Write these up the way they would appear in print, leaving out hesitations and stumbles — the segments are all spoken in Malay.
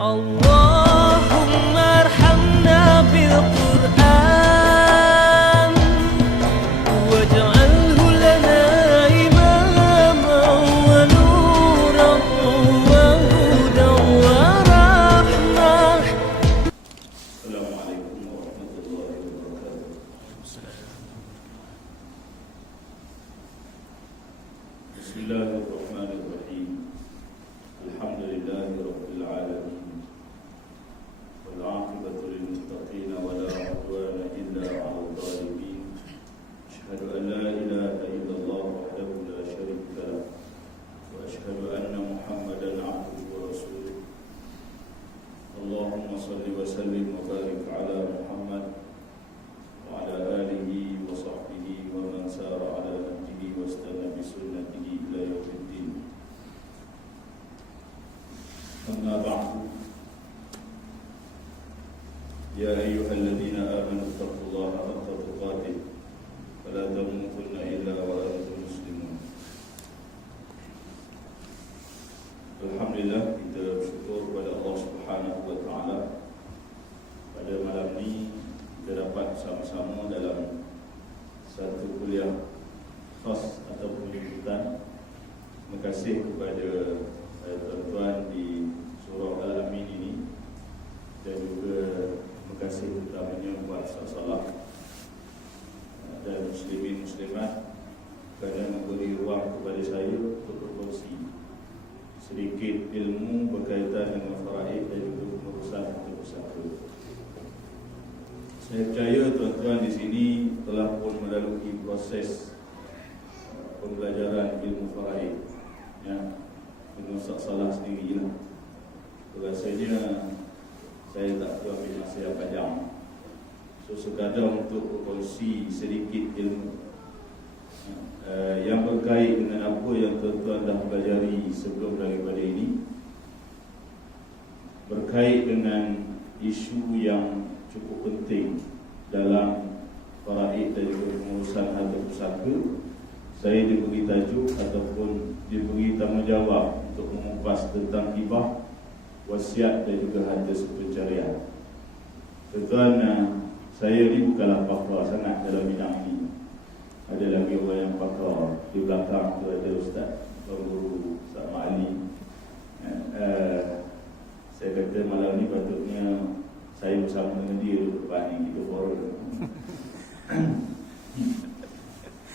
اللهم ارحمنا بالقرآن واجعله لنا إماما ونورا وهدى ورحمة. السلام عليكم ورحمة الله وبركاته. بسم الله الرحمن الرحيم. الحمد لله رب العالمين والعاقبة للمتقين ولا عدوان إلا على الظالمين. أشهد أن لا إله إلا الله وحده لا شريك له وأشهد أن محمدا عبده ورسوله. اللهم صل وسلم وبارك على محمد وعلى آله وصحبه ومن سار على نهجه واستنى بسنته إلى يوم الدين. أما بعد، يا أيها الذين آمنوا اتقوا الله حق تقاته ولا تموتن إلا وأنتم مسلمون. Alhamdulillah, kita bersyukur kepada Allah Subhanahu wa taala. Pada malam ini kita dapat bersama-sama dalam satu kuliah khas ataupun liputan. Terima kasih kepada tuan-tuan di Surau Al-Amin ini, dan juga terima kasih utamanya buat salah dan muslimin muslimat kerana memberi ruang kepada saya untuk berkongsi sedikit ilmu berkaitan dengan faraid dan juga pengurusan harta pusaka. Saya percaya tuan-tuan di sini telah pun melalui proses pembelajaran ilmu faraid, ya, dengan salah sendirilah. Rasanya saya tak perlu ambil masa yang panjang, so sekadar untuk berkongsi sedikit ilmu yang berkait dengan apa yang tuan-tuan dah pelajari sebelum daripada ini, berkait dengan isu yang cukup penting dalam faraid dan juga pengurusan harta pusaka. Saya diberi tajuk ataupun diberi tanggungjawab untuk mengupas tentang hibah, wasiat dan juga harta sepencarian. Tuan-tuan, saya ni bukanlah pakar sangat dalam bidang ini. Ada lagi orang yang pakar. Di belakang tu ada Ustaz Tuan Guru Ustaz Ma'ali. Saya kata malam ni patutnya saya bersama dengan dia duduk depan ni, kita forum.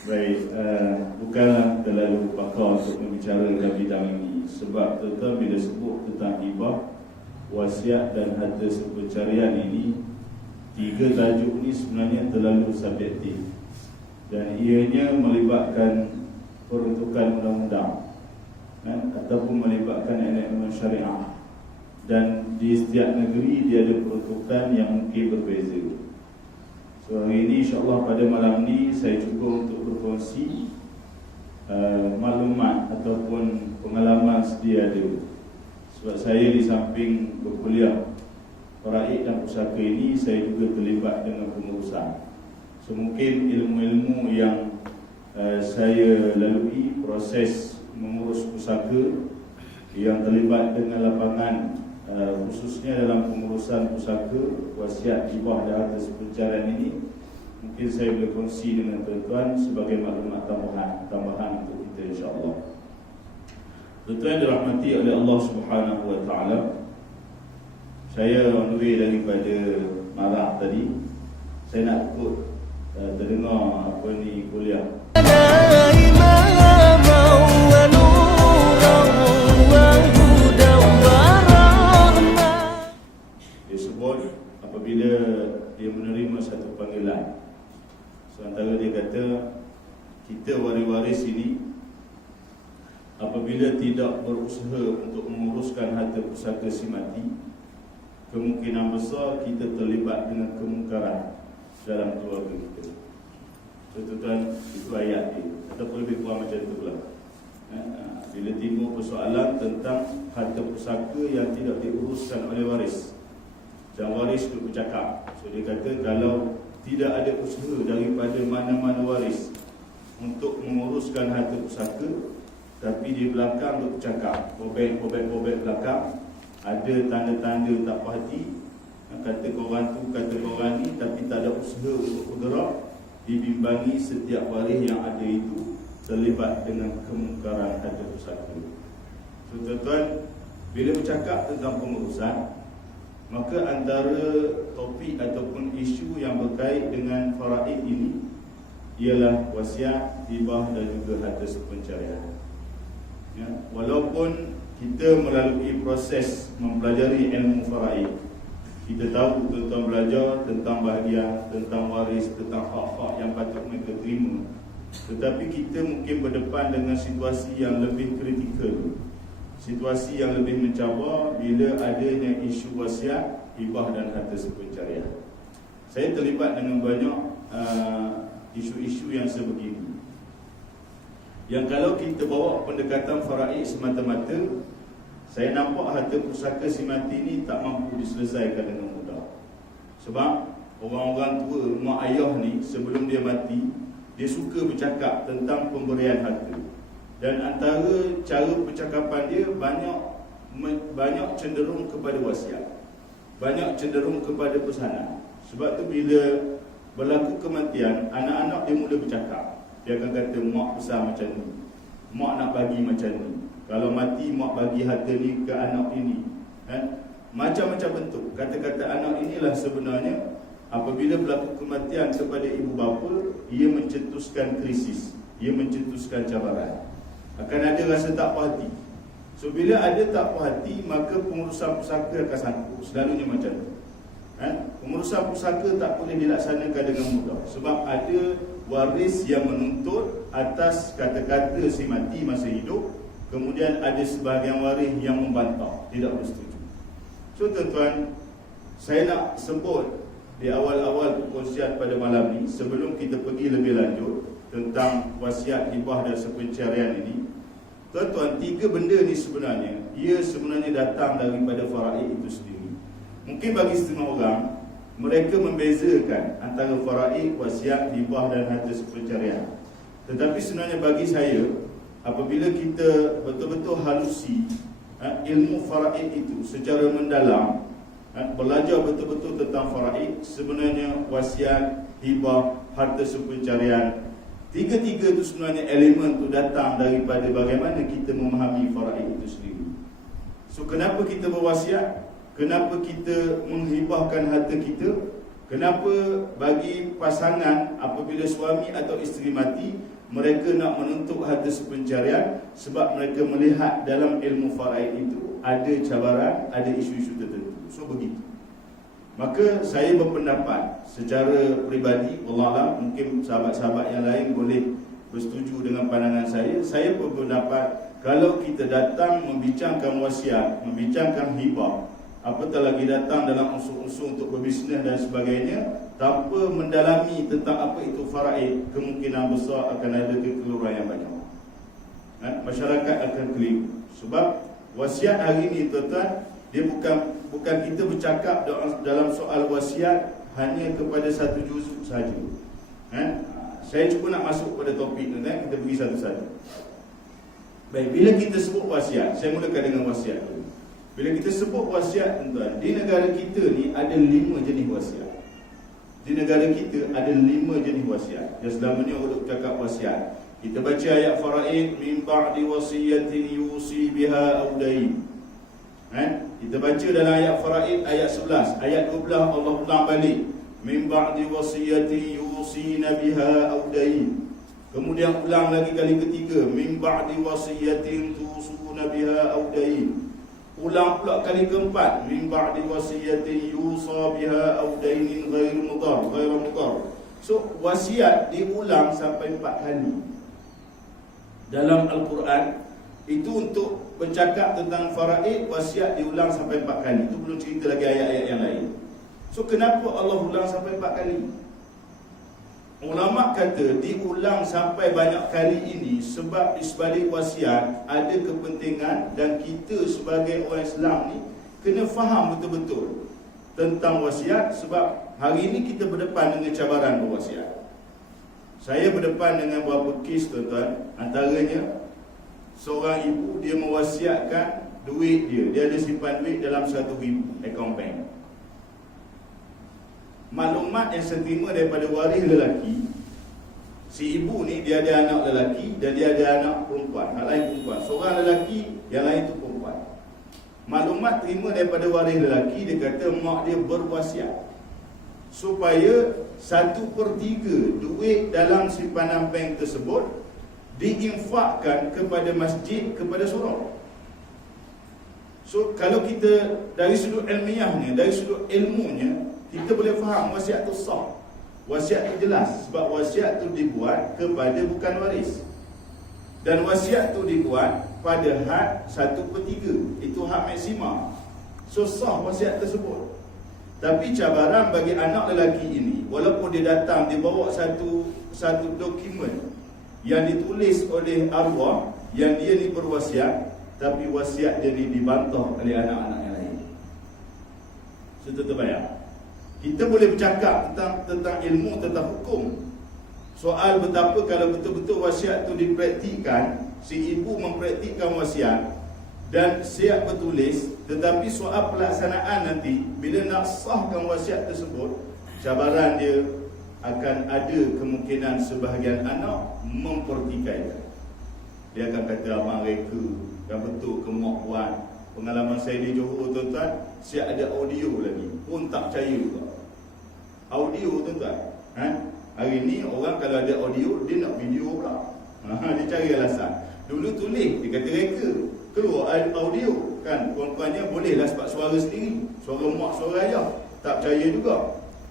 Baik, bukanlah terlalu pakar untuk membicarakan bidang ini. Sebab tuan-tuan bila sebut tentang hibah, wasiat dan harta sepencarian ini, tiga tajuk ni sebenarnya terlalu subjektif, dan ianya melibatkan peruntukan undang-undang, ataupun melibatkan elemen syariah, dan di setiap negeri dia ada peruntukan yang mungkin berbeza. So hari ini insyaAllah pada malam ni saya cuba untuk berkongsi maklumat ataupun pengalaman sedia ada. Sebab saya di samping berkuliah faraid dan pusaka ini, saya juga terlibat dengan pengurusan. So mungkin ilmu-ilmu yang saya lalui proses mengurus pusaka yang terlibat dengan lapangan, khususnya dalam pengurusan pusaka, wasiat, hibah dan harta sepencarian ini, mungkin saya boleh kongsi dengan tuan-tuan sebagai maklumat tambahan untuk kita insya-Allah. Tuan-tuan dirahmati oleh Allah Subhanahu wa taala. Saya on the way daripada Marah tadi. Saya nak ikut terdengar apa ni kuliah. Dia sebut apabila dia menerima satu panggilan, sementara dia kata kita waris-waris ini apabila tidak berusaha untuk menguruskan harta pusaka si mati, kemungkinan besar kita terlibat dengan kemungkaran dalam keluarga kita. Tuan-tuan, itu ayat dia, ataupun lebih kurang macam tu lah. Bila timbul persoalan tentang harta pusaka yang tidak diuruskan oleh waris, dan waris itu bercakap. So dia kata kalau tidak ada usaha daripada mana-mana waris untuk menguruskan harta pusaka, tapi di belakang bercakap, bobek belakang, ada tanda-tanda tak puas hati, kata korang tu, kata korang ni, tapi tak ada usaha untuk bergerak, dibimbangi setiap waris yang ada itu terlibat dengan kemungkaran ada pusaka. So tuan-tuan, bila bercakap tentang pengurusan, maka antara topik ataupun isu yang berkait dengan faraid ini ialah wasiat, hibah dan juga harta sepencarian. Ya, walaupun kita melalui proses mempelajari ilmu faraid, kita tahu tuan-tuan belajar tentang bahagian, tentang waris, tentang hak-hak yang patut mereka terima, tetapi kita mungkin berdepan dengan situasi yang lebih kritikal, situasi yang lebih mencabar bila adanya isu wasiat, hibah dan harta sepencarian. Saya terlibat dengan banyak isu-isu yang sebegini, yang kalau kita bawa pendekatan faraid semata-mata, saya nampak harta pusaka si mati ni tak mampu diselesaikan dengan mudah. Sebab orang-orang tua, mak ayah ni sebelum dia mati, dia suka bercakap tentang pemberian harta. Dan antara cara percakapan dia banyak cenderung kepada wasiat, banyak cenderung kepada pesanan. Sebab tu bila berlaku kematian, anak-anak dia mula bercakap. Dia akan kata, mak besar macam ni, mak nak bagi macam ni, kalau mati mak bagi harta ni ke anak ini, kan? Macam-macam bentuk kata-kata anak inilah sebenarnya apabila berlaku kematian kepada ibu bapa, ia mencetuskan krisis, ia mencetuskan cabaran. Akan ada rasa tak puas hati. So bila ada tak puas hati, maka pengurusan pusaka akan sangkut. Selalunya macam tu. Pengurusan pusaka tak boleh dilaksanakan dengan mudah, sebab ada waris yang menuntut atas kata-kata si mati masa hidup, kemudian ada sebahagian waris yang membantah, tidak bersetuju. So tuan-tuan, saya nak sebut di awal-awal perkongsian pada malam ni, sebelum kita pergi lebih lanjut tentang wasiat, hibah dan sepencarian ini, tuan-tuan, 3 benda ni sebenarnya, ia sebenarnya datang daripada faraid itu sendiri. Mungkin bagi setengah orang, mereka membezakan antara faraid, wasiat, hibah dan harta sepencarian. Tetapi sebenarnya bagi saya, apabila kita betul-betul halusi ilmu faraid itu secara mendalam, belajar betul-betul tentang faraid, sebenarnya wasiat, hibah, harta sepencarian, tiga-tiga itu sebenarnya elemen itu datang daripada bagaimana kita memahami faraid itu sendiri. So kenapa kita berwasiat? Kenapa kita menghibahkan harta kita? Kenapa bagi pasangan apabila suami atau isteri mati, mereka nak menuntut harta sepencarian? Sebab mereka melihat dalam ilmu faraid itu ada cabaran, ada isu-isu tertentu. So begitu. Maka saya berpendapat secara peribadi, wallahualam, mungkin sahabat-sahabat yang lain boleh bersetuju dengan pandangan saya. Saya berpendapat kalau kita datang membincangkan wasiat, membincangkan hibah, apatah lagi datang dalam unsur-unsur untuk berbisnes dan sebagainya, tanpa mendalami tentang apa itu faraid, kemungkinan besar akan ada kekeliruan yang banyak. Masyarakat akan keliru. Sebab wasiat hari ini tuan-tuan, dia bukan kita bercakap dalam soal wasiat hanya kepada satu juzuk saja. Saya cuba nak masuk pada topik tuan-tuan, kita pergi satu-satu. Baik, bila kita sebut wasiat, saya mulakan dengan wasiat dulu. Bila kita sebut wasiat tuan-tuan, di negara kita ni ada 5 jenis wasiat. Di negara kita ada 5 jenis wasiat. Dan selama ni orang duk cakap wasiat, kita baca ayat faraid, min ba'di wasiyatin yusi biha aw dain. Kita baca dalam ayat faraid ayat 11, ayat 12 Allah ulang balik, min ba'di wasiyatin yusina biha aw dain. Kemudian ulang lagi kali ketiga, min ba'di wasiyatin tusuna biha aw dain. Ulang pula kali keempat, min ba'di wasiyatin yusa biha aw dainin ghairu mudhar. So wasiat diulang sampai 4 kali dalam Al-Quran. Itu untuk bercakap tentang faraid, wasiat diulang sampai 4 kali. Itu belum cerita lagi ayat-ayat yang lain. So kenapa Allah ulang sampai 4 kali? Ulama kata diulang sampai banyak kali ini sebab di sebalik wasiat ada kepentingan, dan kita sebagai orang Islam ni kena faham betul-betul tentang wasiat. Sebab hari ini kita berdepan dengan cabaran berwasiat. Saya berdepan dengan beberapa kes tuan-tuan. Antaranya seorang ibu, dia mewasiatkan duit dia ada simpan duit dalam 1,000 akaun bank. Maklumat yang saya terima daripada waris lelaki, si ibu ni dia ada anak lelaki dan dia ada anak perempuan, hak lain perempuan. Seorang lelaki, yang lain tu perempuan. Maklumat terima daripada waris lelaki, dia kata mak dia berwasiat supaya 1/3 duit dalam simpanan bank tersebut diinfakkan kepada masjid, kepada surau. So kalau kita dari sudut ilmiahnya, dari sudut ilmunya, kita boleh faham wasiat tu sah. Wasiat tu jelas sebab wasiat tu dibuat kepada bukan waris. Dan wasiat tu dibuat pada had 1/3. Itu hak maksima. So sah wasiat tersebut. Tapi cabaran bagi anak lelaki ini, walaupun dia datang, dia bawa satu dokumen yang ditulis oleh arwah yang dia ni berwasiat, tapi wasiat dia ni dibantah oleh anak-anak yang lain. So terbayang. Kita boleh bercakap tentang ilmu, tentang hukum. Soal betapa kalau betul-betul wasiat tu dipraktikkan, si ibu mempraktikkan wasiat dan siap bertulis, tetapi soal pelaksanaan nanti, bila nak sahkan wasiat tersebut, cabaran dia akan ada kemungkinan sebahagian anak mempertikaikan. Dia akan kata abang reka, yang betul ke mak buat. Pengalaman saya di Johor tuan-tuan, siap ada audio lagi, pun tak percaya juga. Audio tuan-tuan, hari ni orang kalau ada audio, dia nak video pula. Dia cari alasan. Dulu tulis, dia kata reka, keluar audio kan, puan-puannya bolehlah sebab suara sendiri, suara mak, suara ayah. Tak percaya juga.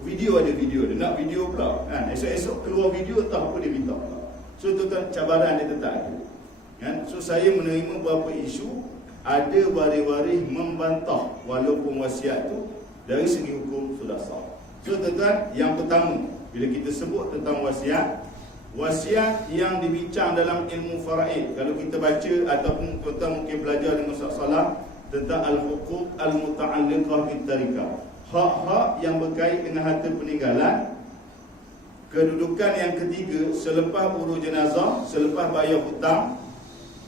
Video ada video, dia nak video pula kan. Esok-esok keluar video, tak apa dia minta pula. So tuan-tuan, cabaran dia tetap ada kan. So saya menerima beberapa isu, ada waris-waris membantah walaupun wasiat tu dari segi hukum sudah sah. So tuan-tuan, yang pertama bila kita sebut tentang wasiat, wasiat yang dibincang dalam ilmu faraid, kalau kita baca ataupun tuan-tuan mungkin belajar di masalah tentang al-huquq al-muta'alliqah bit-tarikah, hak-hak yang berkait dengan harta peninggalan. Kedudukan yang ketiga selepas urus jenazah, selepas bayar hutang,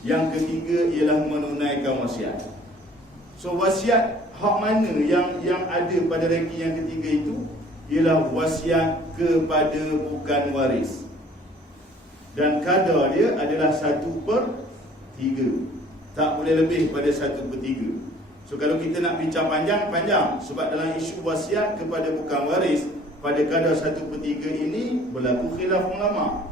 yang ketiga ialah menunaikan wasiat. So wasiat hak mana yang ada pada ranking yang ketiga itu ialah wasiat kepada bukan waris. Dan kadar dia adalah 1/3. Tak boleh lebih pada 1/3. So kalau kita nak bincang panjang, sebab dalam isu wasiat kepada bukan waris pada kadar 1/3 ini berlaku khilaf ulama.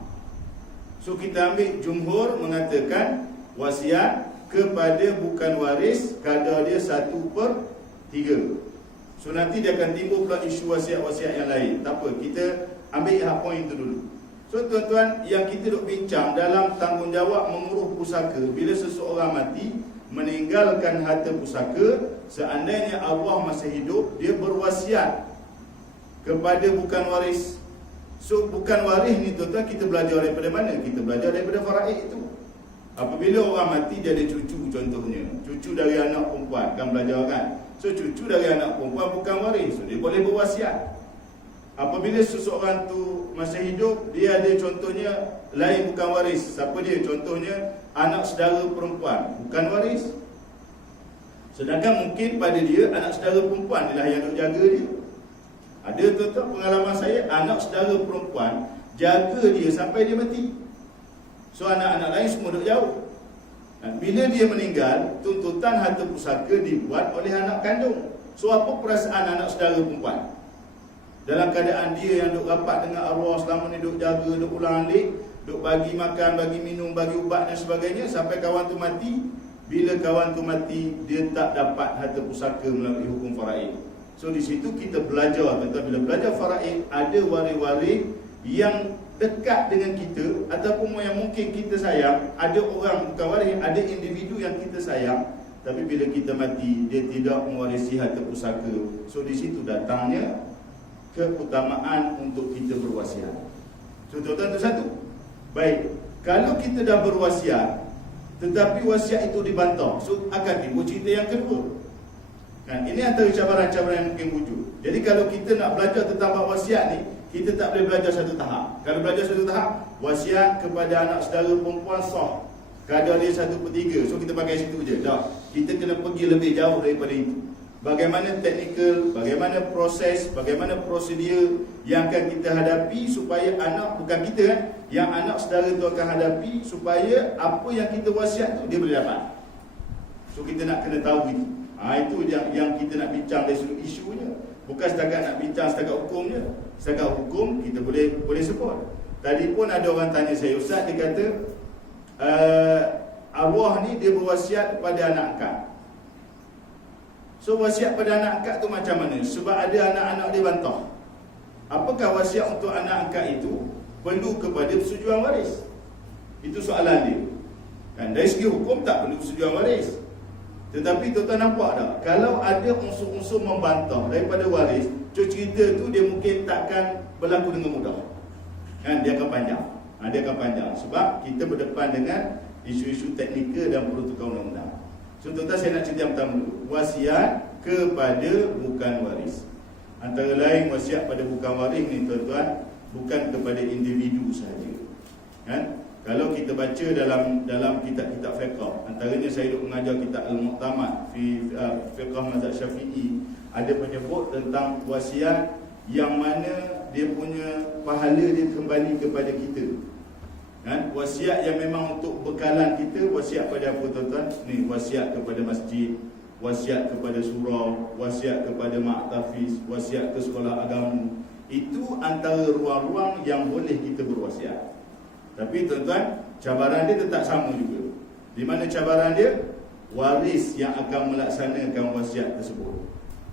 So kita ambil jumhur mengatakan wasiat kepada bukan waris kadar dia 1/3. So nanti dia akan timbul pula isu wasiat-wasiat yang lain. Tak apa, kita ambil hak poin itu dulu. So tuan-tuan, yang kita duk bincang dalam tanggungjawab mengurus pusaka, bila seseorang mati meninggalkan harta pusaka, seandainya arwah masih hidup, dia berwasiat kepada bukan waris. So bukan waris ni tuan-tuan, kita belajar daripada mana? Kita belajar daripada faraid itu. Apabila orang mati, dia ada cucu contohnya, cucu dari anak perempuan, kan belajar kan. So cucu dari anak perempuan bukan waris, so dia boleh berwasiat. Apabila seseorang tu masih hidup, dia ada contohnya lain bukan waris. Siapa dia? Contohnya anak saudara perempuan, bukan waris. Sedangkan mungkin pada dia anak saudara perempuan ialah yang duk jaga dia. Ada tuan-tuan pengalaman saya, anak saudara perempuan jaga dia sampai dia mati. So anak-anak lain semua duk jauh. Bila dia meninggal, tuntutan harta pusaka dibuat oleh anak kandung. So apa perasaan anak saudara perempuan? Dalam keadaan dia yang duk rapat dengan arwah selama ni, duk jaga, duk ulang-alik, duk bagi makan, bagi minum, bagi ubat dan sebagainya, sampai kawan tu mati. Bila kawan tu mati, dia tak dapat harta pusaka melalui hukum faraid. So di situ kita belajar, bila belajar faraid, ada waris-waris yang dekat dengan kita ataupun yang mungkin kita sayang. Ada orang bukan waris, ada individu yang kita sayang, tapi bila kita mati, dia tidak mewarisi harta pusaka. So di situ datangnya keutamaan untuk kita berwasiat. So tuan-tuan, itu satu. Baik, kalau kita dah berwasiat tetapi wasiat itu dibantah, so akan timbul cerita yang kedua. Kan, ini antara cabaran-cabaran yang mungkin wujud. Jadi kalau kita nak belajar tentang bab wasiat ni, kita tak boleh belajar satu tahap. Kalau belajar satu tahap, wasiat kepada anak saudara perempuan sah. kadar dia 1/3, so kita pakai situ je. Tak, kita kena pergi lebih jauh daripada itu. Bagaimana teknikal, bagaimana proses, bagaimana prosedur yang akan kita hadapi supaya anak, bukan kita yang anak saudara tu akan hadapi, supaya apa yang kita wasiat tu dia boleh dapat. So kita nak kena tahu itu. Itu yang kita nak bincang dari sudut isunya. Bukan setakat nak bincang setakat hukumnya. Setakat hukum kita boleh sebut. Tadi pun ada orang tanya saya, Ustaz, dia kata arwah ni dia berwasiat kepada anak angkat. So wasiat pada anak angkat tu macam mana? Sebab ada anak-anak dia bantah. Apakah wasiat untuk anak angkat itu perlu kepada persetujuan waris? Itu soalan dia. Kan dari segi hukum tak perlu persetujuan waris. Tetapi tuan-tuan nampak tak? Kalau ada unsur-unsur membantah daripada waris, cerita tu dia mungkin takkan berlaku dengan mudah. Kan dia akan panjang. Dia akan panjang sebab kita berdepan dengan isu-isu teknikal dan peruntukan undang-undang. So tuan-tuan, saya nak cerita yang pertama dulu. Wasiat kepada bukan waris. Antara lain wasiat pada bukan waris ni tuan-tuan, bukan kepada individu sahaja. Kan? Kalau kita baca dalam kitab-kitab fiqh, antaranya saya duk mengajar kitab Al-Mu'tamad fi fiqh mazhab Syafi'i, ada menyebut tentang wasiat yang mana dia punya pahala dia kembali kepada kita. Kan? Wasiat yang memang untuk bekalan kita, wasiat pada apa tuan-tuan? Ni wasiat kepada masjid, wasiat kepada surau, wasiat kepada mak tafiz, wasiat ke sekolah agama. Itu antara ruang-ruang yang boleh kita berwasiat. Tapi tuan-tuan, cabaran dia tetap sama juga. Di mana cabaran dia? Waris yang akan melaksanakan wasiat tersebut.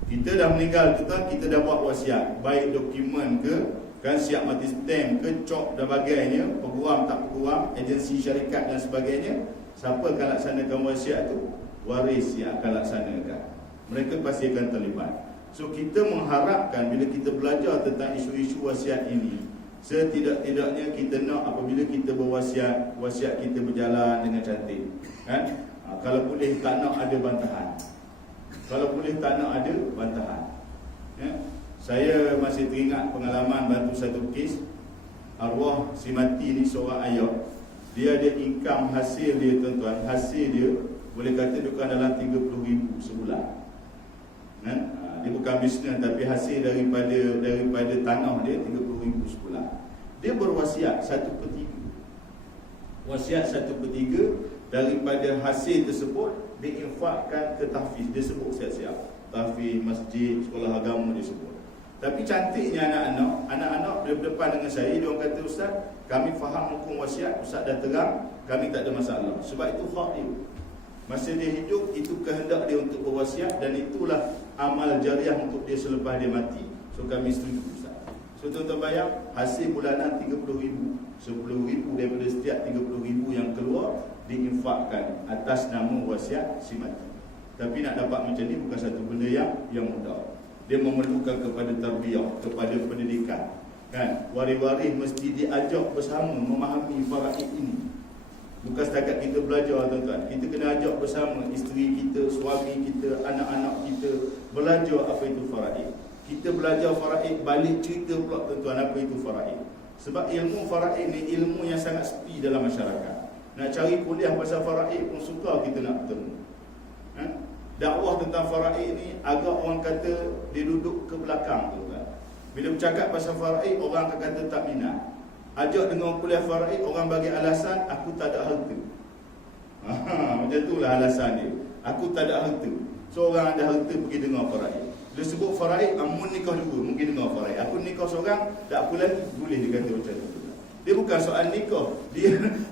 Kita dah meninggal tuan-tuan, kita dah buat wasiat, baik dokumen ke, kan siap mati stamp ke, cop dan bagainya, peguam tak peguam, agensi syarikat dan sebagainya. Siapa akan laksanakan wasiat tu? Waris yang akan laksanakan. Mereka pasti akan terlibat. So kita mengharapkan bila kita belajar tentang isu-isu wasiat ini, setidak-tidaknya kita nak apabila kita berwasiat, wasiat kita berjalan dengan cantik. Kan? Kalau boleh tak nak ada bantahan. Kalau boleh tak nak ada bantahan. Ya? Saya masih teringat pengalaman bantu satu kes. Arwah si mati ni seorang ayah. Dia ada income hasil dia tuan-tuan. Hasil dia boleh kata bukan dalam 30,000 sebulan. Kan? Dia bukan bisnes tapi hasil daripada tanah dia 30,000 sebulan. Dia berwasiat 1/3. Wasiat 1/3 daripada hasil tersebut diinfakkan ke tahfiz. Dia sebut siap-siap tahfiz, masjid, sekolah agama dia sebut. Tapi cantiknya anak-anak bila berdepan dengan saya, dia orang kata, Ustaz, kami faham hukum wasiat, Ustaz dah terang, kami tak ada masalah. Sebab itu hak dia. Masa dia hidup, itu kehendak dia untuk berwasiat dan itulah amal jariah untuk dia selepas dia mati. So kami setuju, Ustaz. So tuan-tuan bayang, hasil bulanan 30,000, 10,000 daripada setiap 30,000 yang keluar diinfakkan atas nama wasiat si mati. Tapi nak dapat macam ni bukan satu benda yang mudah. Dia memerlukan kepada tarbiyah, kepada pendidikan. Kan? Waris-waris mesti diajak bersama memahami faraid ini. Bukan setakat kita belajar tuan-tuan. Kita kena ajak bersama isteri kita, suami kita, anak-anak kita belajar apa itu faraid. Kita belajar faraid, balik cerita pula tuan-tuan apa itu faraid. Sebab ilmu faraid ni ilmu yang sangat sepi dalam masyarakat. Nak cari kuliah pasal faraid pun sukar kita nak bertemu. Dakwah tentang faraid ni agak orang kata dia duduk ke belakang tuan-tuan. Bila bercakap pasal faraid, orang akan kata tak minat. Ajak dengar kuliah faraid, orang bagi alasan aku tak ada harta. Macam itulah alasan dia. Aku tak ada harta. So orang ada harta pergi dengar faraid. Dia sebut faraid, mun nikah dua mungkin dengar faraid. Aku nikah seorang, tak apa lagi, boleh dia kata macam tu. Dia bukan soal nikah.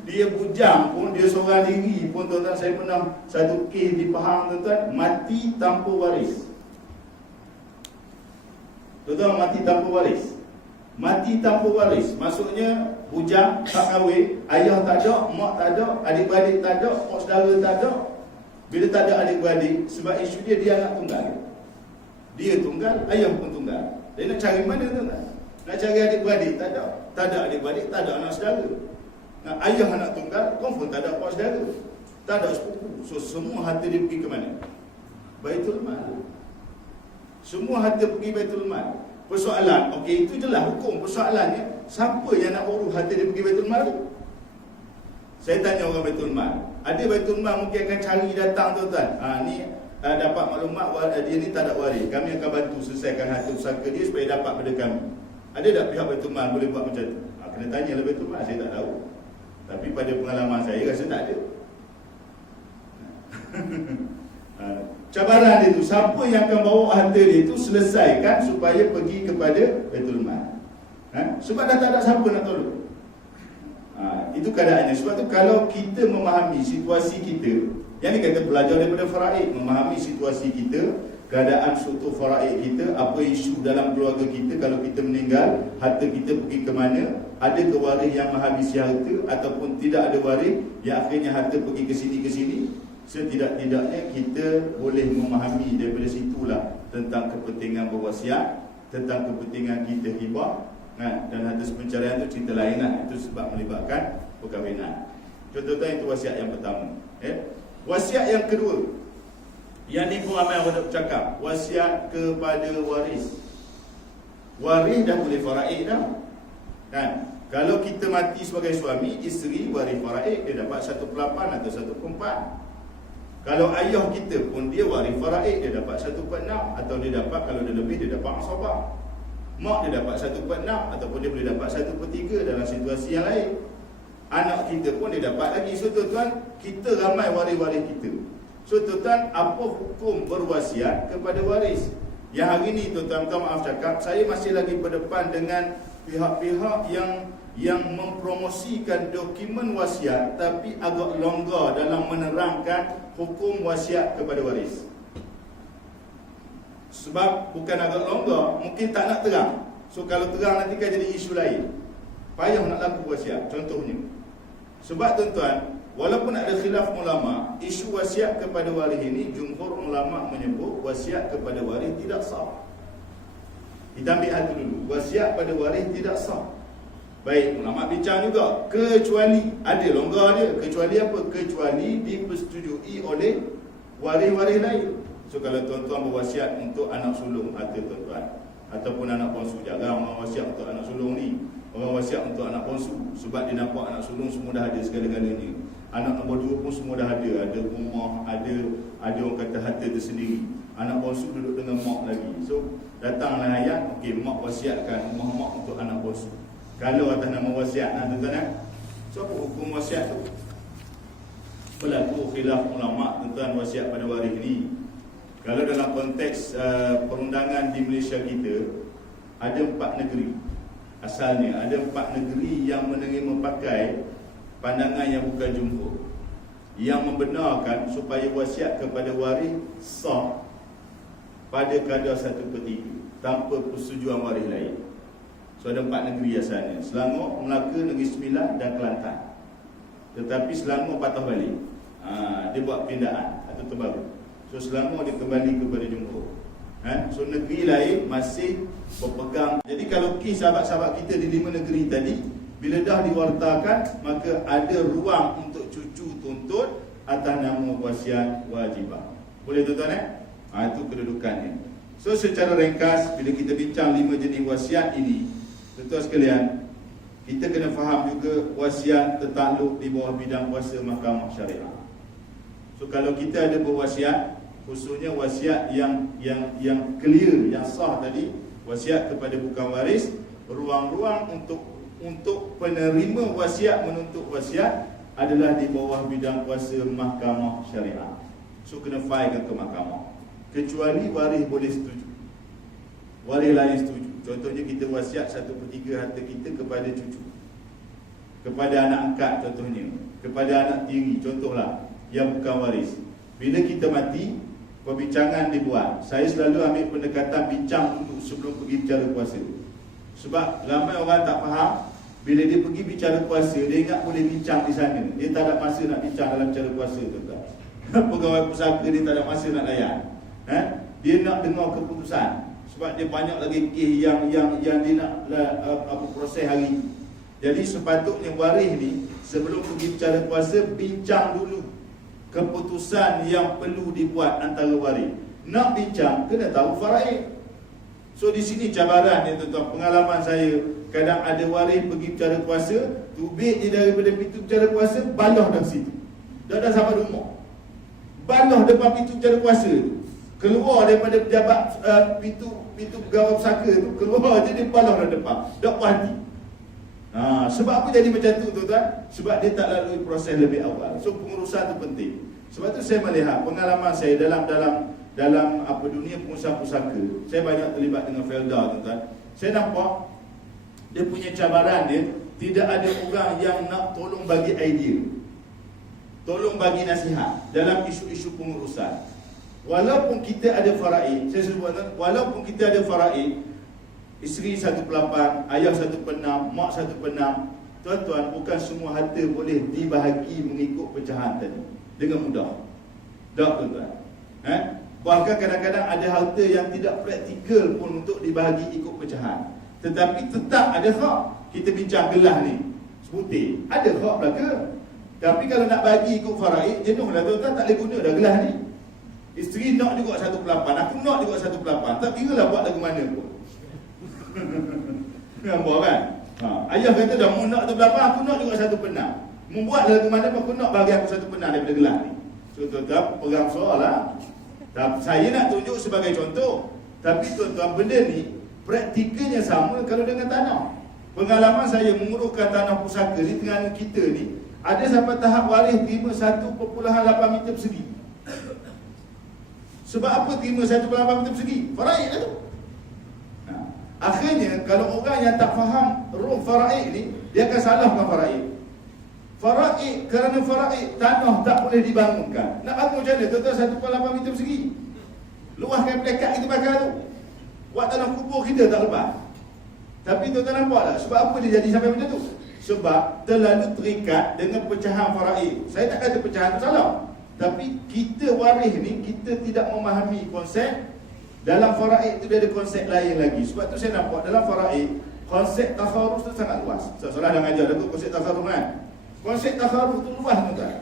Dia bujang pun, dia seorang diri pun tuan-tuan. Saya pernah satu kes di Pahang tuan-tuan, mati tanpa waris. Tuan-tuan, mati tanpa waris. Mati tanpa waris, maksudnya bujang, tak kahwin, ayah tak ada, mak tak ada, adik-beradik tak ada, mak saudara tak ada. Bila tak ada adik-beradik, sebab isu dia anak tunggal. Dia tunggal, ayah pun tunggal. Dia nak cari mana tuan-tuan? Nak cari adik-beradik, tak ada. Tak ada adik-beradik, tak ada anak saudara. Nah, ayah anak tunggal, confirm tak ada mak saudara. Tak ada sepupu. So semua harta dia pergi ke mana? Baitul Mal. Semua harta pergi Baitul Mal. Persoalan, okey, itu jelas hukum. Persoalannya, siapa yang nak urus harta dia pergi Baitul Mal tu? Saya tanya orang Baitul Mal. Ada Baitul Mal mungkin akan cari datang tuan-tuan. Ni dapat maklumat dia ni tak ada waris. Kami akan bantu selesaikan harta pusaka dia supaya dapat pada kami. Ada tak pihak Baitul Mal boleh buat macam tu? Kena tanya lah Baitul Mal, saya tak tahu. Tapi pada pengalaman saya rasa tak ada. Cabaran dia tu, siapa yang akan bawa harta dia tu selesaikan supaya pergi kepada Baitul Mal. Sebab dah tak ada siapa nak tolong. Itu keadaannya. Sebab tu kalau kita memahami situasi kita, yang ni kata belajar daripada faraid, memahami situasi kita, keadaan struktur faraid kita, apa isu dalam keluarga kita, kalau kita meninggal, harta kita pergi ke mana, ada ke waris yang menghabisi harta ataupun tidak ada waris yang akhirnya harta pergi ke sini. Setidak-tidaknya kita boleh memahami daripada situlah tentang kepentingan berwasiat, tentang kepentingan kita hibah. Dan harta pencarian itu cerita lain lah. Itu sebab melibatkan perkahwinan. Contohnya itu wasiat yang pertama. Wasiat yang kedua, yang ni pun ramai orang bercakap, wasiat kepada waris. Waris dah boleh faraid dah. Kan? Kalau kita mati sebagai suami, isteri waris faraid, dia dapat 1/8 atau 1/4. Kalau ayah kita pun dia waris faraid, dia dapat 1/6 atau dia dapat, kalau dia lebih dia dapat asabah. Mak dia dapat 1/6 ataupun dia boleh dapat 1/3 dalam situasi yang lain. Anak kita pun dia dapat lagi. So tuan-tuan, kita ramai waris-waris kita. So tuan-tuan, apa hukum berwasiat kepada waris? Yang hari ni tuan-tuan, minta maaf cakap, saya masih lagi berdepan dengan pihak-pihak yang mempromosikan dokumen wasiat tapi agak longgar dalam menerangkan hukum wasiat kepada waris. Sebab bukan agak longgar, mungkin tak nak terang. So kalau terang nanti kan jadi isu lain. Payah nak laku wasiat, contohnya. Sebab tuan-tuan, walaupun ada khilaf ulama, isu wasiat kepada waris ini, jumhur ulama menyebut wasiat kepada waris tidak sah. Kita ambil hati dulu, wasiat pada waris tidak sah. Baik, ulama bincang juga, kecuali, ada longgar dia, kecuali apa? Kecuali dipersetujui oleh waris-waris lain. So kalau tuan-tuan berwasiat untuk anak sulung harta tuan-tuan, ataupun anak bongsu, jarang orang wasiat untuk anak sulung ni. Orang wasiat untuk anak bongsu, sebab dia nampak anak sulung semua dah ada segala-galanya. Anak nombor 2 pun semua dah ada rumah, ada orang kata harta tersendiri. Anak bongsu duduk dengan mak lagi. So datanglah ayat, okey, mak wasiatkan rumah mak untuk anak bongsu. Kalau atas nama wasiat, tuan-tuan, so apa hukum wasiat tu? Berlaku khilaf ulama tentang wasiat pada waris ni. Kalau dalam konteks perundangan di Malaysia kita, ada 4 negeri asalnya, ada 4 negeri yang menerima pakai pandangan yang bukan jumhur, yang membenarkan supaya wasiat kepada waris sah pada kadar 1/3 tanpa persetujuan waris lain. So ada 4 negeri asalnya, Selangor, Melaka, Negeri Sembilan dan Kelantan. Tetapi Selangor patah balik, dia buat pindaan atau terbaru. So Selangor dia kembali kepada jumhur. So negeri lain masih berpegang. Jadi kalau kes sahabat-sahabat kita di 5 negeri tadi, bila dah diwartakan, maka ada ruang untuk cucu tuntut atas nama wasiat wajibah. Boleh tuan-tuan itu kedudukannya. So secara ringkas, bila kita bincang 5 jenis wasiat ini, tuan-tuan sekalian, kita kena faham juga wasiat tertakluk di bawah bidang kuasa mahkamah syariah. So kalau kita ada berwasiat, khususnya wasiat yang clear, yang sah tadi, wasiat kepada bukan waris, ruang-ruang untuk penerima wasiat menuntut wasiat adalah di bawah bidang kuasa mahkamah syariah. So kena filekan ke mahkamah. Kecuali waris boleh setuju, waris lain setuju. Contohnya kita wasiat 1/3 harta kita kepada cucu, kepada anak angkat contohnya, kepada anak tiri contohlah, yang bukan waris. Bila kita mati, perbincangan dibuat. Saya selalu ambil pendekatan bincang dulu sebelum pergi bicara kuasa. Sebab ramai orang tak faham, bila dia pergi bicara kuasa, dia ingat boleh bincang di sana. Dia tak ada masa nak bincang dalam bicara kuasa, tuan-tuan. Pegawai pusaka dia tak ada masa nak layan. Dia nak dengar keputusan. Sebab dia banyak lagi kes yang dia nak proses hari ini. Jadi sepatutnya waris ni sebelum pergi bicara kuasa, bincang dulu keputusan yang perlu dibuat antara waris. Nak bincang, kena tahu faraid. So di sini cabaran ni tuan-tuan. Pengalaman saya, kadang ada waris pergi bicara kuasa, tubik je daripada pintu bicara kuasa, baloh dah situ. Dah sampai rumah. Baloh depan pintu bicara kuasa tu. Keluar daripada pejabat pintu pegawai pusaka tu, keluar je dia baloh dah depan. Dah puas hati. Sebab apa jadi macam tu tuan-tuan? Sebab dia tak lalui proses lebih awal. So pengurusan tu penting. Sebab tu saya melihat pengalaman saya dalam apa dunia pengusaha pusaka. Saya banyak terlibat dengan Felda tuan-tuan. Saya nampak dia punya cabaran dia, tidak ada orang yang nak tolong bagi idea, tolong bagi nasihat dalam isu-isu pengurusan. Walaupun kita ada faraid, saya sebut walaupun kita ada faraid, isteri 1/8, ayah 1/6, mak 1/6, tuan-tuan, bukan semua harta boleh dibahagi mengikut pecahan tadi dengan mudah. Tak tuan-tuan. Bahkan kadang-kadang ada harta yang tidak praktikal pun untuk dibahagi ikut pecahan. Tetapi tetap ada hak. Kita bincang gelas ni sebutir, ada hak belaka. Tapi kalau nak bagi ikut faraid, jenuhlah tuan-tuan, tak boleh guna dah gelas ni. Isteri nak juga 1/8, aku nak juga 1/8. Tak kira lah buat lagu mana pun. Nampak kan? Ayah kata dah, mu nak 1/8, aku nak juga 1/6. Membuat lagu mana pun, aku nak bagi aku 1/6 daripada gelas ni. So tuan-tuan, pegang soal lah. Saya nak tunjuk sebagai contoh. Tapi tuan-tuan, benda ni praktikalnya sama kalau dengan tanah. Pengalaman saya menguruskan tanah pusaka di Terengganu kita ni, ada sampai tahap waris terima 1.8 meter persegi. Sebab apa terima 1.8 meter persegi? Faraid lah tu. Akhirnya kalau orang yang tak faham roh faraid ni, dia akan salahkan faraid. Faraid, kerana faraid tanah tak boleh dibangunkan. Nak bangun macam mana? Tuan-tuan, 1.8 meter persegi. Luaskan plekat kita bakar tu. Buat tanah kubur kita tak lepas. Tapi tuan-tuan nampak tak? Sebab apa dia jadi sampai macam tu? Sebab terlalu terikat dengan pecahan faraid. Saya tak kata pecahan tu salah, tapi kita waris ni, kita tidak memahami konsep. Dalam faraid tu dia ada konsep lain lagi. Sebab tu saya nampak dalam faraid, konsep takharus tu sangat luas. Salah dah ngajar dah tu konsep takharus kan. Konsep takharus tu luas tuan-tuan.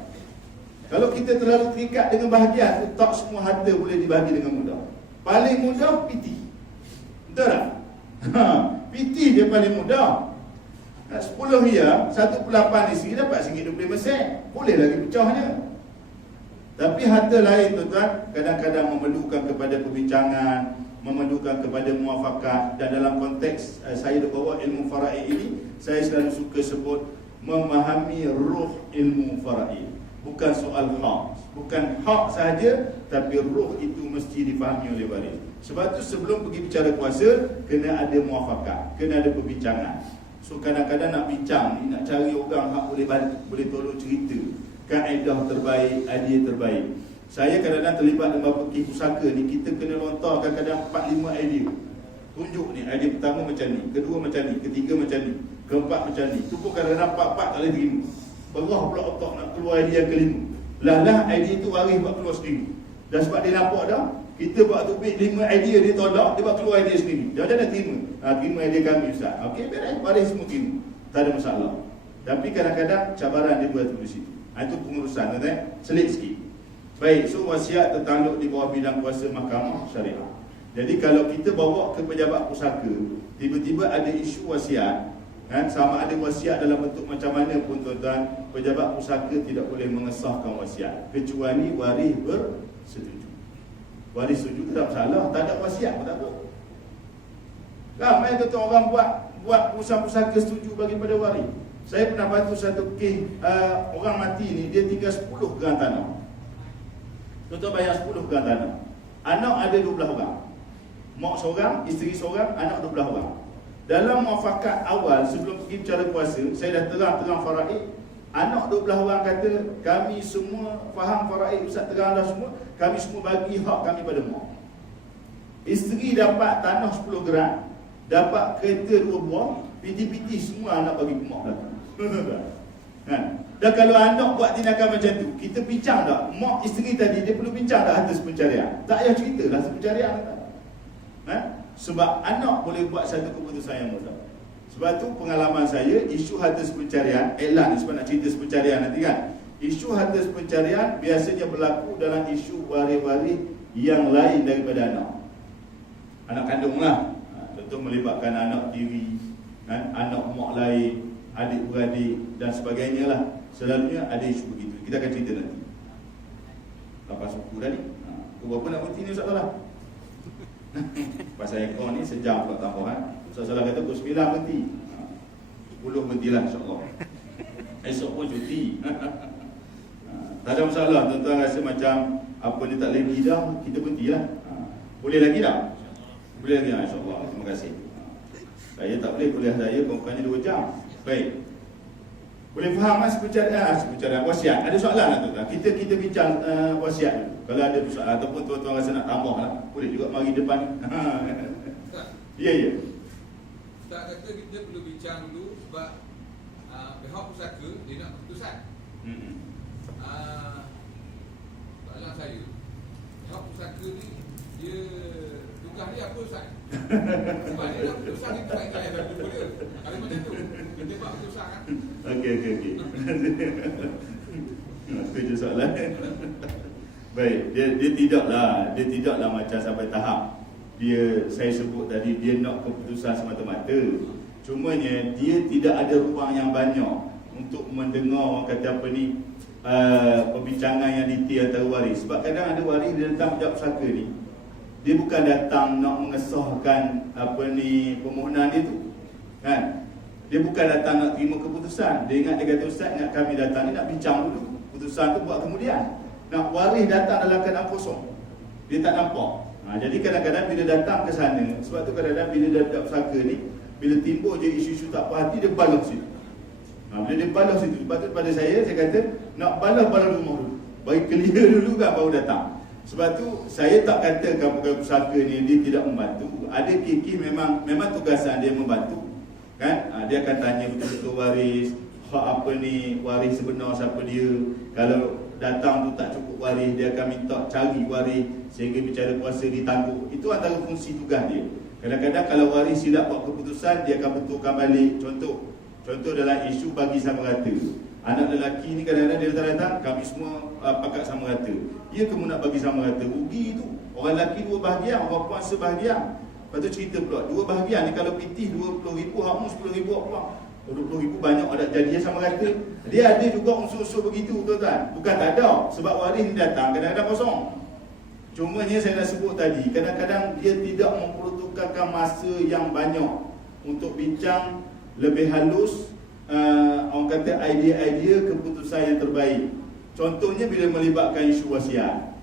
Kalau kita terlalu terikat dengan bahagian tu, tak semua harta boleh dibagi dengan mudah. Paling mudah piti. Betul tak? Piti dia paling mudah. 10 riyal, 1/8 isi dapat RM1.20. Boleh lagi pecahnya. Tapi harta lain tuan-tuan, kadang-kadang memerlukan kepada perbincangan, memerlukan kepada muafakat. Dan dalam konteks saya bawa ilmu faraid ini, saya selalu suka sebut memahami roh ilmu faraid. Bukan soal hak. Bukan hak sahaja, tapi roh itu mesti difahami oleh waris. Sebab tu sebelum pergi bicara kuasa, kena ada muafakat, kena ada perbincangan. So kadang-kadang nak bincang ni, nak cari orang hak boleh tolong cerita kaedah terbaik, idea terbaik. Saya kadang-kadang terlibat dengan pergi pusaka ni, kita kena lontar kadang-kadang 4-5 idea. Tunjuk ni, idea pertama macam ni, kedua macam ni, ketiga macam ni, keempat macam ni. Tu pun kadang-kadang 4 tak boleh terima. Berah pula otak nak keluar idea yang kelima. Lah idea tu waris buat keluar sendiri. Dan sebab dia nampak dah, kita buat topik 5 idea dia tolak, dia buat keluar idea sendiri. Dia macam nak terima. Terima idea kami Ustaz. Okey, beres, waris semua terima. Tak ada masalah. Tapi kadang-kadang cabaran dia buat di situ. Itu pengurusan, selit sikit. Baik, so wasiat tertakluk di bawah bidang kuasa mahkamah syariah. Jadi kalau kita bawa ke pejabat pusaka, tiba-tiba ada isu wasiat, sama ada wasiat dalam bentuk macam mana pun tuan-tuan, pejabat pusaka tidak boleh mengesahkan wasiat kecuali waris bersetuju. Waris setuju tak masalah, tak ada wasiat pun tak apa. Ramai tuan-tuan orang buat perusahaan pusaka setuju bagi pada waris. Saya pernah bantu satu kes orang mati ni, dia tinggal 10 gang tanah. Tuan-tuan bayar 10 gang tanah. Anak ada 12 orang. Mak seorang, isteri seorang, anak 12 orang. Dalam muafakat awal sebelum pergi bicara kuasa, saya dah terang faraid. Anak 12 orang kata, kami semua faham faraid, Ustaz terang dah semua, kami semua bagi hak kami pada mak. Isteri dapat tanah 10 gram, dapat kereta 2 buah, piti-piti semua anak bagi mak dah. Dan kalau anak buat tindakan macam tu, kita bincang tak? Mak isteri tadi, dia perlu bincang tak atas pencarian? Tak payah cerita lah pencarian. Sebab anak boleh buat satu keputusan yang mudah. Sebab tu pengalaman saya, isu harta pencarian, elan sebab nak cerita pencarian nanti kan. Isu harta pencarian biasanya berlaku dalam isu waris-waris yang lain daripada anak. Anak kandung lah. Tentu melibatkan anak tiri, anak mak lain, adik-beradik dan sebagainya lah. Selalunya ada isu begitu. Kita akan cerita nanti. Lepas suku tadi. Berapa nak berhenti ni Ustaz Salah? Pasal ekor ni sejam pula tambah kan. Ustaz Salah kata pukul 9 berhenti. 10 berhentilah insyaAllah. Esok pun cuti. Tak ada masalah. Tuan-tuan rasa macam apa ni tak lagi dah, kita berhentilah. Boleh lagi tak? Boleh lagi insyaAllah. Terima kasih. Saya tak boleh kuliah saya bukannya 2 jam. Baik. Boleh faham mas seperti wasiat. Ada soalan tak tuan-tuan? Kita bincang wasiat dulu. Kalau ada soalan ataupun tuan-tuan rasa nak tambah lah, boleh juga mari depan. Ya. Ustaz kata kita perlu bincang dulu sebab pihak pusaka dia nak keputusan. Soalan saya, pihak pusaka ni dia tugas dia apa Ustaz? Sebab dia nak keputusan itu baik saya tak jumpa dia. Kalau macam tu, kita buat keputusan kan? Okey. Setuju soalan. Baik, dia tidaklah macam sampai tahap saya sebut tadi dia nak keputusan semata-mata. Cumanya dia tidak ada ruang yang banyak untuk mendengar orang kata apa ni perbincangan yang detail antara waris. Sebab kadang ada waris dia datang pejabat pusaka ni, dia bukan datang nak mengesahkan apa ni permohonan dia tu, kan? Dia bukan datang nak terima keputusan. Dia kata Ustaz, ingat kami datang ni nak bincang dulu. Keputusan tu buat kemudian. Nah, waris datang dalam keadaan kosong. Dia tak nampak. Jadi kadang-kadang bila datang ke sana, sebab tu kadang-kadang bila dia pejabat pusaka ni, bila timbul je isu-isu tak puas hati, dia balas situ. Bila dia balas situ, sebab tu pada saya kata nak balas rumah dulu. Bagi clear dulu kan baru datang. Sebab tu saya tak katakan pegawai pusaka ni dia tidak membantu. Ada KK memang tugasan dia membantu, kan? Dia akan tanya betul-betul waris, hak apa ni, waris sebenar siapa dia. Kalau datang tu tak cukup waris, dia akan minta cari waris sehingga bicara kuasa ditangguh. Itu antara fungsi tugas dia. Kadang-kadang kalau waris silap buat keputusan, dia akan betulkan balik. Contoh dalam isu bagi sama rata. Anak lelaki ni kadang-kadang dia datang, kami semua pakat sama rata. Ya, kamu nak bagi sama rata, rugi tu. Orang lelaki 2 bahagian, orang perempuan sebahagian. Lepas tu cerita pula 2 bahagian ni, kalau pitih 20,000, hakmu 10,000 pula. 20,000 banyak ada jadinya sama rata. Dia ada juga unsur-unsur begitu tuan-tuan. Bukan tak ada. Sebab waris ni datang kadang-kadang kosong. Cumanya saya dah sebut tadi, kadang-kadang dia tidak memperuntukkan masa yang banyak untuk bincang lebih halus, orang kata idea-idea keputusan yang terbaik. Contohnya bila melibatkan isu wasiat,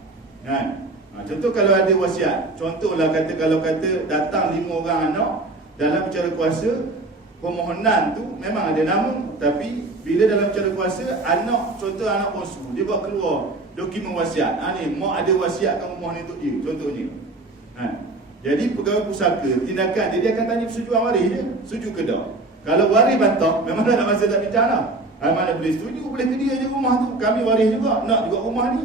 kan? Contoh kalau ada wasiat, contohlah kalau datang 5 orang anak dalam bicara kuasa, permohonan tu memang ada nama, tapi bila dalam bicara kuasa, contoh anak bongsu, dia buat keluar dokumen wasiat. Ni mak ada wasiatkan rumah ni untuk dia, contohnya. Jadi pegawai pusaka, tindakan dia akan tanya persetujuan waris dia, setuju ke tak? Kalau waris bantah, memang tak ada masa tak bincang dah. Mana boleh setuju, boleh ke dia je rumah tu, kami waris juga, nak juga rumah ni.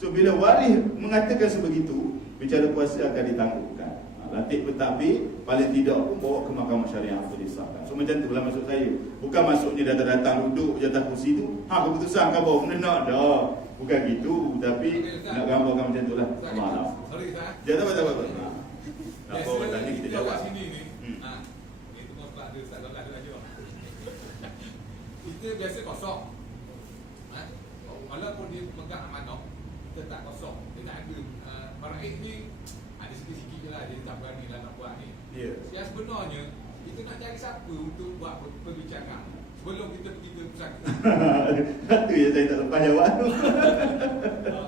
So bila waris mengatakan sebegitu, bicara kuasa akan ditangguhkan. Lantik pentadbir, paling tidak pun bawa ke mahkamah syariah untuk disahkan. So macam tu lah maksud saya. Bukan maksudnya datang-datang duduk di atas kursi tu, keputusan khabar, benda nak dah. Bukan gitu, tapi nak gambarkan macam tu lah. Maaf. Sorry Ustaz. Jangan apa-apa. Apa orang tanya kita jawab. Sini ni. Itu pun sebab ada Ustaz Salah ada ajar. Kita biasa kosong. Walaupun dia pegang amanah, kita tak kosong. Dia tak ada. Maraid ni ada sikit-sikit je lah, dia tak berani lah nak buat ni. Yang sebenarnya, kita nak cari siapa untuk buat perbincangan sebelum kita pergi ke pusaka. Itu yang saya tak lepas jawab.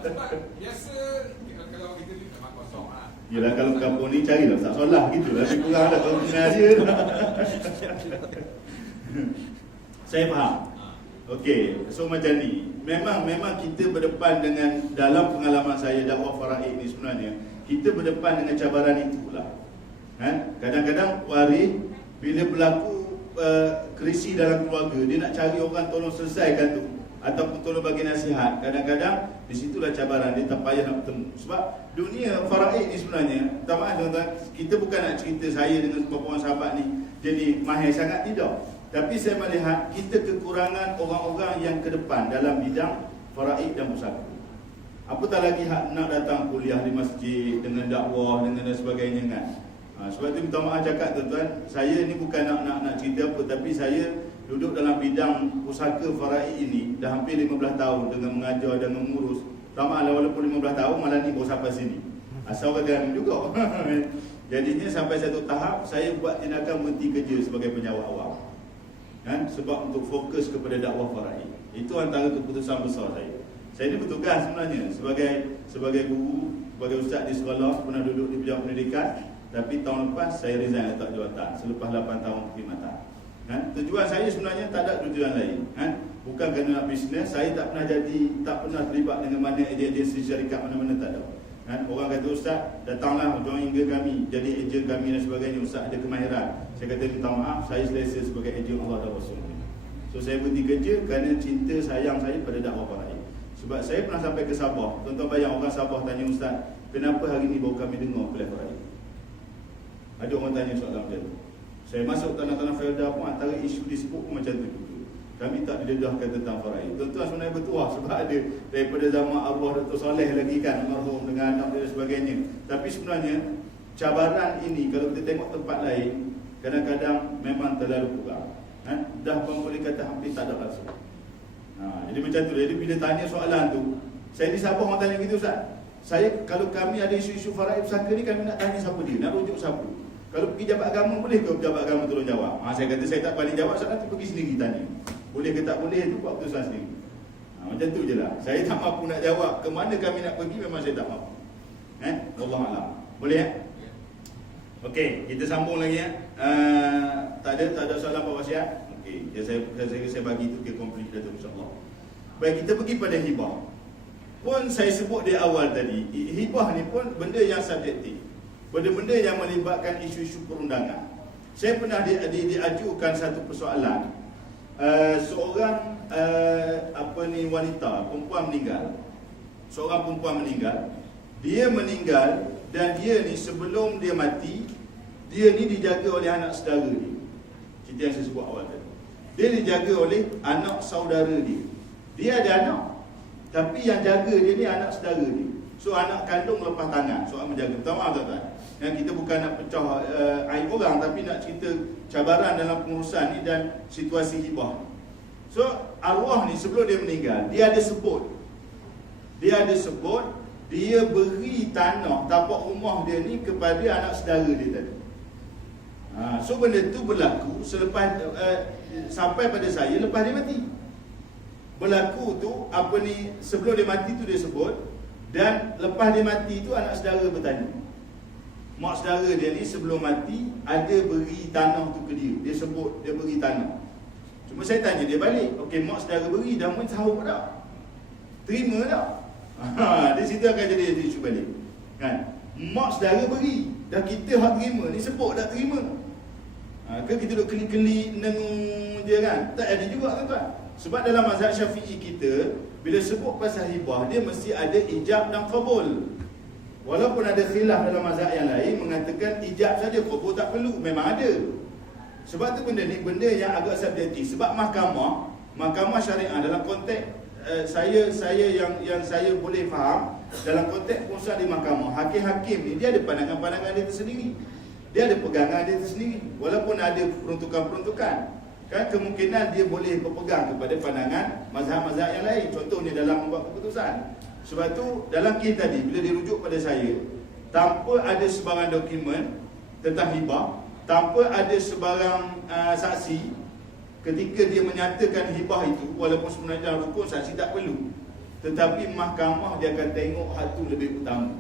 Sebab biasa kalau kita ni memang kosong lah. Yelah, kalau kampung ni carilah tak solah gitu lah. Lebih kurang dah kalau kena dia. Saya faham. Okey, so macam ni. Memang kita berdepan dengan, dalam pengalaman saya dakwah faraid ni sebenarnya, kita berdepan dengan cabaran itulah. Kan? Kadang-kadang waris bila berlaku krisi dalam keluarga, dia nak cari orang tolong selesaikan tu ataupun tolong bagi nasihat. Kadang-kadang di situlah cabaran, dia tak payah nak bertemu. Sebab dunia faraid ni sebenarnya, tak maaf tuan-tuan, kita bukan nak cerita saya dengan beberapa orang sahabat ni jadi mahir sangat, tidak. Tapi saya melihat kita kekurangan orang-orang yang ke depan dalam bidang faraid dan pusaka. Apatah lagi hak nak datang kuliah di masjid dengan dakwah dengan dan sebagainya kan. Sebab tu minta maaf cakap tuan-tuan, saya ni bukan nak cerita apa, tapi saya duduk dalam bidang pusaka faraid ini dah hampir 15 tahun dengan mengajar dan mengurus. Ramai walaupun 15 tahun malah ni baru sampai sini. Asal kata juga. Jadinya sampai satu tahap saya buat tindakan berhenti kerja sebagai penjawat awam. Kan? Sebab untuk fokus kepada dakwah faraid. Itu antara keputusan besar saya. Saya ni bertugas sebenarnya sebagai guru, sebagai ustaz di sekolah, pernah duduk di bidang pendidikan, tapi tahun lepas saya resign letak jawatan selepas 8 tahun perkhidmatan. Kan? Tujuan saya sebenarnya tak ada tujuan lain. Kan? Bukan kerana nak bisnes, saya tak pernah terlibat dengan mana agensi syarikat mana-mana, tak ada. Kan? Orang kata ustaz, datanglah join ke kami, jadi ejen kami dan sebagainya. Ustaz ada kemahiran. Saya kata minta maaf, saya selesa sebagai ejen Allah dan Rasul. So saya berhenti kerja kerana cinta sayang saya pada dakwah faraid. Sebab saya pernah sampai ke Sabah. Tuan-tuan bayang orang Sabah tanya ustaz, kenapa hari ni baru kami dengar kuliah faraid? Ada orang tanya soalan macam tu. Saya masuk tanah-tanah Felda pun antara isu disebut pun macam tu. Kami tak didedahkan tentang faraid. Tuan-tuan sebenarnya bertuah sebab ada daripada zaman arwah Dr. Soleh lagi kan, almarhum dengan anak dia dan sebagainya. Tapi sebenarnya cabaran ini kalau kita tengok tempat lain kadang-kadang memang terlalu kurang. Dah boleh kata hampir tak ada langsung. Jadi macam tu. Jadi bila tanya soalan tu, saya di Sabah orang tanya gitu ustaz. Kalau kami ada isu-isu faraid pusaka ni, kami nak tanya siapa dia, nak rujuk siapa. Kalau pergi jabat agama, boleh ke jabat agama tolong jawab? Saya kata saya tak pandai jawab, saya nanti pergi sendiri tanya. Boleh ke tak boleh tu buat keputusan sendiri. Macam tu je lah. Saya tak mampu nak jawab ke mana kami nak pergi, memang saya tak mampu. Wallahualam. Boleh ya? Okey, kita sambung lagi ya. Tak ada soalan Pak Wasiat? Okey, saya bagi itu ke komplit dah tu insya-Allah. Baik, kita pergi pada hibah. Pun saya sebut di awal tadi, hibah ni pun benda yang subjektif. Benda-benda yang melibatkan isu-isu perundangan. Saya pernah diajukan satu persoalan. Seorang wanita, perempuan meninggal. Seorang perempuan meninggal. Dia meninggal dan dia ni sebelum dia mati, dia ni dijaga oleh anak saudara dia. Cerita yang saya sebut awal tadi. Dia dijaga oleh anak saudara dia. Dia ada anak, tapi yang jaga dia ni anak saudara dia. So anak kandung lepas tangan soal menjaga. Pertama tuan-tuan, yang kita bukan nak pecah aib orang, tapi nak cerita cabaran dalam pengurusan ni dan situasi hibah. So arwah ni sebelum dia meninggal, dia ada sebut, dia beri tanah tapak rumah dia ni kepada anak saudara dia tadi. So benda tu berlaku selepas sampai pada saya lepas dia mati. Berlaku tu sebelum dia mati tu dia sebut, dan lepas dia mati tu anak saudara bertanya. Mak saudara dia ni sebelum mati ada beri tanah tu ke dia. Dia sebut dia beri tanah. Cuma saya tanya dia balik, okey mak saudara beri dah mun tahu tak? Terima tak? Di situ akan jadi isu balik. Kan? Mak saudara beri, dah kita hak terima, ni sebut tak terima. Ke kita duk keli-keli nengung je kan? Tak ada juga tuan-tuan. Sebab dalam mazhab Syafi'i kita, bila sebut pasal hibah, dia mesti ada ijab dan qabul. Walaupun ada khilaf dalam mazhab yang lain mengatakan ijab saja, qabul tak perlu, memang ada. Sebab tu benda ni benda yang agak subjektif. Sebab mahkamah syariah dalam konteks saya yang saya boleh faham dalam konteks pengurusan di mahkamah, hakim-hakim ni dia ada pandangan-pandangan dia tersendiri. Dia ada pegangan dia tersendiri. Walaupun ada peruntukan-peruntukan, kan kemungkinan dia boleh berpegang kepada pandangan mazhab-mazhab yang lain. Contohnya dalam membuat keputusan. Sebab tu dalam kes tadi bila dirujuk pada saya, tanpa ada sebarang dokumen tentang hibah, tanpa ada sebarang saksi ketika dia menyatakan hibah itu, walaupun sebenarnya dalam rukun saksi tak perlu, tetapi mahkamah dia akan tengok hal tu lebih utama,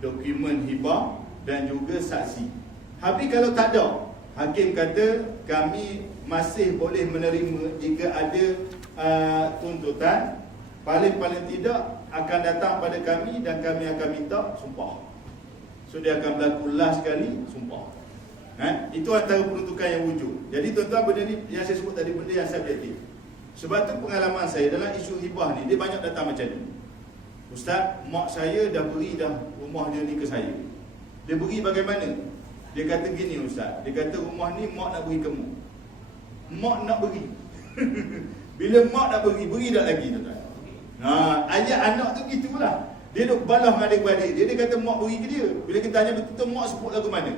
dokumen hibah dan juga saksi. Habis kalau tak ada, hakim kata kami masih boleh menerima jika ada tuntutan, paling-paling tidak akan datang pada kami dan kami akan minta sumpah. So dia akan berlaku last sekali sumpah. Itu antara peruntukan yang wujud. Jadi tuan-tuan, benda ni yang saya sebut tadi benda yang subjektif. Sebab tu pengalaman saya dalam isu hibah ni, dia banyak datang macam ni. Ustaz, mak saya dah beri dah rumah dia ni ke saya. Dia beri bagaimana? Dia kata gini ustaz, dia kata rumah ni mak nak beri kamu. Mak nak beri. Bila mak nak beri tak lagi tuan-tuan. Ayat anak tu gitulah. Dia duk balah dengan adik-beradik dia, dia kata mak beri ke dia. Bila kita tanya betul-betul mak sebut lagu mana?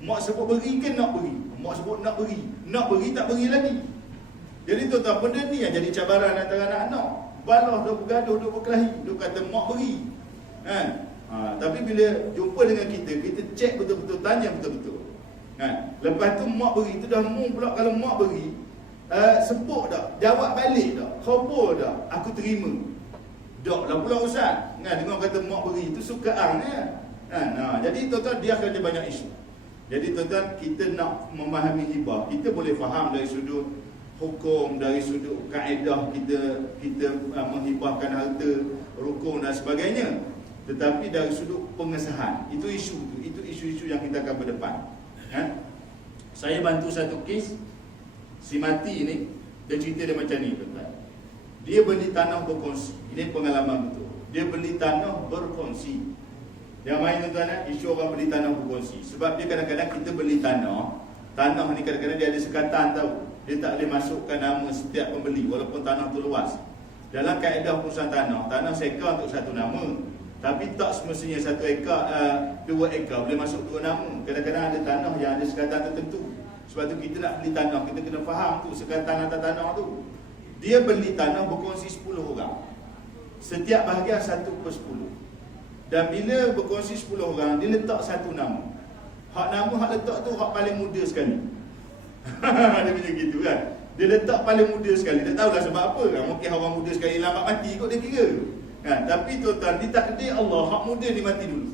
Mak sebut beri ke nak beri? Mak sebut nak beri. Nak beri tak beri lagi. Jadi tuan-tuan, benda ni yang jadi cabaran antara anak-anak. Balah duk bergaduh, duk berkelahi, duk kata mak beri. Kan? Tapi bila jumpa dengan kita cek betul-betul, tanya betul-betul. Kan? Lepas tu mak beri tu dah mu pula, kalau mak beri sebut tak? Jawab balik tak? Khabar tak? Aku terima. Tak lah pula ustaz. Kan? Dengar kata mak beri tu sukaan ya. Kan? Jadi tuan-tuan, dia akan ada banyak isu. Jadi tuan-tuan, kita nak memahami hibah, kita boleh faham dari sudut hukum, dari sudut kaedah kita menghibahkan harta, rukun dan sebagainya. Tetapi dari sudut pengesahan, itu isu-isu yang kita akan berdepan. Saya bantu satu kes, si mati ni, dia cerita dia macam ni tuan-tuan. Dia beli tanah berkongsi. Ini pengalaman betul. Dia beli tanah berkongsi. Yang main tuan-tuan, isu orang beli tanah berkongsi. Sebab dia kadang-kadang kita beli tanah ni kadang-kadang dia ada sekatan tau. Dia tak boleh masukkan nama setiap pembeli walaupun tanah tu luas. Dalam kaedah pengurusan tanah seekar untuk satu nama. Tapi tak semestinya 1 ekar, 2 ekar boleh masuk 2 nama. Kadang-kadang ada tanah yang ada sekatan tertentu. Sebab tu kita nak beli tanah, kita kena faham tu sekatan atas tanah tu. Dia beli tanah berkongsi 10 orang. Setiap bahagian 1/10. Dan bila berkongsi 10 orang, dia letak satu nama. Hak letak tu hak paling muda sekali. Dia punya gitu kan. Dia letak paling muda sekali. Tak tahulah sebab apa kan. Mungkin orang muda sekali lambat mati kot dia kira. Kan? Tapi tuan-tuan, ditakdir Allah, hak muda ni mati dulu.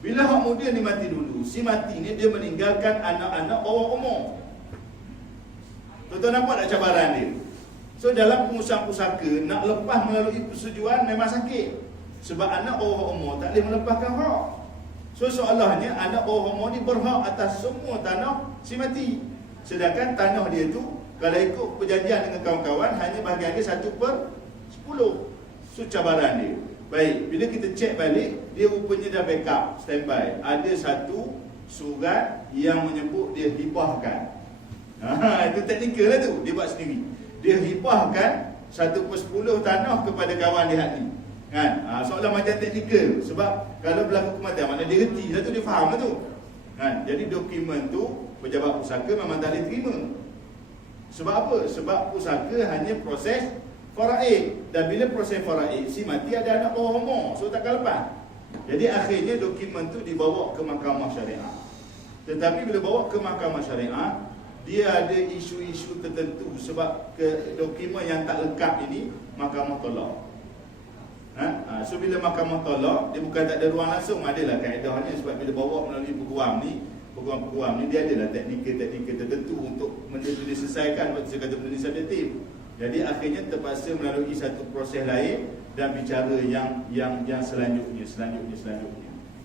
Bila hak muda ni mati dulu, si mati ni dia meninggalkan anak-anak bawah umur. Tuan-tuan nampak tak cabaran dia? So dalam pengurusan pusaka, nak lepas melalui persetujuan memang sakit. Sebab anak bawah umur tak boleh melepaskan hak. So seolahnya anak bawah umur ni berhak atas semua tanah si mati. Sedangkan tanah dia tu, kalau ikut perjanjian dengan kawan-kawan, hanya bahagian dia 1/10. So cabaran dia. Baik, bila kita cek balik, dia rupanya dah backup, standby. Ada satu surat yang menyebut dia hibahkan. Itu teknikal lah tu, dia buat sendiri. Dia hibahkan 1/10 tanah kepada kawan dia ni. Kan? Seolah macam teknikal. Sebab kalau berlaku kematian, mana dia reti lah tu, dia faham lah tu. Kan? Jadi dokumen tu pejabat pusaka memang tak boleh terima. Sebab apa? Sebab pusaka hanya proses faraid. Dan bila proses faraid, si mati ada anak bawah umur, so takkan lepas. Jadi akhirnya dokumen tu dibawa ke mahkamah syariah. Tetapi bila bawa ke mahkamah syariah, dia ada isu-isu tertentu. Sebab dokumen yang tak lengkap ini, mahkamah tolak. So bila mahkamah tolak, dia bukan tak ada ruang langsung, adalah kaedahnya. Sebab bila bawa melalui peguam ni, dia adalah teknikal tertentu untuk benda tu diselesaikan. Sebab saya kata benda ni subjektif. Jadi akhirnya terpaksa melalui satu proses lain dan bicara yang selanjutnya,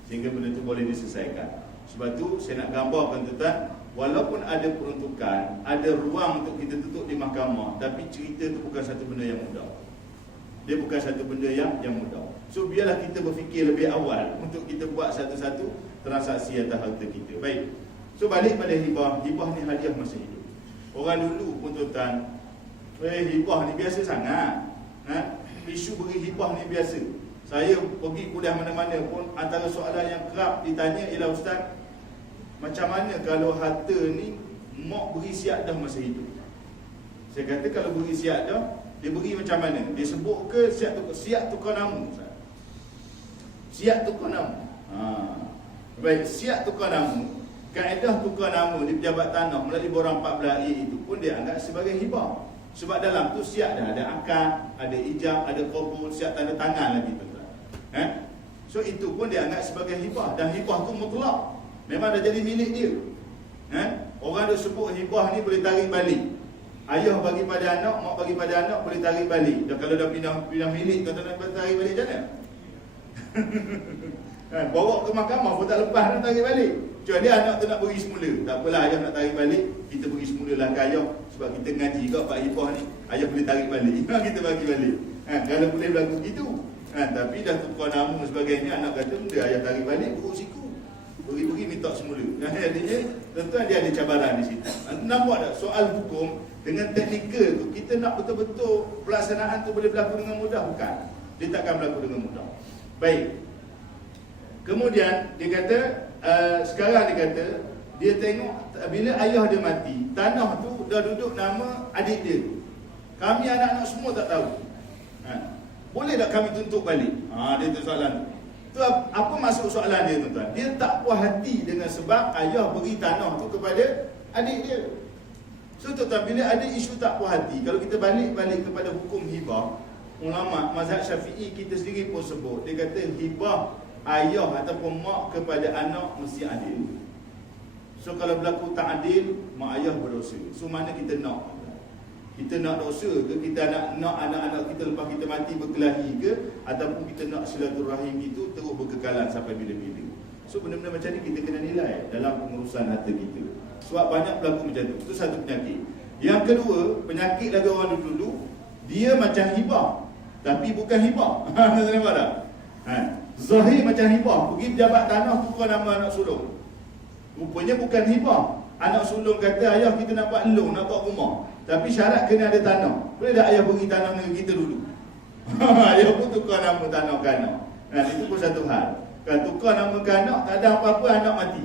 sehingga benda tu boleh diselesaikan. Sebab tu saya nak gambarkan tuan-tuan, walaupun ada peruntukan, ada ruang untuk kita tutup di mahkamah, tapi cerita tu bukan satu benda yang mudah. Dia bukan satu benda yang mudah. So biarlah kita berfikir lebih awal untuk kita buat satu-satu transaksi atas harta kita. Baik. So balik pada hibah. Hibah ni hadiah masa hidup. Orang dulu pun tuan-tuan, hibah ni biasa sangat. Isu beri hibah ni biasa. Saya pergi kuliah mana-mana pun, antara soalan yang kerap ditanya ialah, ustaz, macam mana kalau harta ni mak beri siap dah masa hidup? Saya kata kalau beri siap dah, dia beri macam mana? Dia sebut ke siap tukar nama? Siap tukar nama. Baik, siap tukar nama. Kaedah tukar nama di pejabat tanah melalui borang 14A itu pun dia anggap sebagai hibah. Sebab dalam tu siap dah ada akad, ada ijab, ada qabul, siap tanda tangan lagi tuan-tuan. So itu pun dia anggap sebagai hibah. Dan hibah tu mutlak, memang dah jadi milik dia. Orang dah sebut hibah ni boleh tarik balik. Ayah bagi pada anak, mak bagi pada anak, boleh tarik balik. Dan kalau dah pindah milik, tuan-tuan nak tarik balik macam mana? Bawa ke mahkamah pun tak lepas nak tarik balik. Kecuali anak tu nak beri semula. Tak apalah, ayah nak tarik balik, kita beri semula lah ke ayah. Sebab kita ngaji kat Pak Hibah ni, ayah boleh tarik balik. Kita bagi balik. Kalau boleh berlaku begitu. Tapi dah tukar nama sebagainya, anak kata benda ayah tarik balik, buruk siku. Beri-beri minta semula. Jadinya tuan-tuan, dia ada cabaran di situ. Nampak tak soal hukum dengan teknikal tu, kita nak betul-betul pelaksanaan tu boleh berlaku dengan mudah? Bukan. Dia takkan berlaku dengan mudah. Baik. Kemudian dia kata, sekarang dia kata, dia tengok bila ayah dia mati, tanah tu duduk nama adik dia. Kami anak-anak semua tak tahu. Boleh tak kami tuntut balik? Dia tu soalan tu. Apa maksud soalan dia tuan-tuan? Dia tak puas hati dengan sebab ayah beri tanah tu kepada adik dia. So tuan-tuan, bila ada isu tak puas hati, kalau kita balik kepada hukum hibah, ulama mazhab Syafi'i kita sendiri pun sebut, dia kata hibah ayah ataupun mak kepada anak mesti adil. So kalau berlaku tak adil, mak ayah berdosa. So mana kita nak? Kita nak dosa ke? Kita nak anak-anak kita lepas kita mati berkelahi ke? Ataupun kita nak silaturahim itu terus berkekalan sampai bila-bila? So benda-benda macam ni kita kena nilai dalam pengurusan harta kita. Sebab banyak berlaku macam tu. Itu satu penyakit. Yang kedua, penyakit lagi orang dulu, dia macam hibah tapi bukan hibah. Tuan-tuan nampak tak? Zahir macam hibah, pergi pejabat tanah tukar nama anak sulung. Rupanya bukan hibah. Anak sulung kata, ayah kita nak buat loan, nak buat rumah, tapi syarat kena ada tanah. Boleh tak ayah beri tanah dengan kita dulu? Ayah pun tukar nama tanah ke anak. Itu pun satu hal. Kalau tukar nama ke anak, tak ada apa-apa, anak mati.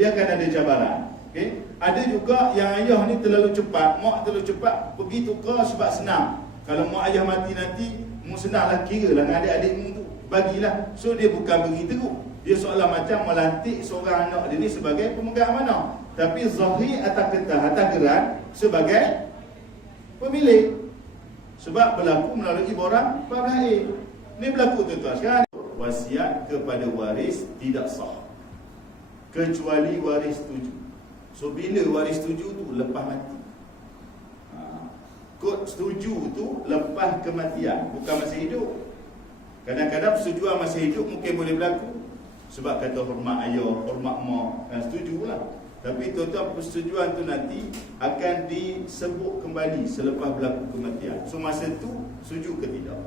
Dia akan ada cabaran. Okay? Ada juga yang ayah ni terlalu cepat, mak terlalu cepat, pergi tukar sebab senang. Kalau mak ayah mati nanti, mu senanglah, kira lah dengan adik-adikmu tu, bagilah. So dia bukan beri teruk, dia seolah macam melantik seorang anak dia ni sebagai pemegang amanah, tapi zahir atas geran sebagai pemilik. Sebab berlaku melalui borang pablaik. Ni berlaku tuan-tuan. Sekarang wasiat kepada waris tidak sah kecuali waris setuju. So bila waris setuju tu lepas mati. Kod setuju tu lepas kematian, bukan masa hidup. Kadang-kadang persetujuan masa hidup mungkin boleh berlaku sebab kata hormat ayah, hormat mak, setujulah. Tapi tuan-tuan, persetujuan tu nanti akan disebut kembali selepas berlaku kematian. So masa tu setuju ke tidak?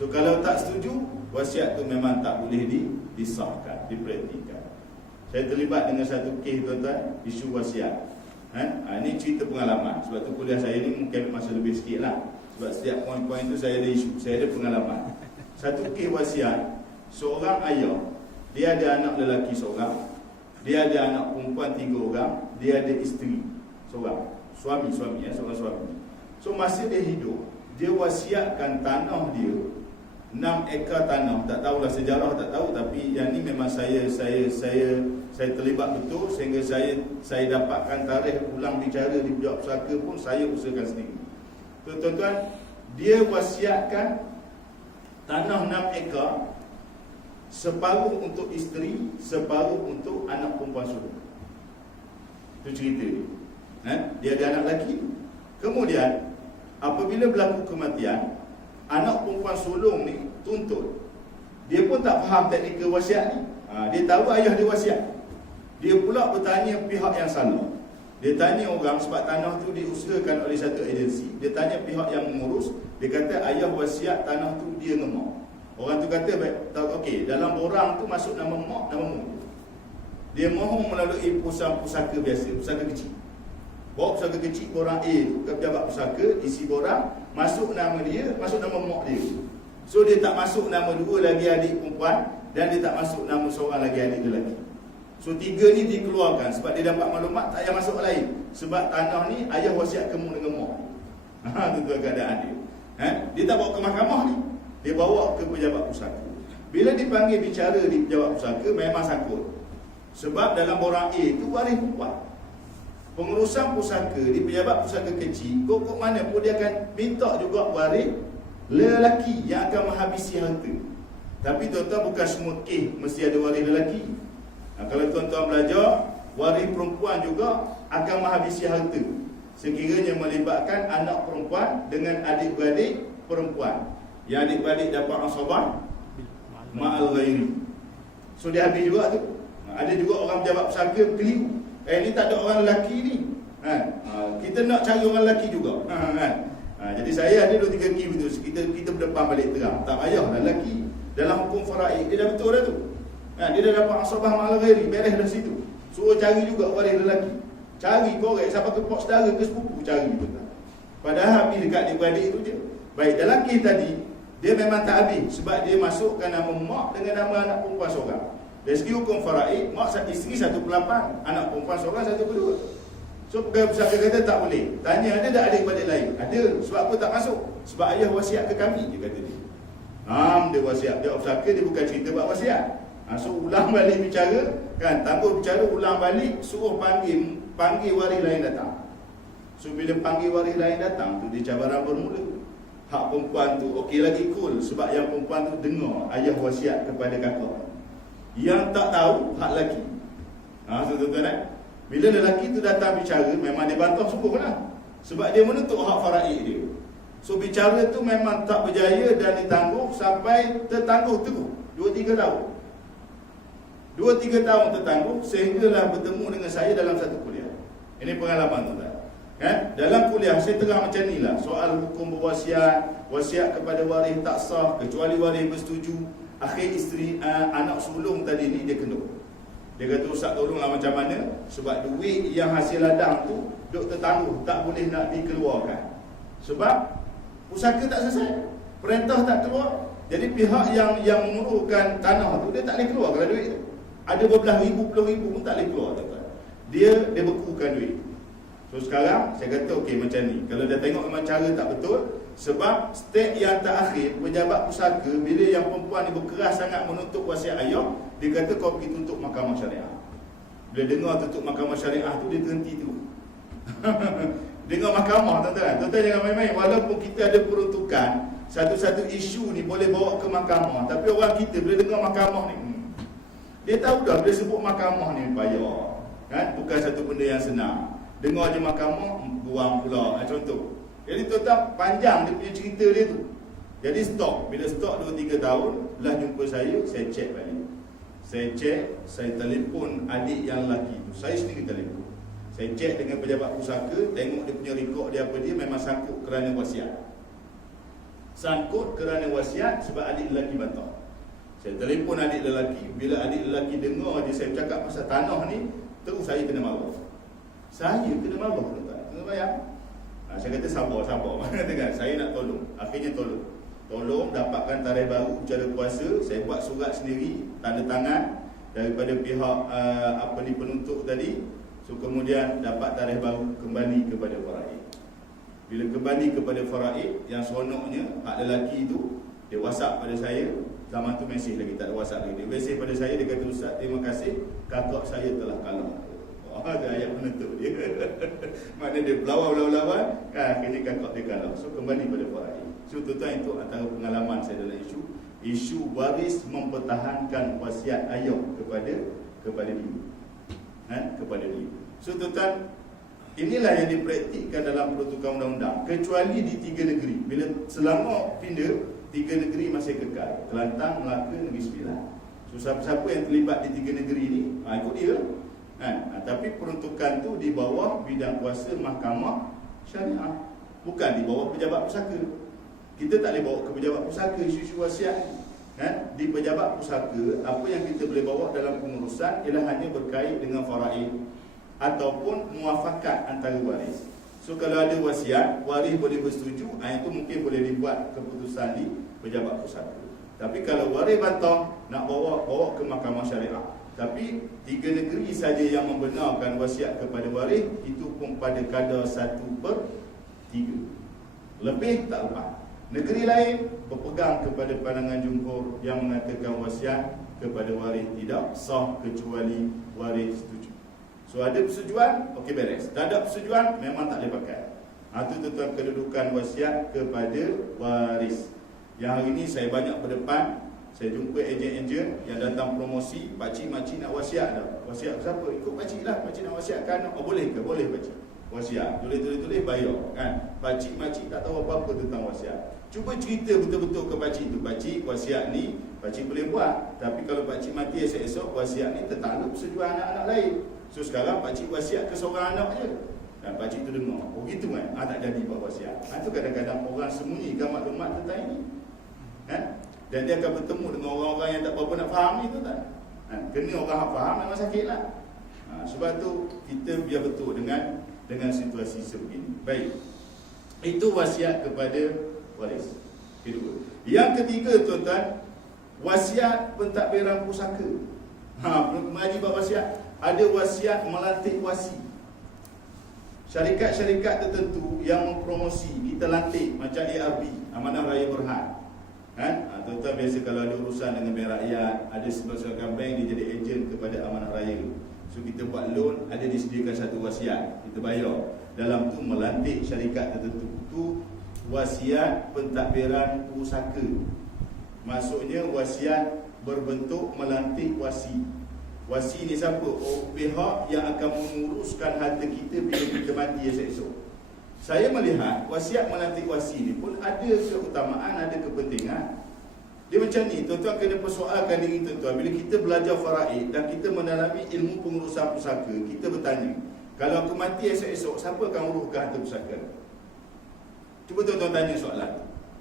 So kalau tak setuju, wasiat tu memang tak boleh disahkan, dipraktikkan. Saya terlibat dengan satu kes tuan-tuan, isu wasiat. Ini cerita pengalaman. Sebab tu kuliah saya ni mungkin masa lebih sikit lah. Sebab setiap poin-poin tu saya ada isu, saya ada pengalaman. Satu kes wasiat, seorang ayah, dia ada anak lelaki seorang, dia ada anak perempuan 3 orang, dia ada isteri seorang, suami seorang suami. So masa dia hidup, dia wasiatkan tanah dia 6 ekar tanah. Tak tahulah sejarah, tak tahu, tapi yang ni memang saya terlibat betul sehingga saya dapatkan tarikh ulang bicara di Pejabat Pusaka pun saya usahakan sendiri. Tuan-tuan, dia wasiatkan tanah 6 ekar, separuh untuk isteri, separuh untuk anak perempuan sulung. Itu cerita dia. Dia ada anak lelaki. Kemudian apabila berlaku kematian, anak perempuan sulung ni tuntut. Dia pun tak faham teknikal wasiat ni. Dia tahu ayah dia wasiat. Dia pula bertanya pihak yang salah. Dia tanya orang sebab tanah tu diusahakan oleh satu agensi. Dia tanya pihak yang mengurus. Dia kata ayah wasiat tanah tu dia dengan mak. Orang tu kata baik, okey, dalam borang tu masuk nama mak, nama mu. Dia mohon melalui pusaka biasa, pusaka kecil. Bawa pusaka kecil borang A tu ke pejabat pusaka, isi borang, masuk nama dia, masuk nama mak dia. So dia tak masuk nama 2 lagi adik perempuan dan dia tak masuk nama seorang lagi adik lelaki. So 3 ni dikeluarkan sebab dia dapat maklumat tak payah masuk lain. Sebab tanah ni ayah wasiat kamu dengan mak. Itu keadaan dia. Dia tak bawa ke mahkamah ni. Dia bawa ke pejabat pusaka. Bila dipanggil bicara di pejabat pusaka, memang sakut. Sebab dalam borang A tu waris perempuan. Pengurusan pusaka di pejabat pusaka kecil, kok mana pun dia akan minta juga waris lelaki yang akan menghabisi harta. Tapi tuan-tuan, bukan semua kes mesti ada waris lelaki. Kalau tuan-tuan belajar, waris perempuan juga akan menghabisi harta sekiranya melibatkan anak perempuan dengan adik-beradik perempuan. Yang adik-beradik dapat asabah ma'al ghairi. So dia habis juga tu. Ada juga orang pejabat pusaka keliru. Ni tak ada orang lelaki ni. Kita nak cari orang lelaki juga. Jadi saya ada 2-3 kes betul. Kita berdepan balik terang. Tak payahlah lelaki. Dalam hukum faraid dia dah betul dah tu. Dia dah dapat asabah ma'al ghairi, beres dah situ. Suruh cari juga waris lelaki. Cari korek siapa ke pok saudara ke sepupu, cari betul. Padahal habis dekat adik-beradik tu je. Baik, dalam kes tadi dia memang tak habis sebab dia masukkan nama mak dengan nama anak perempuan seorang. Dari segi hukum faraid, mak isteri 1/8, anak perempuan seorang 1/2. So pegawai pusaka kata tak boleh. Tanya ada tak adik-adik lain? Ada. Sebab apa tak masuk? Sebab ayah wasiat ke kami, dia kata dia. Dia wasiat. Dia pusaka, dia bukan cerita buat wasiat. So ulang balik bicara, kan, tangguh bicara, ulang balik, suruh panggil waris lain datang. So bila panggil waris lain datang tu, dia cabaran bermula. Hak perempuan tu okey lagi cool, sebab yang perempuan tu dengar ayah wasiat kepada kakak. Yang tak tahu hak lelaki. Tuan-tuan kan? Bila lelaki tu datang bicara, memang dia bantah sungguh lah. Sebab dia menuntut hak faraid dia. So bicara tu memang tak berjaya dan ditangguh sampai tertangguh terus 2-3 tahun. 2-3 tahun tertangguh sehinggalah bertemu dengan saya dalam satu kuliah. Ini pengalaman tuan-tuan. Kan? Dalam kuliah saya terang macam ni lah, soal hukum berwasiat, wasiat kepada waris tak sah kecuali waris bersetuju. Akhir isteri anak sulung tadi ni dia kena. Dia kata, ustaz tolonglah macam mana, sebab duit yang hasil ladang tu duk tertangguh, tak boleh nak dikeluarkan. Sebab pusaka tak selesai, perintah tak keluar. Jadi pihak yang menguruskan tanah tu dia tak boleh keluar kalau duit tu. Ada berbelah ribu, puluh ribu pun tak boleh keluar tuan-tuan. Dia bekukan duit. So sekarang saya kata okey macam ni. Kalau dah tengok memang cara tak betul, sebab step yang terakhir pejabat pusaka, bila yang perempuan ni berkeras sangat menuntut wasiat ayah, dia kata kau pergi tuntut mahkamah syariah. Bila dengar tuntut mahkamah syariah tu, dia terhenti tu. Dengar mahkamah tuan-tuan. Tuan-tuan jangan main-main. Walaupun kita ada peruntukan, satu-satu isu ni boleh bawa ke mahkamah, tapi orang kita bila dengar mahkamah ni, dia tahu dah bila sebut mahkamah ni payah, kan? Bukan satu benda yang senang. Dengar je mahkamah, buang pula, contoh. Jadi tuan-tuan, panjang dia punya cerita dia tu. Jadi stok, bila stok 2-3 tahun, lah jumpa saya cek balik. Saya cek, saya telefon adik yang lelaki tu, saya sendiri telefon. Saya cek dengan pejabat pusaka, tengok dia punya rekod dia apa dia, memang sangkut kerana wasiat. Sangkut kerana wasiat sebab adik lelaki bantah. Saya telefon adik lelaki, bila adik lelaki dengar je saya cakap pasal tanah ni, terus saya kena marah. Saya kena marah tuan-tuan. Kena bayang. Saya kata sabar. Mana kan? Saya nak tolong. Akhirnya tolong dapatkan tarikh baru cara kuasa. Saya buat surat sendiri, tanda tangan daripada pihak penuntut tadi. So kemudian dapat tarikh baru kembali kepada faraid. Bila kembali kepada faraid, yang seronoknya hak lelaki tu dia WhatsApp pada saya. Zaman tu mesej lagi, tak ada WhatsApp lagi. Dia mesej pada saya, dia kata, ustaz terima kasih, kakak saya telah kalah. Ada ayat penuntut dia. Maknanya dia berlawan, kan, akhirnya kakak dia kalah. So kembali pada faraid. So tuan-tuan, itu antara pengalaman saya dalam isu waris mempertahankan wasiat ayah kepada dia. Kepada dia. So tuan-tuan, inilah yang dipraktikkan dalam peruntukan undang-undang, kecuali di 3 negeri. Bila selama pindah 3 negeri masih kekal, Kelantan, Melaka, Negeri Sembilan. So siapa-siapa yang terlibat di 3 negeri ni, ikut dia. Tapi peruntukan tu di bawah bidang kuasa mahkamah syariah, bukan di bawah pejabat pusaka. Kita tak boleh bawa ke pejabat pusaka isu-isu wasiat. Di pejabat pusaka, apa yang kita boleh bawa dalam pengurusan ialah hanya berkait dengan faraid ataupun muafakat antara waris. So kalau ada wasiat, waris boleh bersetuju, itu mungkin boleh dibuat keputusan di pejabat pusaka. Tapi kalau waris bantah, nak bawa ke mahkamah syariah. Tapi 3 negeri saja yang membenarkan wasiat kepada waris, itu pun pada kadar 1/3. Lebih tak lepas. Negeri lain berpegang kepada pandangan jumhur yang mengatakan wasiat kepada waris tidak sah kecuali waris setuju. So ada persetujuan, okey beres. Tak ada persetujuan, memang tak boleh pakai. Itu tentang kedudukan wasiat kepada waris. Yang hari ini saya banyak berdepan, saya jumpa ejen-ejen yang datang promosi, pakcik-makcik nak wasiat dah. Wasiat siapa? Ikut pakcik lah, pakcik nak wasiatkan. Boleh ke? Boleh pakcik. Wasiat, tulis bayar, kan? Pakcik-makcik tak tahu apa-apa tentang wasiat. Cuba cerita betul-betul ke pakcik tu, pakcik wasiat ni pakcik boleh buat, tapi kalau pakcik mati esok-esok, wasiat ni tertakluk persetujuan anak-anak lain. So sekarang pakcik wasiat ke seorang anak je, dan pakcik tu dengar, gitu kan? Tak jadi buat wasiat. Itu kadang-kadang orang sembunyikan maklumat tentang ini, kan? Dan dia akan bertemu dengan orang-orang yang tak berapa nak faham ni tu tak? Kena orang faham memang sakit lah. Sebab tu kita biar betul dengan situasi sebegini. Baik, itu wasiat kepada waris. Kedua. Yang ketiga tuan-tuan, wasiat pentadbiran pusaka. Mengaji bab wasiat, ada wasiat melantik wasi. syarikat-syarikat tertentu yang mempromosi, kita lantik macam ARB, Amanah Raya Berhad. Kan? Tuan-tuan biasa kalau ada urusan dengan bank rakyat, ada sebahagian bank dia jadi ejen kepada Amanah Raya. So kita buat loan, ada disediakan satu wasiat, kita bayar. Dalam tu melantik syarikat tertentu. Tu wasiat pentadbiran pusaka. Maksudnya wasiat berbentuk melantik wasi. Wasi ni siapa? Oh, pihak yang akan menguruskan harta kita bila kita mati esok-esok. Saya melihat wasiat melantik wasi ni pun ada keutamaan, ada kepentingan. Dia macam ni, tuan-tuan kena persoalkan diri tuan-tuan. Bila kita belajar faraid dan kita mendalami ilmu pengurusan pusaka, kita bertanya, kalau aku mati esok-esok, siapa akan uruskan harta pusaka? Cuba tuan-tuan tanya soalan.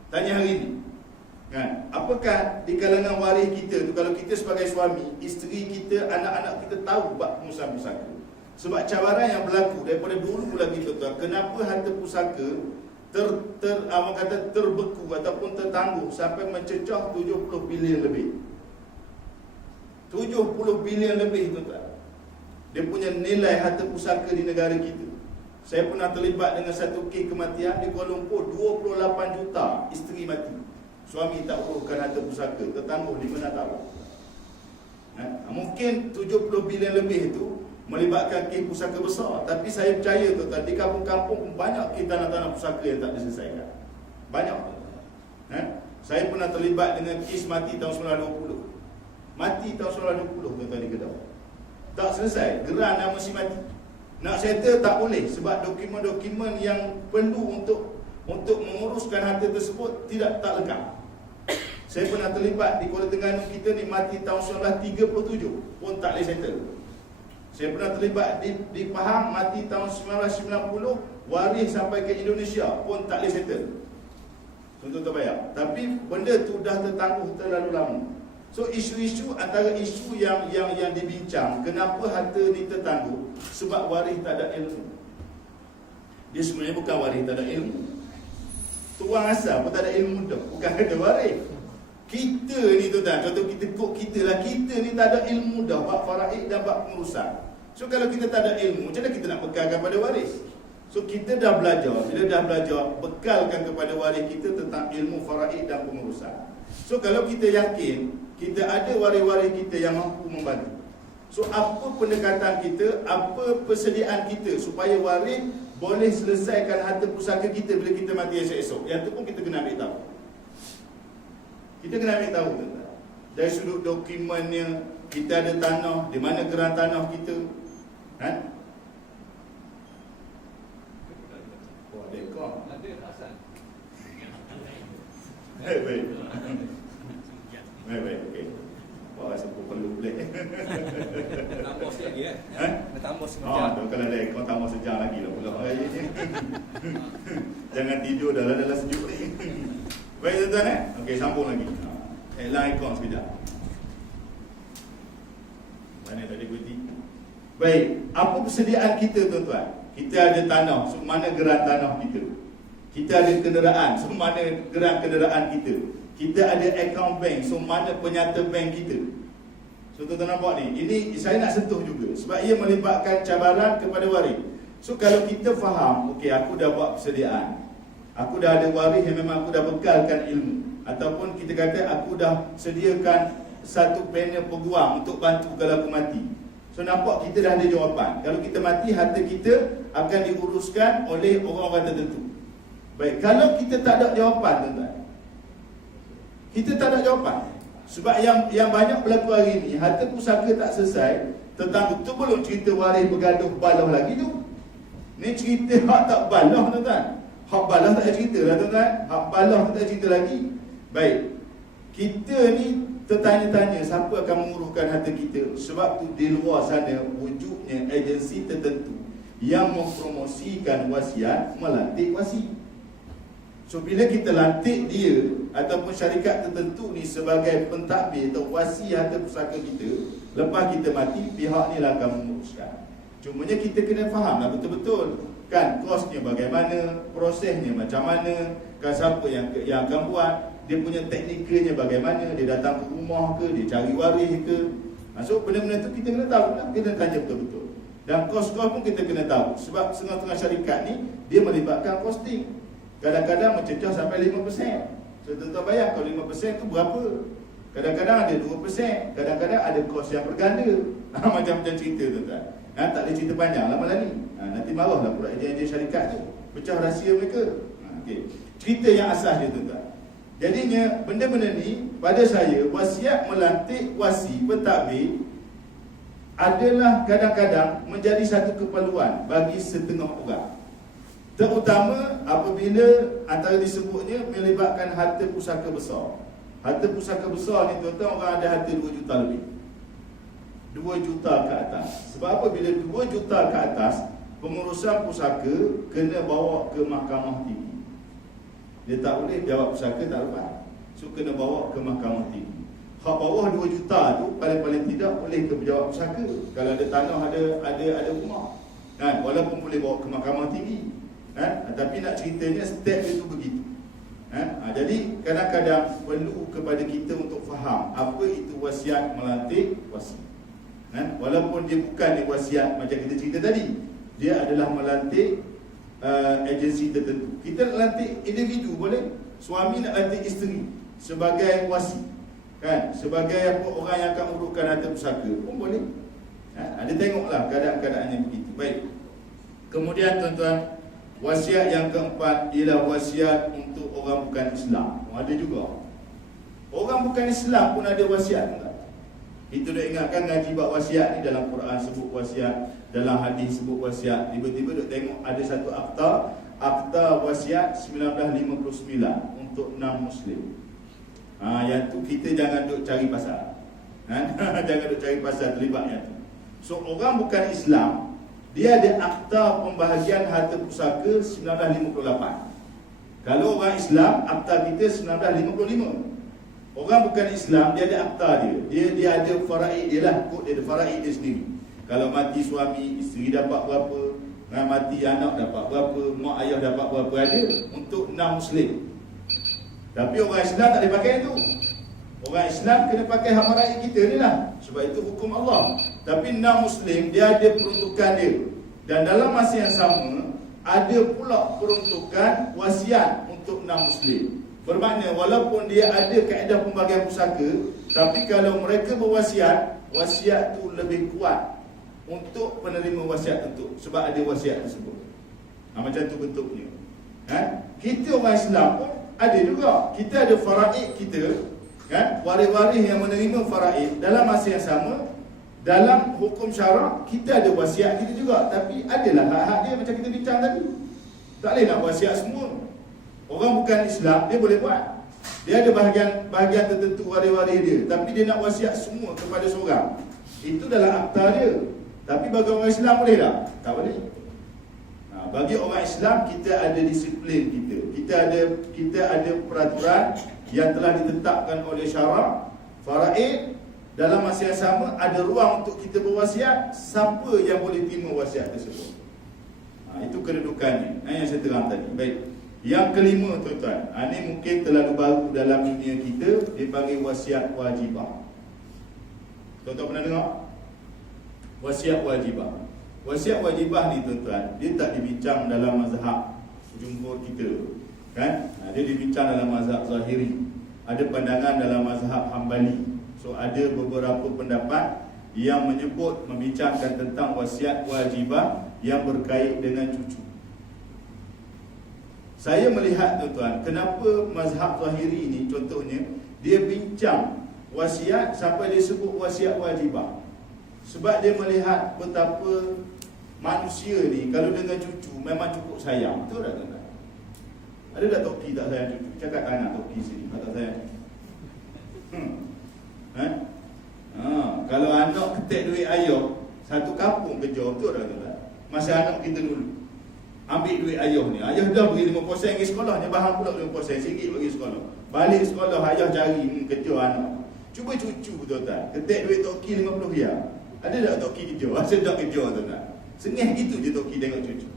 Tanya hari ni. Kan? Apakah di kalangan waris kita tu, kalau kita sebagai suami, isteri kita, anak-anak kita tahu bab pengurusan pusaka? Sebab cabaran yang berlaku daripada dulu lagi tuan-tuan, kenapa harta pusaka terbeku ataupun tertangguh sampai mencecah 70 bilion lebih. 70 bilion lebih tuan-tuan. Dia punya nilai harta pusaka di negara kita. Saya pernah terlibat dengan satu kes kematian di Kuala Lumpur, 28 juta isteri mati. Suami tak uruskan harta pusaka, tertangguh 5 tahun. Mungkin 70 bilion lebih itu melibatkan kes pusaka besar. Tapi saya percaya tuan-tuan, di kampung-kampung pun banyak kes tanah-tanah pusaka yang tak diselesaikan. Banyak tuan-tuan. Saya pernah terlibat dengan kes mati tahun 1920. Mati tahun 1920 tuan-tuan di Kedah. Tak selesai, geran dan mesti mati. Nak settle tak boleh sebab dokumen-dokumen yang perlu untuk menguruskan harta tersebut tak lengkap. Saya pernah terlibat di Kuala Terengganu kita ni, mati tahun 1937 pun tak boleh settle. Saya pernah terlibat di Pahang, mati tahun 1990, waris sampai ke Indonesia pun tak boleh settle. Tuan-tuan bayar. Tapi benda tu dah tertangguh terlalu lama. So isu-isu antara isu yang dibincang, kenapa harta ni tertangguh? Sebab waris tak ada ilmu. Dia sebenarnya bukan waris tak ada ilmu. Tuang asal pun tak ada ilmu dah, bukan ada waris. Kita ni tuan-tuan, contoh kita kod kita lah, kita ni tak ada ilmu dah bab faraid dan bab pengurusan. So kalau kita tak ada ilmu, macam mana kita nak bekalkan pada waris? So kita dah belajar, bila dah belajar, bekalkan kepada waris kita tentang ilmu faraid dan pengurusan. So kalau kita yakin kita ada waris-waris kita yang mampu membantu, so apa pendekatan kita, apa persediaan kita supaya waris boleh selesaikan harta pusaka kita bila kita mati esok-esok. Yang tu pun kita kena ambil tahu. Kita kena ambil tahu tuan-tuan. Dari sudut dokumennya, kita ada tanah, di mana geran tanah kita. Oh, ada kau. Ada Hasan. Baik. Baik, okey. Wah, rasa perlu boleh. Tambah sikit lagi Tambah sejam. Kalau ada kau tambah sejam lagi lah pula. Jangan tidur dalam sejuk ni. Baik tuan-tuan okey, sambung lagi. Headline ikon sekejap. Mana tadi berhenti? Baik, apa persediaan kita tuan-tuan? Kita ada tanah, so mana geran tanah kita? Kita ada kenderaan, so mana geran kenderaan kita? Kita ada account bank, so mana penyata bank kita? So tuan-tuan nampak ni, ini saya nak sentuh juga sebab ia melibatkan cabaran kepada waris. So kalau kita faham, okey aku dah buat persediaan, aku dah ada waris yang memang aku dah bekalkan ilmu, ataupun kita kata aku dah sediakan satu panel peguam untuk bantu kalau aku mati. So nampak kita dah ada jawapan. Kalau kita mati, harta kita akan diuruskan oleh orang-orang tertentu. Baik, kalau kita tak ada jawapan tuan-tuan, kita tak ada jawapan. Sebab yang banyak berlaku hari ni, harta pusaka tak selesai, tertangguh. Tu belum cerita waris bergaduh baloh lagi tu. Ni cerita hak tak baloh tuan-tuan. Hak baloh tak ada cerita lah tuan-tuan. Hak baloh tak ada cerita lagi. Baik, kita ni tertanya-tanya siapa akan menguruskan harta kita. Sebab tu di luar sana wujudnya agensi tertentu yang mempromosikan wasiat, melantik wasi. So bila kita lantik dia ataupun syarikat tertentu ni sebagai pentadbir atau wasi harta pusaka kita, lepas kita mati, pihak ni lah akan menguruskan. Cumanya kita kena faham lah betul-betul kan kosnya bagaimana, prosesnya macam mana, kan siapa yang akan buat, dia punya teknikalnya bagaimana, dia datang ke rumah ke, dia cari waris ke. So benda-benda tu kita kena tahu lah, kena tanya betul-betul. Dan kos-kos pun kita kena tahu. Sebab setengah-setengah syarikat ni dia melibatkan costing. Kadang-kadang mencecah sampai 5%. So tuan-tuan bayang kalau 5% tu berapa? Kadang-kadang ada 2%, kadang-kadang ada kos yang berganda. Macam-macam cerita tuan-tuan. Tak boleh cerita panjang lah malam ni. Nanti marahlah pula ejen-ejen syarikat tu. Pecah rahsia mereka. Okay. Cerita yang asas dia tuan-tuan. Jadinya benda-benda ni pada saya wasiat melantik wasi pentadbir adalah kadang-kadang menjadi satu keperluan bagi setengah orang. Terutama apabila antara disebutnya melibatkan harta pusaka besar. Harta pusaka besar ni tuan-tuan, orang ada harta 2 juta lebih, 2 juta ke atas. Sebab apa? Bila 2 juta ke atas, pengurusan pusaka kena bawa ke mahkamah tinggi. Dia tak boleh jawab pusaka tak lepas. So kena bawa ke mahkamah tinggi. Hak bawah 2 juta tu paling-paling tidak boleh ke pejabat pusaka. Kalau ada tanah, ada rumah, kan? Walaupun boleh bawa ke mahkamah tinggi, kan? Tapi nak ceritanya step itu begitu, kan? Jadi kadang-kadang perlu kepada kita untuk faham apa itu wasiat melantik wasi, kan? Walaupun dia bukan wasiat macam kita cerita tadi, dia adalah melantik agensi tertentu. Kita lantik individu boleh, suami nak lantik isteri sebagai wasi, kan? Sebagai apa, orang yang akan urutkan harta pusaka pun boleh, kan? Ada tengoklah keadaan-keadaannya begitu. Baik. Kemudian tuan-tuan, wasiat yang keempat ialah wasiat untuk orang bukan Islam. Ada juga orang bukan Islam pun ada wasiat, tak? Kita dah ingatkan ngaji bab wasiat ni, dalam Quran sebut wasiat, dalam hadis sebut wasiat. Tiba-tiba duk tengok ada satu akta wasiat 1959 untuk 6 Muslim. Yang tu kita jangan duk cari pasal, kan? Jangan duk cari pasal terlibatnya tu. So orang bukan Islam, dia ada akta pembahagian harta pusaka 1958. Kalau orang Islam, akta kita 1955. Orang bukan Islam, dia ada akta dia. Dia ada faraid dia lah, kod dia ada faraid dia sendiri. Kalau mati suami, isteri dapat berapa, mati anak dapat berapa, mak ayah dapat berapa, ada untuk 6 Muslim. Tapi orang Islam tak boleh pakai itu. Orang Islam kena pakai hak faraid kita ni lah, sebab itu hukum Allah. Tapi 6 Muslim dia ada peruntukan dia. Dan dalam masa yang sama ada pula peruntukan wasiat untuk 6 Muslim. Bermakna walaupun dia ada kaedah pembagian pusaka, tapi kalau mereka berwasiat, wasiat tu lebih kuat untuk penerima wasiat tentu, sebab ada wasiat tersebut. Macam tu bentuknya, kan? Kita orang Islam pun ada juga. Kita ada faraid kita, kan? Waris-waris yang menerima faraid dalam masa yang sama. Dalam hukum syarak kita ada wasiat kita juga, tapi adalah hak-hak dia macam kita bincang tadi. Tak boleh nak wasiat semua. Orang bukan Islam dia boleh buat. Dia ada bahagian tertentu waris-waris dia, tapi dia nak wasiat semua kepada seorang. Itu dalam akta dia. Tapi bagi orang Islam boleh tak? Tak boleh. Bagi orang Islam kita ada disiplin kita. Kita ada peraturan yang telah ditetapkan oleh syarak, faraid. Dalam masa yang sama ada ruang untuk kita berwasiat. Siapa yang boleh terima wasiat tersebut? Itu kedudukannya, yang saya terang tadi. Baik. Yang kelima tuan-tuan, ini mungkin terlalu baru dalam dunia kita, dipanggil wasiat wajibah. Tuan-tuan pernah dengar? Wasiat wajibah. Wasiat wajibah ni tuan-tuan, dia tak dibincang dalam mazhab jumhur kita, kan? Dia dibincang dalam mazhab Zahiri. Ada pandangan dalam mazhab Hambali. So ada beberapa pendapat yang menyebut, membincangkan tentang wasiat wajibah yang berkait dengan cucu. Saya melihat tuan-tuan, kenapa mazhab Zahiri ni contohnya dia bincang wasiat sampai dia sebut wasiat wajibah. Sebab dia melihat betapa manusia ni kalau dengan cucu memang cukup sayang. Betul tak tuan-tuan? Ada tak toki tak sayang cucu? Cakap anak toki sini, tak sayang cucu. Kalau anak ketek duit ayah satu kampung kejar, betul tak tuan-tuan? Masa anak kita dulu ambil duit ayah ni, ayah dah beri 50% pergi sekolah, dia bahang pula 50% sikit bagi sekolah. Balik sekolah ayah cari kejar anak. Cuba cucu tuan-tuan, ketek duit toki 50 riyal. Ada tak toki kejar? Sedap kejar tuan-tuan. Sengih gitu je toki tengok cucu.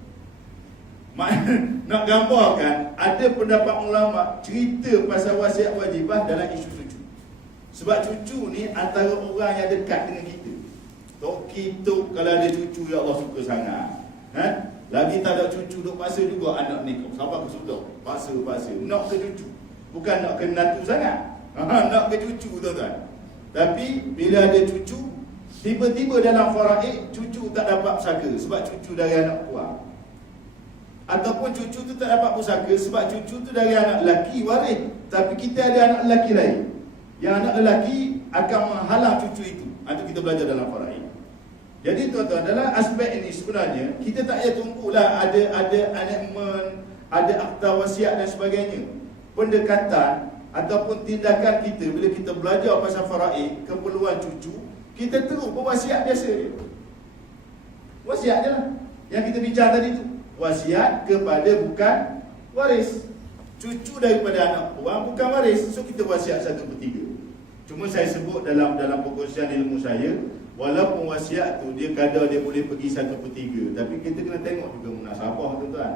Nak gambarkan, ada pendapat ulama cerita pasal wasiat wajibah dalam isu cucu. Sebab cucu ni antara orang yang dekat dengan kita. Toki tu kalau ada cucu, ya Allah suka sangat. Lagi tak ada cucu, duk paksa juga anak nikah. Sampai ke sudah, paksa. Nak ke cucu, bukan nak ke natu sangat. Nak ke cucu, tuan-tuan. Tapi bila ada cucu, tiba-tiba dalam faraid cucu tak dapat pusaka sebab cucu dari anak perempuan. Ataupun cucu tu tak dapat pusaka sebab cucu tu dari anak lelaki waris. Tapi kita ada anak lelaki lain. Yang anak lelaki akan menghalang cucu itu. Itu kita belajar dalam faraid. Jadi tuan-tuan, dalam aspek ini sebenarnya kita tak payah tunggulah ada enactment, ada akta wasiat dan sebagainya. Pendekatan ataupun tindakan kita bila kita belajar pasal faraid, keperluan cucu, kita terus berwasiat biasa je. Wasiat je lah yang kita bincang tadi tu. Wasiat kepada bukan waris. Cucu daripada anak perempuan bukan waris. So kita wasiat 1/3. Cuma saya sebut dalam perkongsian ilmu saya, walaupun wasiat tu dia kadar dia boleh pergi 1/3, tapi kita kena tengok juga munasabah, tuan-tuan.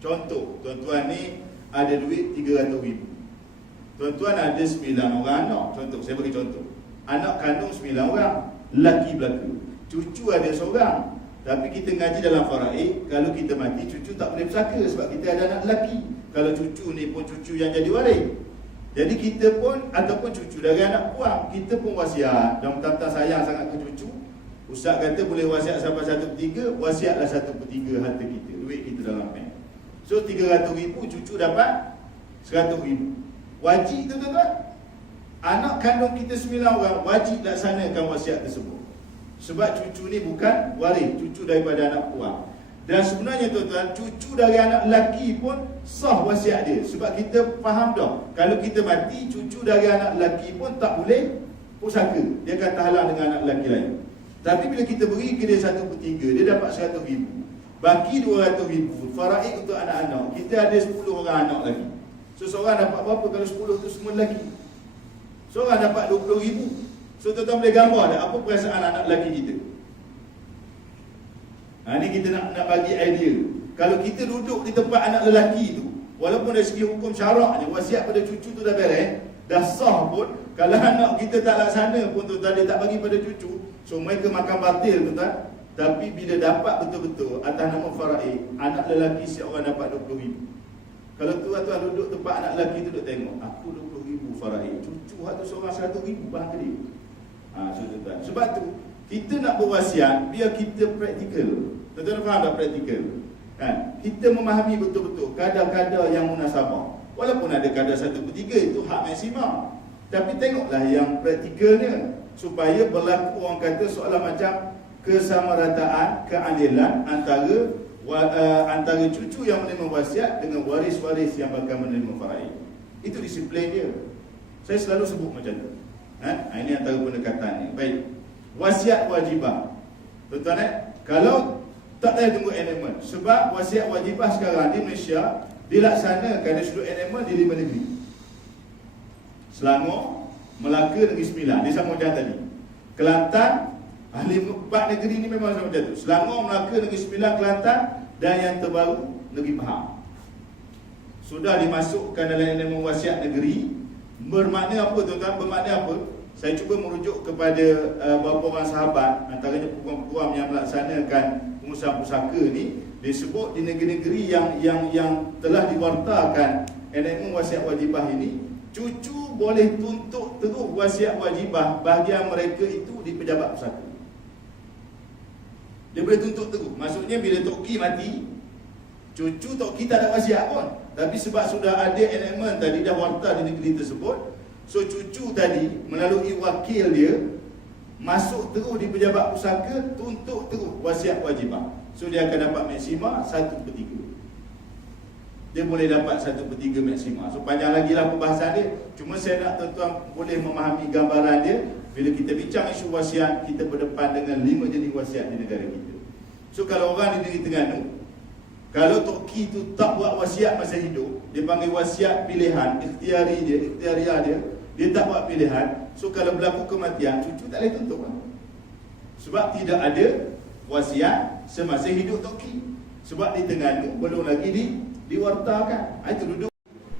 Contoh, tuan-tuan ni ada duit 300,000. Tuan-tuan ada 9 orang anak. Contoh, saya bagi contoh. Anak kandung 9 orang, lelaki belaka. Cucu ada seorang. Tapi kita ngaji dalam faraid, kalau kita mati cucu tak boleh pusaka sebab kita ada anak lelaki. Kalau cucu ni pun cucu yang jadi waris. Jadi kita pun ataupun cucu dari anak puang, kita pun wasiat. Dan tentang sayang sangat ke cucu, ustaz kata boleh wasiat sampai 1/3, wasiatlah 1/3 harta kita, duit kita dalam bank. So 300,000 cucu dapat 100,000. Wajib tu tuan-tuan. Anak kandung kita 9 orang wajib laksanakan wasiat tersebut. Sebab cucu ni bukan waris, cucu daripada anak puang. Dan sebenarnya tuan-tuan, cucu dari anak lelaki pun sah wasiat dia. Sebab kita faham dah, kalau kita mati, cucu dari anak lelaki pun tak boleh pusaka. Dia akan terhalang dengan anak lelaki lain. Tapi bila kita beri ke dia 1/3, dia dapat 100,000. Baki 200,000, faraid untuk anak-anak. Kita ada 10 orang anak lagi. So seorang dapat berapa kalau 10 tu semua lelaki? Seorang dapat 20,000. So tuan-tuan boleh gambar tak apa perasaan anak lelaki kita? Ni kita nak bagi idea. Kalau kita duduk di tempat anak lelaki tu, walaupun dari segi hukum syaraknya wasiat pada cucu tu dah beres, dah sah pun, kalau anak kita tak laksana pun tuan-tuan, dia tak bagi pada cucu, so mereka makan batil tuan-tuan. Tapi bila dapat betul-betul atas nama faraid, anak lelaki seorang dapat 20,000. Kalau tuan-tuan duduk tempat anak lelaki tu, duduk tengok, aku 20,000 faraid, cucu tu seorang 100,000 bahang ke dia. Tuan-tuan, sebab tu kita nak berwasiat biar kita praktikal. Tuan-tuan faham tak praktikal? Kita memahami betul-betul kadar-kadar yang munasabah. Walaupun ada kadar 1/3 itu hak maksimum, tapi tengoklah yang praktikalnya supaya berlaku orang kata soalan macam kesamarataan, keadilan antara cucu yang menerima wasiat dengan waris-waris yang bakal menerima faraid. Itu disiplin dia. Saya selalu sebut macam tu. Ini antara pendekatannya. Baik. Wasiat wajibah. Tuan-tuan, kalau tak payah tunggu enactment. Sebab wasiat wajibah sekarang di Malaysia dilaksanakan dari sudut enactment di 5 negeri. Selangor, Melaka, Negeri Sembilan. Dia sama macam tadi. Kelantan, 4 negeri ni memang sama macam tu. Selangor, Melaka, Negeri Sembilan, Kelantan, dan yang terbaru Negeri Pahang. Sudah dimasukkan dalam enactment wasiat negeri. Bermakna apa tuan-tuan? Bermakna apa? Saya cuba merujuk kepada beberapa orang sahabat, antaranya peguam-peguam yang melaksanakan pengurusan pusaka ni, disebut di negeri-negeri yang telah diwartakan enactment wasiat wajibah ini, cucu boleh tuntut terus wasiat wajibah bahagian mereka itu di pejabat pusaka. Dia boleh tuntut terus. Maksudnya bila Toki mati, cucu Toki tak ada wasiat pun, tapi sebab sudah ada enactment tadi dah warta di negeri tersebut, so cucu tadi melalui wakil dia masuk terus di pejabat pusaka, tuntut terus wasiat wajibah. So dia akan dapat maksima 1/3. Dia boleh dapat 1/3 maksima. So panjang lagi lah perbahasan dia. Cuma saya nak tuan-tuan boleh memahami gambaran dia. Bila kita bincang isu wasiat, kita berdepan dengan 5 jenis wasiat di negara kita. So kalau orang di negeri Terengganu, kalau Toki tu tak buat wasiat masa hidup, dia panggil wasiat pilihan, ikhtiariah dia tak buat pilihan. So kalau berlaku kematian, cucu tak boleh tuntut lah. Sebab tidak ada wasiat semasa hidup Toki. Sebab di Terengganu belum lagi diwartakan. Itu duduk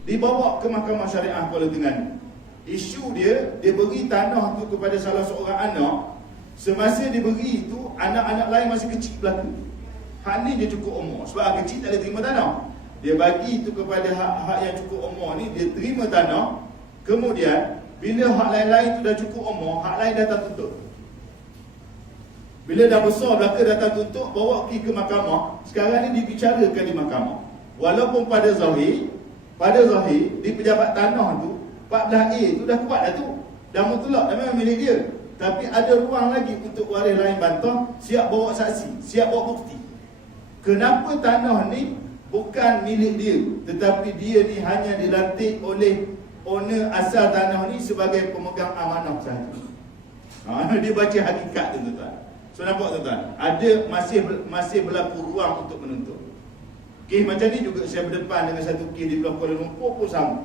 dibawa ke Mahkamah Syariah Kuala Terengganu. Isu dia beri tanah tu kepada salah seorang anak Semasa diberi itu, anak-anak lain masih kecil berlaku. Hak ni dia cukup umur. Sebab kecil tak boleh terima tanah. Dia bagi itu kepada hak yang cukup umur ni, dia terima tanah. Kemudian bila hak lain-lain tu dah cukup umur, hak lain datang tuntut. Bila dah besar belaka datang tuntut, bawa pergi ke mahkamah. Sekarang ni dibicarakan di mahkamah. Walaupun pada zahir di pejabat tanah tu 14A tu dah kuat dah tu, dah mutlak, dah memang milik dia. Tapi ada ruang lagi untuk waris lain bantah, siap bawa saksi, siap bawa bukti. Kenapa tanah ni bukan milik dia, tetapi dia ni hanya dilantik oleh owner asal tanah ni sebagai pemegang amanah sahaja. Dia baca hakikat tu, tuan-tuan. So nampak, tuan-tuan, ada masih berlaku ruang untuk menuntut. Kes macam ni juga saya berdepan dengan satu kes di Kuala Lumpur pun sama.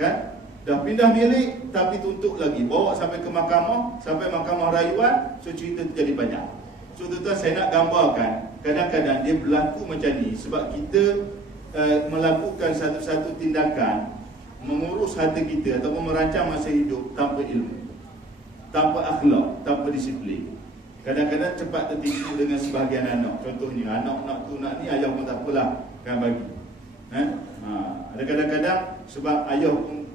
Kan? Dah pindah milik tapi tuntut lagi, bawa sampai ke mahkamah, sampai mahkamah rayuan. So cerita tu jadi banyak. So tuan-tuan, saya nak gambarkan kadang-kadang dia berlaku macam ni sebab kita melakukan satu-satu tindakan mengurus hati kita ataupun merancang masa hidup tanpa ilmu, tanpa akhlak, tanpa disiplin. Kadang-kadang cepat tertipu dengan sebahagian anak. Contohnya anak nak tu nak ni, ayah pun tak apalah kan bagi. Ada kadang-kadang sebab ayah pun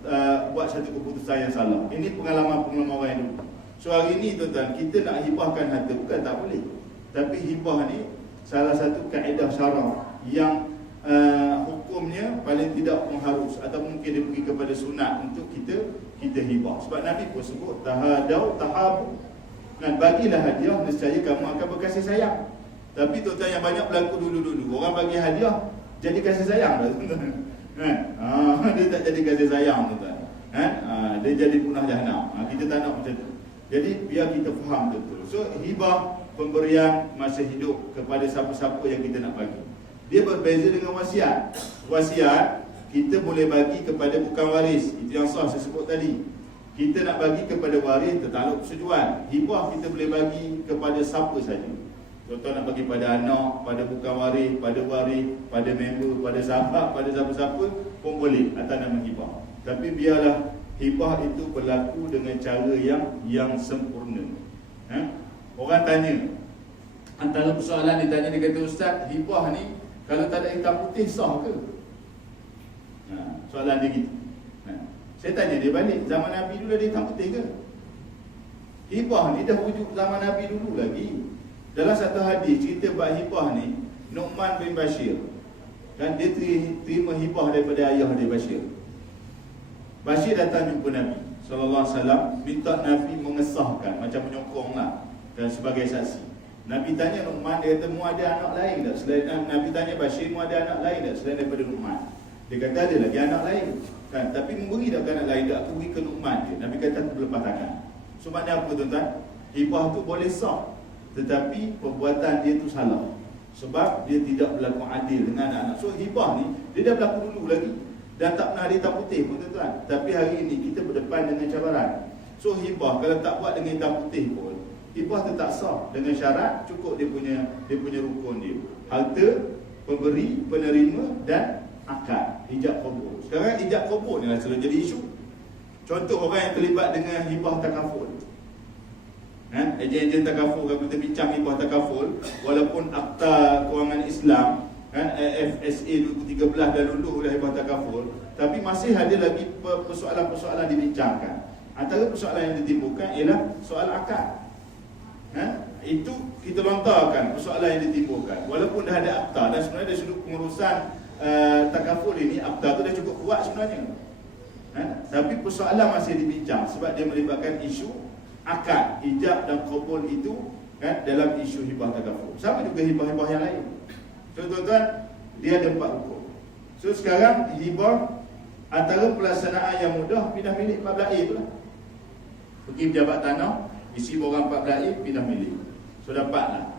buat satu keputusan yang salah. Ini pengalaman-pengalaman orang yang dulu. So hari ni, tuan-tuan, kita nak hibahkan harta bukan tak boleh. Tapi hibah ni salah satu kaedah syarah yang hukumnya paling tidak mengharus atau mungkin dia pergi kepada sunat untuk kita hibah. Sebab Nabi pun sebut tahadau tahabu, dan bagilah hadiah, nescaya kamu akan berkasih sayang. Tapi tuan-tuan, yang banyak berlaku dulu-dulu, orang bagi hadiah jadi kasih sayang dah, tuan-tuan. Dia tak jadi kasih sayang, tuan-tuan. Dia jadi punah jahanam. Kita tak nak macam tu. Jadi biar kita faham betul. So hibah, pemberian masa hidup kepada siapa-siapa yang kita nak bagi, dia berbeza dengan wasiat. Wasiat kita boleh bagi kepada bukan waris. Itu yang sah saya sebut tadi. Kita nak bagi kepada waris tertakluk persetujuan. Hibah kita boleh bagi kepada siapa saja. Contoh nak bagi pada anak, pada bukan waris, pada member, pada sahabat, pada siapa-siapa pun boleh atas nama hibah. Tapi biarlah hibah itu berlaku dengan cara yang sempurna. Orang tanya, antara persoalan ditanya, dia kata, Ustaz, hibah ni kalau tak ada hitam putih sah ke? Soalan dia gitu. Saya tanya dia balik, zaman Nabi dulu ada hitam putih ke? Hibah ni dah wujud zaman Nabi dulu lagi. Dalam satu hadis cerita bab hibah ni, Nu'man bin Bashir, dan dia terima hibah daripada ayah dia Bashir. Bashir datang jumpa Nabi SAW, minta Nabi mengesahkan, macam menyokonglah, dan sebagai saksi. Nabi tanya Nu'man, dia kata, mu ada anak lain tak selain? Nabi tanya Bashir, mu ada anak lain tak selain daripada Nu'man? Dia kata ada lagi anak lain kan, tapi memberi tak ke anak lain, tak, aku beri ke Nu'man je. Nabi kata aku berlepas tangan. So maknanya apa, tuan-tuan? Hibah tu boleh sah, tetapi perbuatan dia tu salah sebab dia tidak berlaku adil dengan anak-anak. So hibah ni dia dah berlaku dulu lagi, dan tak pernah ada hitam putih pun, tuan-tuan. Tapi hari ini kita berdepan dengan cabaran. So hibah kalau tak buat dengan hitam putih pun, hibah tu tak sah dengan syarat cukup dia punya rukun dia. Harta, pemberi, penerima dan akad, ijab qabul. Sekarang ijab qabul ni lah selalu jadi isu. Contoh orang yang terlibat dengan hibah takaful. Ejen-ejen takaful, kalau kita bincang hibah takaful, walaupun Akta Kewangan Islam FSA 2013 dah luluh oleh hibah takaful, tapi masih ada lagi persoalan-persoalan dibincangkan. Antara persoalan yang ditimbulkan ialah soal akad. Itu kita lontarkan persoalan yang ditimbulkan. Walaupun dah ada akta, dan sebenarnya dari sudut pengurusan takaful ini, akta tu dah cukup kuat sebenarnya. Tapi persoalan masih dibincang sebab dia melibatkan isu akad, ijab dan qabul itu dalam isu hibah takaful. Sama juga hibah-hibah yang lain. So tuan-tuan, dia ada 4 rukun. So sekarang hibah, antara pelaksanaan yang mudah, pindah milik 14A tu lah. Pergi pejabat tanah, isi borang 14A, pindah milik. So dapatlah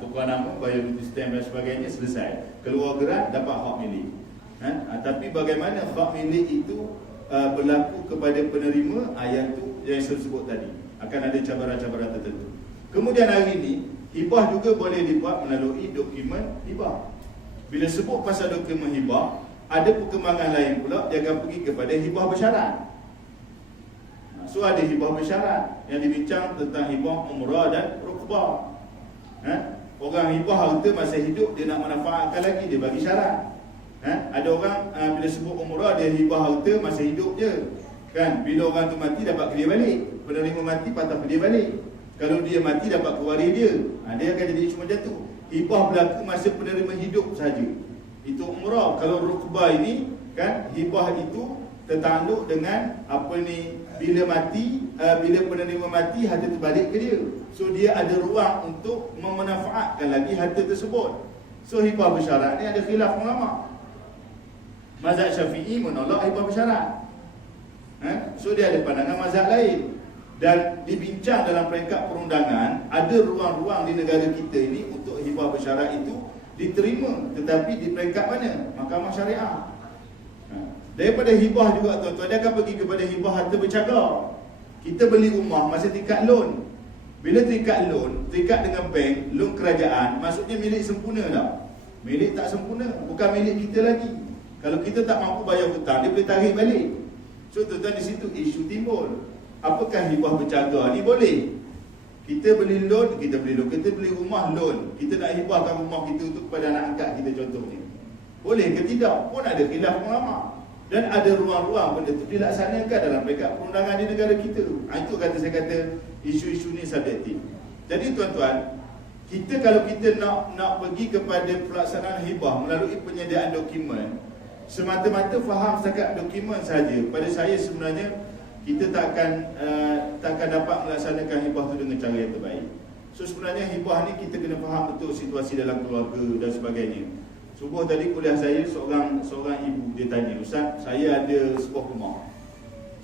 tukar nama, bayar duty stamp dan sebagainya, selesai. Keluar gerak, dapat hak milik. Tapi bagaimana hak milik itu berlaku kepada penerima, ayat tu yang saya sebut tadi, akan ada cabaran-cabaran tertentu. Kemudian hari ini, hibah juga boleh dibuat melalui dokumen hibah. Bila sebut pasal dokumen hibah, ada perkembangan lain pula, dia akan pergi kepada hibah bersyarat. So ada hibah bersyarat yang dibincang tentang hibah umrah dan rukbah. Orang hibah harta masa hidup dia nak manfaatkan lagi, dia bagi syarat. Ada orang bila sebut umrah dia hibah harta masa hidup je. Kan, bila orang tu mati dapat ke dia balik. Penerima mati patah ke dia balik. Kalau dia mati dapat ke waris dia. Dia akan jadi isu macam tu. Hibah berlaku masa penerima hidup saja. Itu umrah. Kalau rukbah ini kan, hibah itu tertanduk dengan apa ni, bila mati, bila penerima mati harta tu balik ke dia. So dia ada ruang untuk memanfaatkan lagi harta tersebut. So hibah bersyarat ni ada khilaf ulama. Mazhab Syafi'i menolak hibah bersyarat. So dia ada pandangan mazhab lain. Dan dibincang dalam peringkat perundangan, ada ruang-ruang di negara kita ini untuk hibah bersyarat itu diterima. Tetapi di peringkat mana? Mahkamah Syariah. Daripada hibah juga tuan-tuan, dia akan pergi kepada hibah harta bercagar. Kita beli rumah masa tingkat loan. Bila tingkat loan, tingkat dengan bank, loan kerajaan, maksudnya milik sempurna tak? Milik tak sempurna, bukan milik kita lagi. Kalau kita tak mampu bayar hutang, dia boleh tarik balik. So tuan-tuan, di situ isu timbul. Apakah hibah bercagar ni boleh? Kita beli loan, kita beli rumah loan. Kita nak hibahkan rumah kita tu kepada anak angkat kita contohnya. Boleh ke tidak? Pun ada khilaf ulama. Dan ada ruang-ruang benda tu dilaksanakan dalam peringkat perundangan di negara kita. Itu kata saya kata isu-isu ni subjektif. Jadi tuan-tuan, kita kalau kita nak pergi kepada pelaksanaan hibah melalui penyediaan dokumen, semata-mata faham setakat dokumen saja, pada saya sebenarnya kita takkan dapat melaksanakan hibah tu dengan cara yang terbaik. So sebenarnya hibah ni kita kena faham betul situasi dalam keluarga dan sebagainya. Subuh tadi kuliah saya, seorang ibu dia tanya, "Ustaz, saya ada sebuah rumah.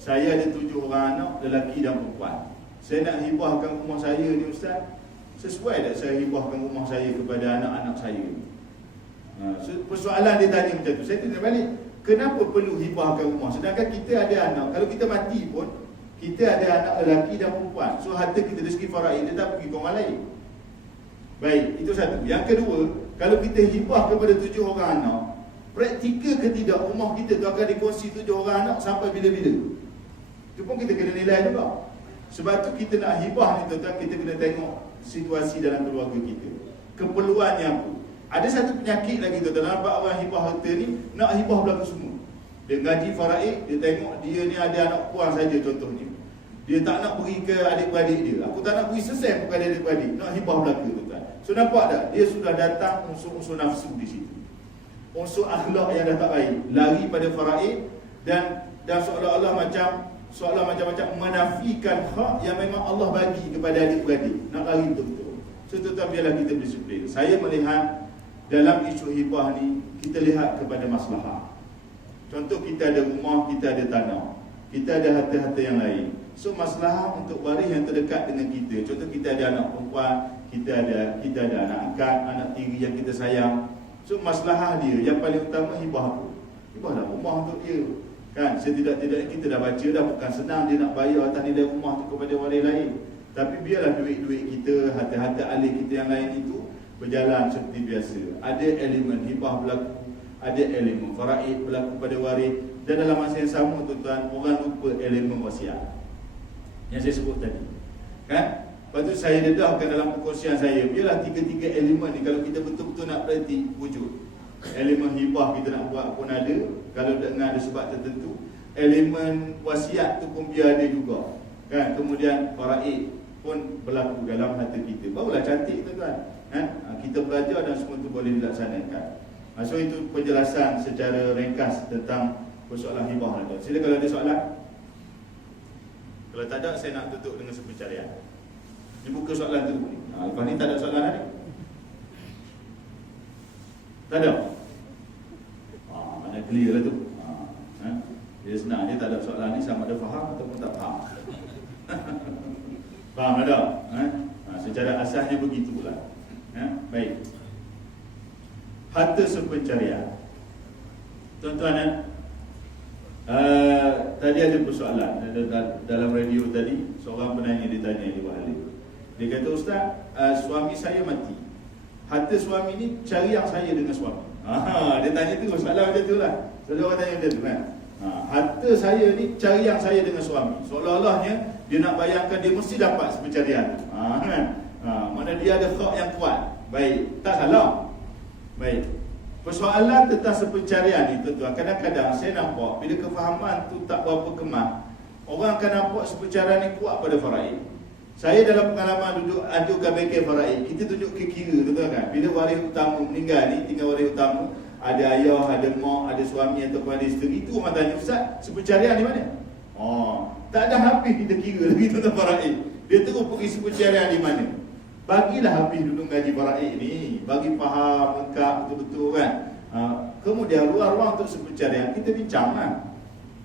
Saya ada 7 orang anak, lelaki dan perempuan. Saya nak hibahkan rumah saya ni Ustaz. Sesuai tak saya hibahkan rumah saya kepada anak-anak saya?" Persoalan dia tanya macam tu. Saya tanya balik, kenapa perlu hibahkan rumah? Sedangkan kita ada anak, kalau kita mati pun kita ada anak lelaki dan perempuan. So harta kita dari segi faraid dia tak pergi ke orang lain. Baik, itu satu. Yang kedua, kalau kita hibah kepada 7 orang anak, praktikal ke tidak rumah kita tu akan dikongsi 7 orang anak sampai bila-bila? Itu pun kita kena nilai juga. Sebab tu kita nak hibah ni tuan-tuan, kita kena tengok situasi dalam keluarga kita, keperluannya apa. Ada satu penyakit lagi tuan-tuan, nampak orang hibah harta ni nak hibah berlaku semua. Dia ngaji faraid, dia tengok dia ni ada anak puan saja contohnya. Dia tak nak beri ke adik-beradik dia. Aku tak nak beri sesen kepada adik-beradik. Nak hibah belaka tuan-tuan. So nampak tak? Dia sudah datang unsur-unsur nafsu di situ. Unsur akhlak yang dah tak baik. Lari pada faraid dan seolah-olah macam-macam menafikan hak yang memang Allah bagi kepada adik-beradik. Nak lari betul-betul. So tuan-tuan, biarlah kita berdisiplin. Saya melihat dalam isu hibah ni, kita lihat kepada maslahah. Contoh, kita ada rumah, kita ada tanah, kita ada harta-harta yang lain. So maslahah untuk waris yang terdekat dengan kita. Contoh, kita ada anak perempuan, kita ada anak angkat, anak tiri yang kita sayang. So maslahah dia yang paling utama hibah apa? Hibahlah rumah untuk dia. Kan, setidak-tidaknya kita dah baca dah, bukan senang dia nak bayar atas nilai rumah tu kepada waris lain. Tapi biarlah duit-duit kita, harta-harta ahli kita yang lain itu berjalan seperti biasa. Ada elemen hibah berlaku, ada elemen faraid berlaku pada waris. Dan dalam masa yang sama tuan-tuan, orang lupa elemen wasiat yang saya sebut tadi. Kan? Lepas tu saya dedahkan dalam perkongsian saya, biarlah 3 elemen ni kalau kita betul-betul nak praktik wujud. Elemen hibah kita nak buat pun ada, kalau dengan ada sebab tertentu. Elemen wasiat tu pun biar ada juga. Kan? Kemudian faraid pun berlaku dalam harta kita. Barulah cantik tuan-tuan. Kan? Kita belajar dan semua tu boleh dilaksanakan. So itu penjelasan secara ringkas tentang persoalan hibah. Sila kalau ada soalan. Kalau tak ada, saya nak tutup dengan sepencarian. Dibuka soalan tu. Lepas ni tak ada soalan lagi. Tak ada. Mana clear lah tu. Dia senang je, tak ada soalan ni, sama ada faham ataupun tak faham. Faham tak? Secara asasnya begitulah. Baik. Harta sepencarian. Tuan-tuan, tadi ada persoalan dalam radio tadi. Seorang penanya dia tanya di bawah. Dia kata, "Ustaz, suami saya mati. Harta suami ni cari yang saya dengan suami." Dia tanya tu, soalan macam tu lah. Selalu orang tanya macam tu kan. Harta saya ni carian saya dengan suami. Seolah-olahnya dia nak bayangkan dia mesti dapat sepencarian. Kan? Mana dia ada hak yang kuat. Baik, tak salah. Baik. Persoalan tentang sepencarian ni tuan-tuan, kadang-kadang saya nampak bila kefahaman tu tak berapa kemah, orang akan nampak sepencarian ni kuat pada faraid. Saya dalam pengalaman duduk anjurkan bengkel faraid, kita tunjuk kira tuan-tuan kan. Bila waris utama meninggal ni, tinggal waris utama, ada ayah, ada mak, ada suami ataupun ada isteri, tu orang tanya, Ustaz, sepencarian di mana? Tak ada habis kita kira lagi tuan-tuan faraid. Dia terus pergi sepencarian di mana? Bagilah habis duduk ngaji faraid ni, bagi faham lengkap betul-betul kan. Kemudian ruang-ruang untuk sepencarian kita bincang lah.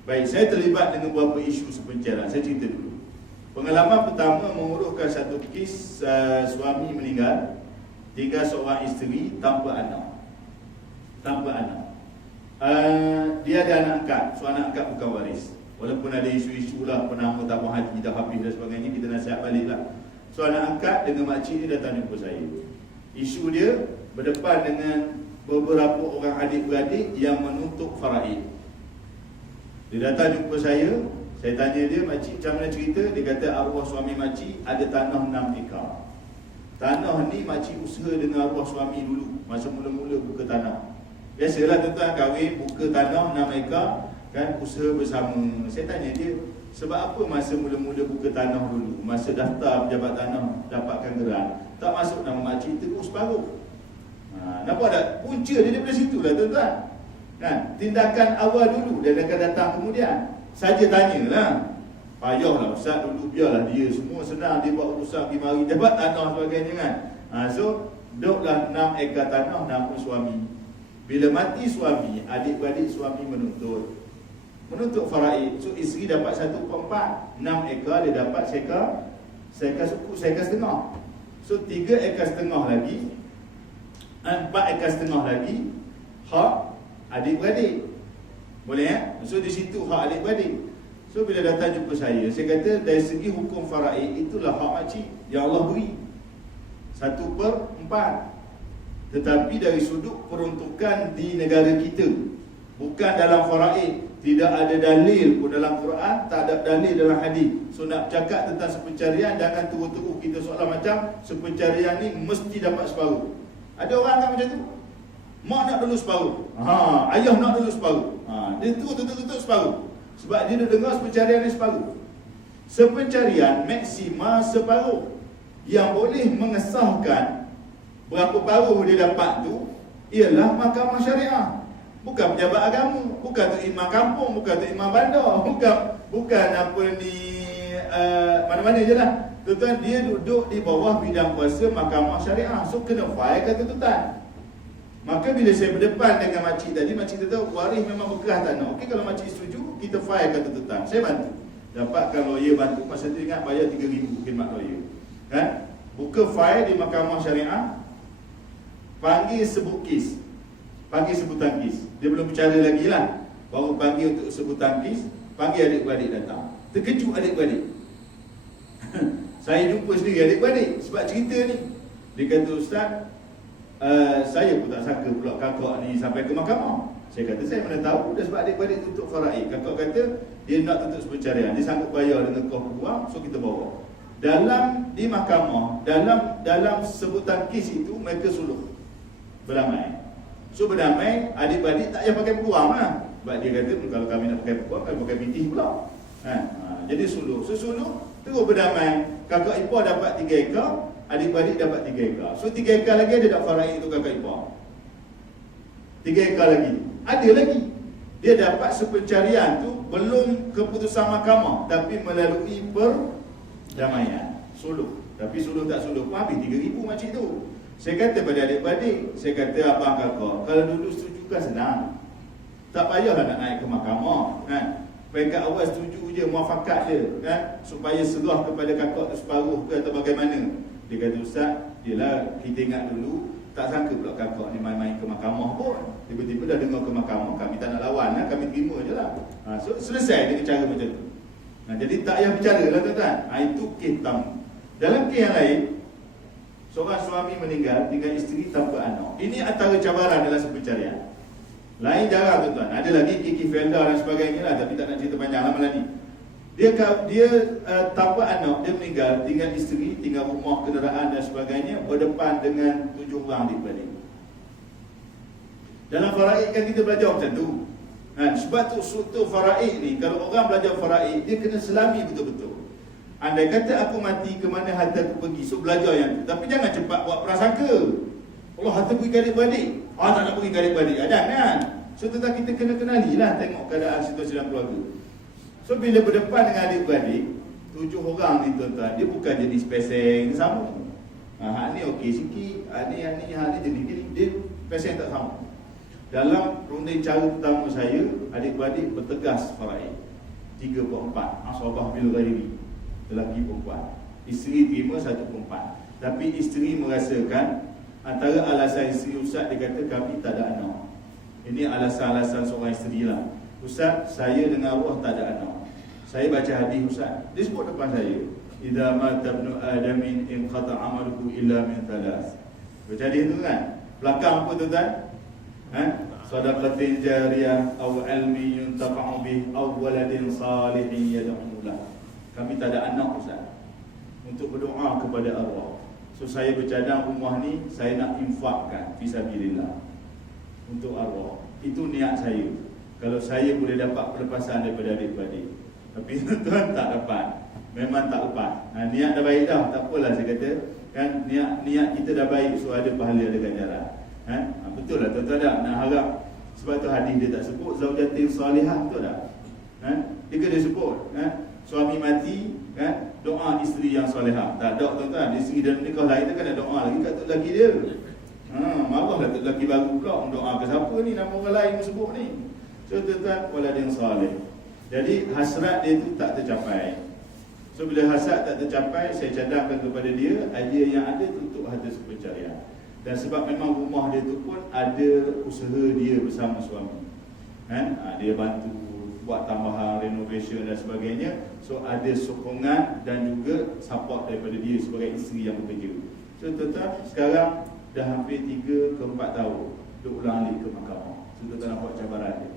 Baik, saya terlibat dengan beberapa isu sepencarian. Saya cerita dulu. Pengalaman pertama menguruskan satu kes suami meninggal, tinggal seorang isteri tanpa anak. Dia ada anak angkat, so anak angkat bukan waris. Walaupun ada isu-isu lah, penama tabung haji dah habis dan sebagainya, kita nasihat balik lah. So anak angkat dengan makcik dia datang jumpa saya. Isu dia berdepan dengan beberapa orang adik-beradik yang menuntut faraid. Dia datang jumpa saya tanya dia, makcik macam mana cerita? Dia kata arwah suami makcik ada tanah 6 ekar. Tanah ni makcik usaha dengan arwah suami dulu, masa mula-mula buka tanah. Biasalah tuan-tuan kahwin, buka tanah 6 ekar kan, usaha bersama. Saya tanya dia, sebab apa masa mula-mula buka tanah dulu, masa daftar pejabat tanah dapatkan geran, tak masuk nama makcik, terus separuh. Nampak tak? Punca dia daripada situ lah tuan-tuan kan? Tindakan awal dulu dan akan datang kemudian. Saja tanyalah, payahlah Ustaz dulu, biarlah dia semua senang, dia buat urusan pergi mari dapat tanah sebagainya kan. So duduklah 6 ekar tanah nama suami. Bila mati suami, adik-beradik suami menuntut faraid. So isteri dapat 1/4, 6 ekar dia dapat seekar suku, seekar setengah. So 3 ekar setengah lagi, 4 ekar setengah lagi hak adik-beradik. Boleh So di situ hak adik-beradik. So bila datang jumpa saya kata dari segi hukum faraid itulah hak makcik yang Allah beri 1/4. Tetapi dari sudut peruntukan di negara kita, bukan dalam faraid, tidak ada dalil pun dalam Quran, tak ada dalil dalam hadis. So nak cakap tentang sepencarian, jangan terus-terus kita soalan macam sepencarian ni mesti dapat separuh. Ada orang kan macam tu, mak nak dulu separuh, ayah nak dulu separuh, dia tutup separuh. Sebab dia dah dengar sepencarian ni separuh. Sepencarian maksima separuh. Yang boleh mengesahkan berapa paruh dia dapat tu ialah mahkamah syariah. Bukan pejabat agama, bukan tu imam kampung, bukan tu imam bandar, bukan apa ni mana-mana je lah. Tuan-tuan, dia duduk di bawah bidang kuasa mahkamah syariah. So kena file kan tuntutan. Maka bila saya berdepan dengan makcik tadi, makcik tahu waris memang bekas tanah. Okey, kalau makcik setuju, kita file kan tuntutan. Saya bantu. Dapatkan lawyer bantu. Masa tu ingat bayar 3,000 khidmat lawyer. Kan? Buka file di mahkamah syariah, panggil sebut kes, panggil sebutan kes. Dia belum bicara lagi lah, baru panggil untuk sebutan kes. Panggil adik-beradik datang. Terkejut adik-beradik. Saya jumpa sendiri adik-beradik sebab cerita ni. Dia kata, Ustaz, saya pun tak sangka pula kakak ni sampai ke mahkamah. Saya kata, saya mana tahu dah, sebab adik-beradik tuntut faraid. Kakak kata dia nak tuntut sepencarian, dia sanggup bayar dengan kos kurang, so kita bawa. Di mahkamah, dalam sebutan kes itu mereka suluh berdamai. So berdamai, adik-beradik tak payah pakai peguam lah. Sebab dia kata kalau kami nak pakai peguam, kami pakai pitih pula. Jadi suluh. So suluh terus berdamai. Kakak ipar dapat 3 ekar, adik-beradik dapat 3 ekar. So 3 ekar lagi ada tak faraid untuk kakak ipar? 3 ekar lagi. Ada lagi. Dia dapat sepencarian tu belum keputusan mahkamah, tapi melalui perdamaian. Suluh. Tapi suluh tak suluh pun habis 3,000 makcik tu. Saya kata pada adik-beradik, saya kata abang kakak, kalau dulu setuju kan senang. Tak payahlah nak naik ke mahkamah kan. Peringkat awal setuju je, muafakat je kan, supaya serah kepada kakak tu separuh ke atau bagaimana. Dia kata, Ustaz, yelah kita ingat dulu, tak sangka pula kakak ni main-main ke mahkamah pun. Tiba-tiba dah dengar ke mahkamah, kami tak nak lawan lah, kami terima je lah. So selesai dengan cara macam tu. Jadi tak payah bicara lah tuan-tuan. Itu kes tamu. Dalam kes yang lain, seorang suami meninggal, tinggal isteri tanpa anak. Ini antara cabaran dalam sepencarian. Lain jarang tuan-tuan. Ada lagi Kiki Felda dan sebagainya lah, tapi tak nak cerita panjang lah malam ni. Dia tanpa anak, dia meninggal, tinggal isteri, tinggal rumah, kenderaan dan sebagainya, berdepan dengan 7 orang adik-beradik. Dalam faraid kan kita belajar macam tu. Sebab tu struktur faraid ni, kalau orang belajar faraid, dia kena selami betul-betul. Andai kata aku mati, ke mana harta aku pergi, so belajar yang tu. Tapi jangan cepat buat prasangka. Allah, harta pergi ke adik-beradik. Tak nak pergi ke adik-beradik. Jangan. So tetap kita kena kenalilah, tengok keadaan situasi dalam keluarga. So bila berdepan dengan adik-beradik, 7 orang ni tuan-tuan, dia bukan jenis peseng sama. Hak ni okey sikit, hak ni jenis gini, dia peseng tak sama. Dalam runding cara pertama saya, adik-beradik bertegas faraid 3/4, asabah bil ghairi, lelaki perempuan. Isteri terima 1/4. Tapi isteri merasakan, antara alasan isteri, ustaz dia kata kami tak ada anak. Ini alasan-alasan seorang isteri lah. Ustaz, saya dengan Allah tak ada anak. Saya baca hadis ustaz, dia sebut depan saya, idza mata ibnu adamin in qata amaluhu illa min thalath. Baca hadis tu kan. Belakang apa tuan-tuan? Sadaqatin jariyah aw ilmi yuntafa'u bih aw waladin salihin yad'u lah. Kami tak ada anak ustaz, untuk berdoa kepada Allah. So saya bercadang rumah ni, saya nak infakkan fisabilillah untuk Allah. Itu niat saya. Kalau saya boleh dapat pelepasan daripada adik-beradik. Tapi tuan tak dapat, memang tak lepas. Niat dah baik dah, tak apalah saya kata. Kan niat kita dah baik, so ada pahala, ada ganjaran. Betul lah tuan-tuan dah. Nak harap, sebab tu hadis dia tak sebut zaujatin salihah, betul tak? Dia kena sebut suami mati, doa isteri yang salihah. Tak ada tuan-tuan, isteri dalam nikah lain tu kan ada doa lagi kat tok lelaki dia. Marahlah tok lelaki baru pula doa ke siapa ni, nama orang lain sebut ni. So tuan-tuan, waladin salih. Jadi hasrat dia tu tak tercapai. So bila hasrat tak tercapai, saya cadangkan kepada dia, idea yang ada untuk harta pencarian. Dan sebab memang rumah dia tu pun ada usaha dia bersama suami. Dia bantu buat tambahan, renovation dan sebagainya. So ada sokongan dan juga support daripada dia sebagai isteri yang bekerja. So tuan-tuan, sekarang dah hampir 3 ke 4 tahun duk ulang alik ke mahkamah. So tuan-tuan nampak cabaran dia.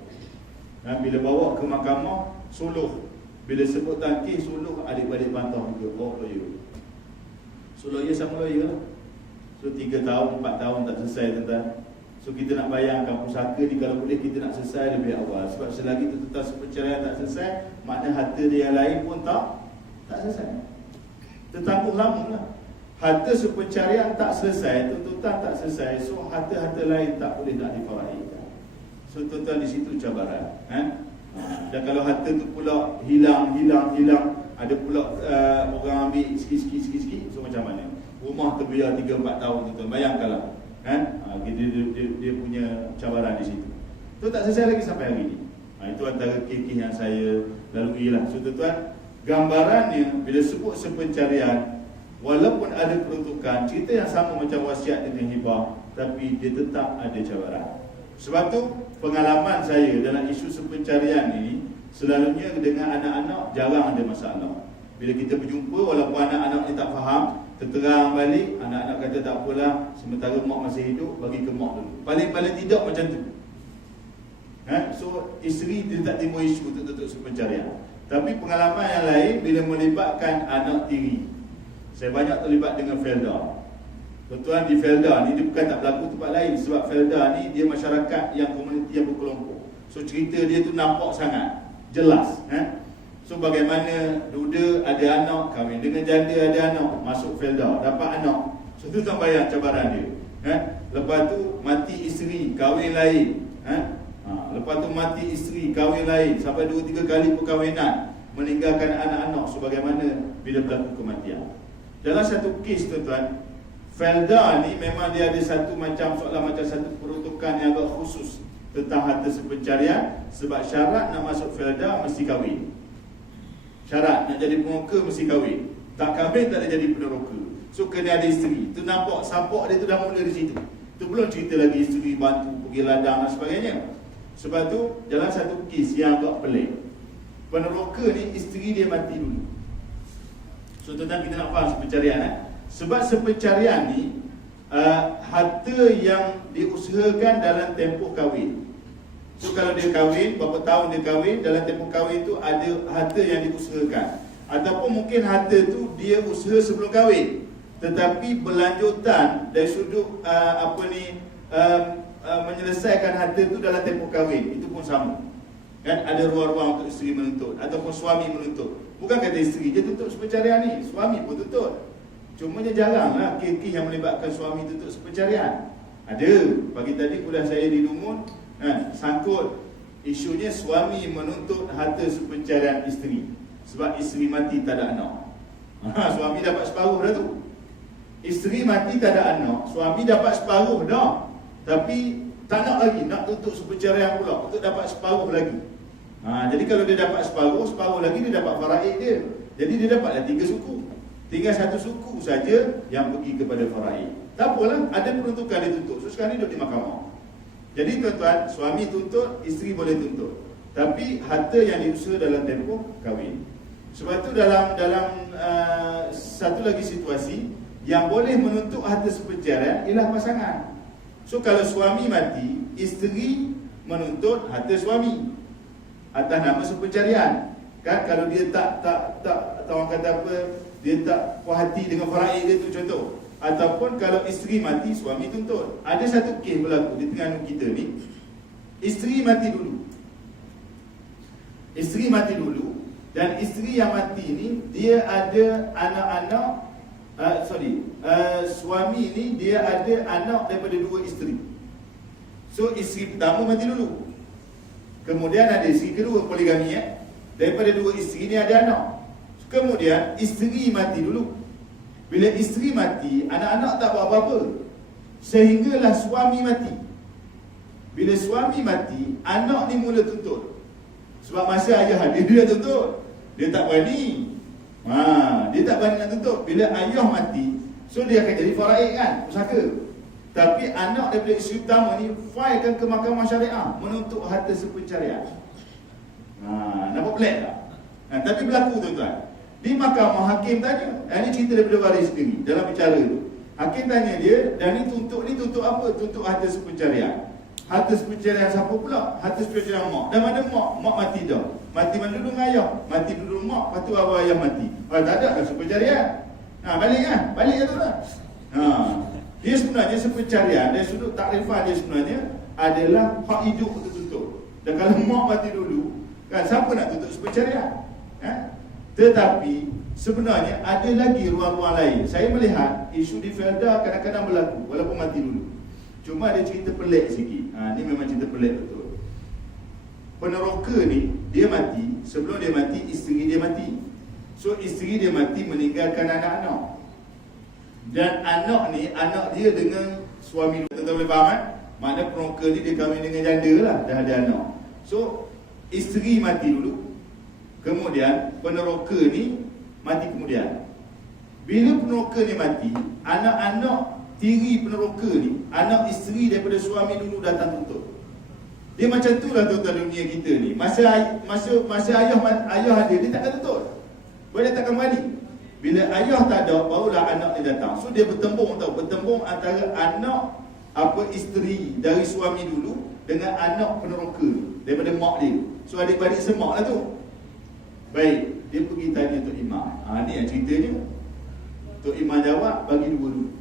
Bila bawa ke mahkamah, suluh. Bila sebut tangkih, suluh, adik-adik bantah juga. Oh, lawyer. So lawyer sama lawyer lah. So 3 tahun, 4 tahun tak selesai tuan-tuan. So kita nak bayangkan pusaka ni, kalau boleh kita nak selesai lebih awal. Sebab selagi tuntutan perceraian tak selesai, makna harta dia yang lain pun tak selesai. Tertangguh lama lah. Harta sepencarian tak selesai, tuntutan tak selesai. So harta-harta lain tak boleh nak difaraidkan. So tuan-tuan, di situ cabaran. Dan kalau harta tu pula hilang, ada pula orang ambil sikit-sikit, so macam mana? Rumah terbiar 3-4 tahun tuan-tuan, bayangkanlah. Dia punya cabaran di situ. Tu tak selesai lagi sampai hari ni. Itu antara kes yang saya lalui lah. So tuan-tuan, gambarannya bila sebut sepencarian, walaupun ada peruntukan, cerita yang sama macam wasiat dengan hibah, tapi dia tetap ada cabaran. Sebab tu pengalaman saya dalam isu sepencarian ini, selalunya dengan anak-anak jarang ada masalah. Bila kita berjumpa, walaupun anak-anak ni tak faham, terterang balik, anak-anak kata tak apalah, sementara mak masih hidup, bagi ke mak dulu. Paling-paling tidak macam tu. So isteri dia tak timbul isu untuk sepencarian. Tapi pengalaman yang lain bila melibatkan anak tiri. Saya banyak terlibat dengan Felda. Tuan-tuan, di Felda ni dia bukan tak berlaku tempat lain. Sebab Felda ni dia masyarakat yang komuniti yang berkelompok. So cerita dia tu nampak sangat jelas. So bagaimana duda ada anak, kahwin dengan janda ada anak, masuk Felda, dapat anak. So tu tak bayang cabaran dia. Lepas tu mati isteri, kahwin lain. Lepas tu mati isteri, kahwin lain, sampai 2-3 kali perkahwinan, meninggalkan anak-anak. So bagaimana bila berlaku kematian. Dalam satu kes tuan-tuan, Felda ni memang dia ada satu macam soalan, macam satu peruntukan yang agak khusus tentang harta sepencarian. Sebab syarat nak masuk Felda mesti kahwin. Syarat nak jadi peneroka mesti kahwin. Tak kahwin tak ada jadi peneroka. So kena ada isteri. Tu nampak support dia tu dah mula di situ. Tu belum cerita lagi isteri bantu pergi ladang dan sebagainya. Sebab tu dalam satu kes yang agak pelik, peneroka ni isteri dia mati dulu. So tuan-tuan, kita nak faham sepencarian. Sebab sepencarian ni harta yang diusahakan dalam tempoh kahwin. So kalau dia kahwin, berapa tahun dia kahwin, dalam tempoh kahwin tu ada harta yang diusahakan. Ataupun mungkin harta tu dia usaha sebelum kahwin, tetapi berlanjutan dari sudut menyelesaikan harta tu dalam tempoh kahwin, itu pun sama. Kan ada ruang-ruang untuk isteri menuntut ataupun suami menuntut. Bukan kata isteri je tuntut sepencarian ni, suami pun tuntut. Cumanya jaranglah kes-kes yang melibatkan suami tuntut sepencarian. Ada, pagi tadi kuliah saya di Lumun, sangkut isunya suami menuntut harta sepencarian isteri sebab isteri mati tak ada anak. Suami dapat separuh dah tu. Isteri mati tak ada anak, suami dapat separuh dah, tapi tak nak lagi, nak tuntut sepencarian pula untuk dapat separuh lagi. Jadi kalau dia dapat separuh lagi dia dapat faraid dia. Jadi dia dapatlah 3 suku. Tinggal 1 suku saja yang pergi kepada faraid. Tak apalah, ada peruntukan dia tuntut. So sekarang ni duduk di mahkamah. Jadi tuan-tuan, suami tuntut, isteri boleh tuntut. Tapi harta yang diusaha dalam tempoh kahwin. Sebab tu dalam satu lagi situasi yang boleh menuntut harta sepencarian ialah pasangan. So kalau suami mati, isteri menuntut harta suami atas nama sepencarian. Kan kalau dia tak orang kata apa, dia tak puas hati dengan faraid dia tu contoh. Ataupun kalau isteri mati, suami tuntut. Ada satu kes berlaku di Terengganu kita ni. Isteri mati dulu dan isteri yang mati ni dia ada anak-anak, suami ni dia ada anak daripada 2 isteri. So isteri pertama mati dulu, kemudian ada isteri kedua, poligami daripada 2 isteri ni ada anak. Kemudian isteri mati dulu. Bila isteri mati, anak-anak tak buat apa-apa, sehinggalah suami mati. Bila suami mati, anak ni mula tuntut. Sebab masa ayah dia tuntut, dia tak berani. Dia tak berani nak tuntut. Bila ayah mati, so dia akan jadi faraid kan, pusaka. Tapi anak daripada isteri utama ni filekan ke mahkamah syariah menuntut harta sepencarian. Nampak pelik tak? Tapi berlaku tuan-tuan. Di mahkamah hakim tanya, ini cerita daripada waris sendiri dalam bicara tu. Hakim tanya dia, dan ni tuntut apa? Tuntut harta sepencarian. Harta sepencarian siapa pula? Harta sepencarian mak. Dan mana mak? Mak mati dah. Mati mana dulu dengan ayah? Mati dulu mak, lepas tu abang ayah mati. Tak ada dah sepencarian. Balik kan? Balik tu lah. Dia sebenarnya sepencarian, dari sudut takrifan dia sebenarnya adalah hak hidup untuk tuntut. Dan kalau mak mati dulu, kan siapa nak tuntut sepencarian? Tetapi sebenarnya ada lagi ruang-ruang lain. Saya melihat isu di Felda kadang-kadang berlaku walaupun mati dulu. Cuma ada cerita pelik sikit. Ni memang cerita pelik betul. Peneroka ni dia mati, sebelum dia mati isteri dia mati. So isteri dia mati meninggalkan anak-anak. Dan anak ni, anak dia dengan suami dulu. Tuan-tuan boleh faham kan? Maknanya peneroka ni dia kahwin dengan janda lah, dah ada anak. So isteri mati dulu, kemudian peneroka ni mati kemudian. Bila peneroka ni mati, anak-anak tiri peneroka ni, anak isteri daripada suami dulu datang tuntut. Dia macam tu lah tuan-tuan dunia kita ni. Masa ayah ada, dia takkan tuntut. Dia takkan berani. Bila ayah tak ada, barulah anak ni datang. So dia bertembung antara anak isteri dari suami dulu dengan anak peneroka daripada mak dia. So adik-beradik semak lah tu. Baik, dia pergi tanya Tok Imam. Ni yang ceritanya. Tok Imam jawab, bagi 2 dulu.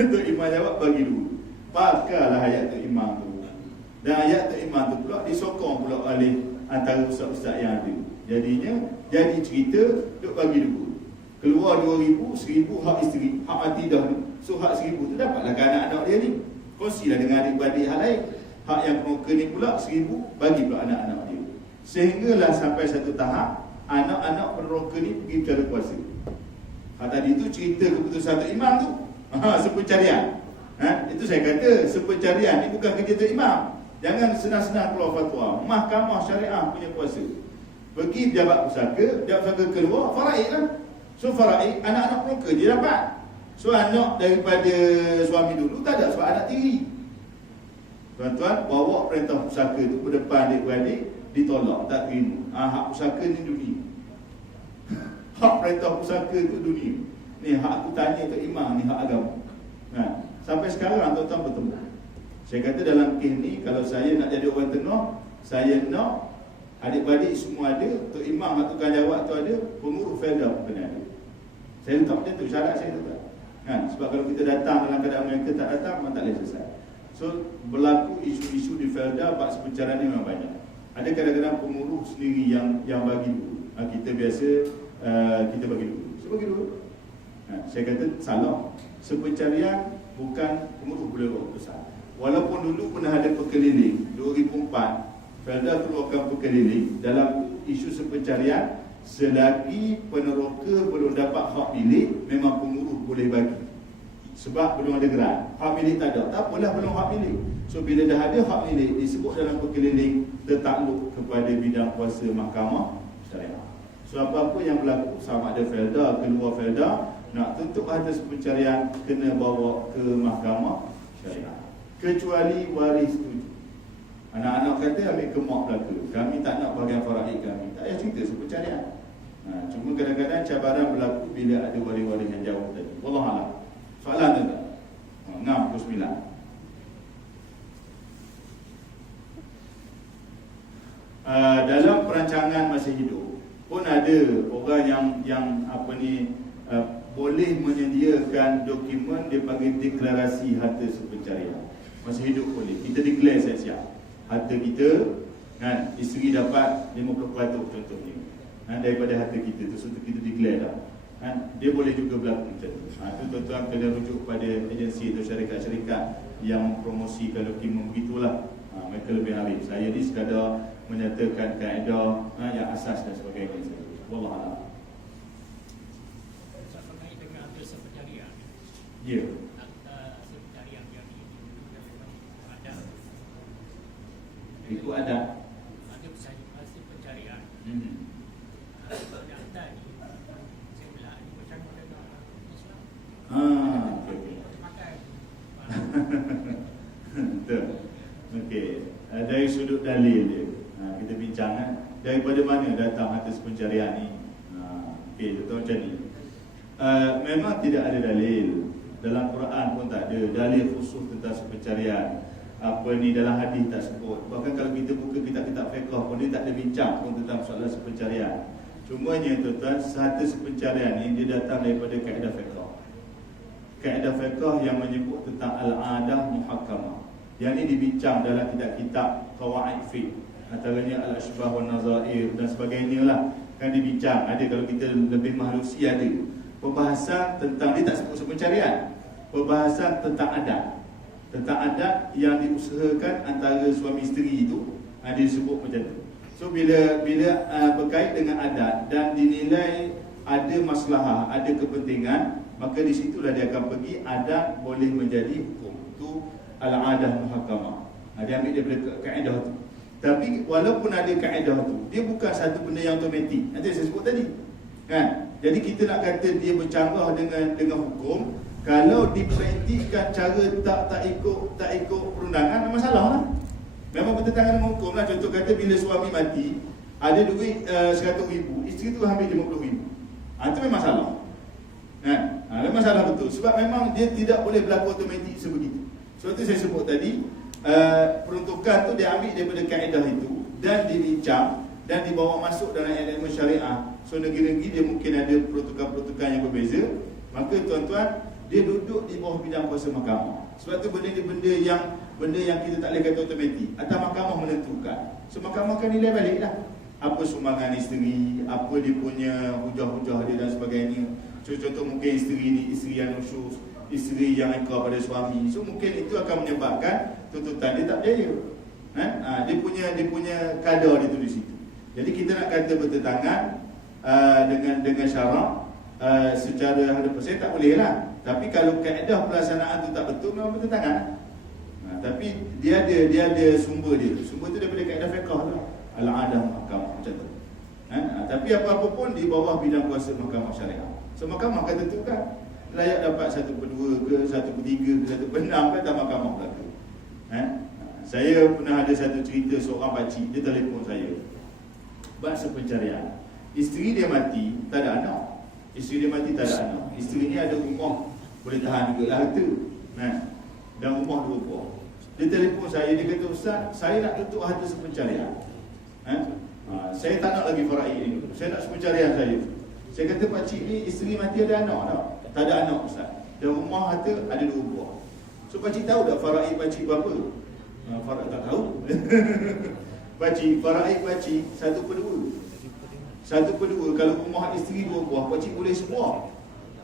Tok Imam jawab, bagi 2. Pakarlah ayat Tok Imam tu. Dan ayat Tok Imam tu pula disokong pula oleh antara ustaz-ustaz yang ada. Jadinya, jadi cerita, duk bagi 2. Keluar 2,000, 1,000 hak isteri, hak mati dah. So hak 1,000 tu dapatlah ke anak-anak dia ni. Kongsilah dengan adik-beradik hal lain. Hak yang peneroka ni pula 1,000, bagi pula anak-anak dia. Sehinggalah sampai satu tahap anak-anak peneroka ni pergi bicara kuasa. Tadi tu cerita keputusan Tok Imam tu. Sepencarian. Itu saya kata sepencarian ni bukan kerja Tok Imam. Jangan senang-senang keluar fatwa. Mahkamah syariah punya kuasa. Pergi pejabat pusaka keluar faraid lah. So faraid anak-anak peneroka dia dapat. So anak daripada suami dulu tak ada sebab anak tiri. Tuan-tuan, bawa perintah pusaka tu berdepan adik-beradik, ditolak, tak terima. Hak pusaka ni dunia. Hak perintah pusaka tu dunia. Ni hak aku tanya Tok Imam, ni hak agama. Sampai sekarang tuan-tuan bertemu. Saya kata dalam kes ni, kalau saya nak jadi orang tengah, saya nak adik-beradik semua ada, Tok Imam nak tukar jawab tu ada, pengurus Felda pun kena ada. Saya letak macam tu, syarat saya letak. Kan? Sebab kalau kita datang dalam keadaan mereka tak datang, memang tak boleh selesai. So, berlaku isu-isu di Felda, bab sepencarian ni memang banyak. Ada kadang-kadang pengurus sendiri yang bagi dulu. Kita biasa, kita bagi dulu. So, bagi dulu. Saya kata, salah. Sepencarian bukan pengurus boleh buat besar. Walaupun dulu pernah ada perkeliling 2004, Felda keluarkan perkeliling dalam isu sepencarian, selagi peneroka belum dapat hak milik, memang pengurus boleh bagi. Sebab belum ada gerak. Hak milik tak ada, tak apalah, belum hak milik. So bila dah ada hak milik, disebut dalam perkeliling tertakluk kepada bidang kuasa mahkamah syariah. So apa-apa yang berlaku, sama ada Felda, keluar Felda, nak tuntut harta sepencarian, kena bawa ke mahkamah syariah. Kecuali waris setuju. Anak-anak kata ambil ke mak belaka, kami tak nak bahagian faraid kami, tak payah cerita sepencarian. Cuma kadang-kadang cabaran berlaku bila ada waris-waris yang jauh tadi. Wallahualam. Soalan tu tak? 69. Dalam perancangan masa hidup pun ada orang yang boleh menyediakan dokumen dia panggil deklarasi harta sepencarian. Masa hidup boleh. Kita declare siap-siap harta kita, kan, isteri dapat 50% contohnya, kan, daripada harta kita tu, so kita declare dah, kan. Dia boleh juga berlaku macam tu. Tu tuan-tuan kena rujuk pada agensi atau syarikat-syarikat yang mempromosikan dokumen begitulah. Mereka lebih arif. Saya ni sekadar menyatakan kaedah yang asas dan sebagainya. Wallahualam. Terkait dengan harta sepencarian. Ya. Sepencarian yang ada. Itu ada. Ada hasil pencarian. Yang tadi saya bilang ini macam mana Islam. Okey. Pakai. Betul. Okey. Dari sudut dalil dia, kita bincang kan, daripada mana datang harta sepencarian ni. Okey, tuan macam ni. Memang tidak ada dalil. Dalam Quran pun tak ada dalil khusus tentang sepencarian. Apa ni dalam hadis tak sebut. Bahkan kalau kita buka kitab-kitab fiqh pun dia tak ada bincang pun tentang soalan sepencarian. Cumanya tuan-tuan, harta sepencarian ni dia datang daripada kaedah fiqh. Kaedah fiqh yang menyebut tentang al-adah muhakkamah. Yang ini dibincang dalam kitab-kitab qawaid fiqh, antaranya al-ashbah wan nazair dan sebagainya lah. Kan dibincang. Ada kalau kita lebih mahlusi ada perbahasan tentang, dia tak sebut sepencarian, perbahasan tentang adat. Tentang adat yang diusahakan antara suami isteri itu, dia sebut macam tu. So bila berkait dengan adat dan dinilai ada maslahah, ada kepentingan, maka di situlah dia akan pergi adat boleh menjadi hukum. Itu al-adah muhakkamah. Dia ambil daripada kaedah tu. Tapi walaupun ada kaedah tu, dia bukan satu benda yang automatik. Nanti saya sebut tadi, kan? Jadi kita nak kata dia bercanggah dengan hukum, kalau dipraktikkan cara tak ikut perundangan, masalah lah. Memang bertentangan dengan hukum lah. Contoh kata bila suami mati, ada duit 100,000, isteri tu ambil 50,000. Itu memang salah, kan? Memang salah betul. Sebab memang dia tidak boleh berlaku automatik sebegitu. Sebab tu saya sebut tadi, peruntukan tu dia ambil daripada kaedah itu dan dibincang dan dibawa masuk dalam ilmu syariah. So negeri-negeri dia mungkin ada peruntukan-peruntukan yang berbeza. Maka tuan-tuan, dia duduk di bawah bidang kuasa mahkamah. Sebab tu benda ni benda yang kita tak boleh kata automatik. Atas mahkamah menentukan. So mahkamah akan nilai balik lah. Apa sumbangan isteri, apa dia punya hujah-hujah dia dan sebagainya. Contoh mungkin isteri ni isteri yang nusyus, isteri yang ikrar pada suami. So mungkin itu akan menyebabkan tuntutan dia tak berjaya. Dia punya kadar dia tu di situ. Jadi kita nak kata bertentangan dengan syarak secara 100% tak boleh lah. Tapi kalau kaedah pelaksanaan tu tak betul, memang bertentangan. Tapi dia ada sumber dia. Sumber tu daripada kaedah fiqh tu, al-adah mahkamah macam tu. Tapi apa-apa pun di bawah bidang kuasa mahkamah syariah. So mahkamah akan tentukan layak dapat 1/2 ke 1/3 ke 1/6 ke, tak mahkamah berlaku. Saya pernah ada satu cerita seorang pakcik, dia telefon saya bab sepencarian. Isteri dia mati, tak ada anak. Isteri ni ada rumah, boleh tahan juga lah harta, dan rumah 2 buah. Dia telefon saya, dia kata, Ustaz, saya nak tutup harta sepencarian. Saya tak nak lagi faraid ni. Saya nak sepencarian saya. Saya kata, pakcik ni isteri mati ada anak tak? Tak ada anak, Ustaz. Dan rumah harta ada 2 buah. So pakcik tahu tak faraid pakcik berapa? Faraid tak tahu. Pakcik, faraid pakcik 1/2. 1/2. Kalau rumah isteri 2 buah, pakcik boleh sebuah.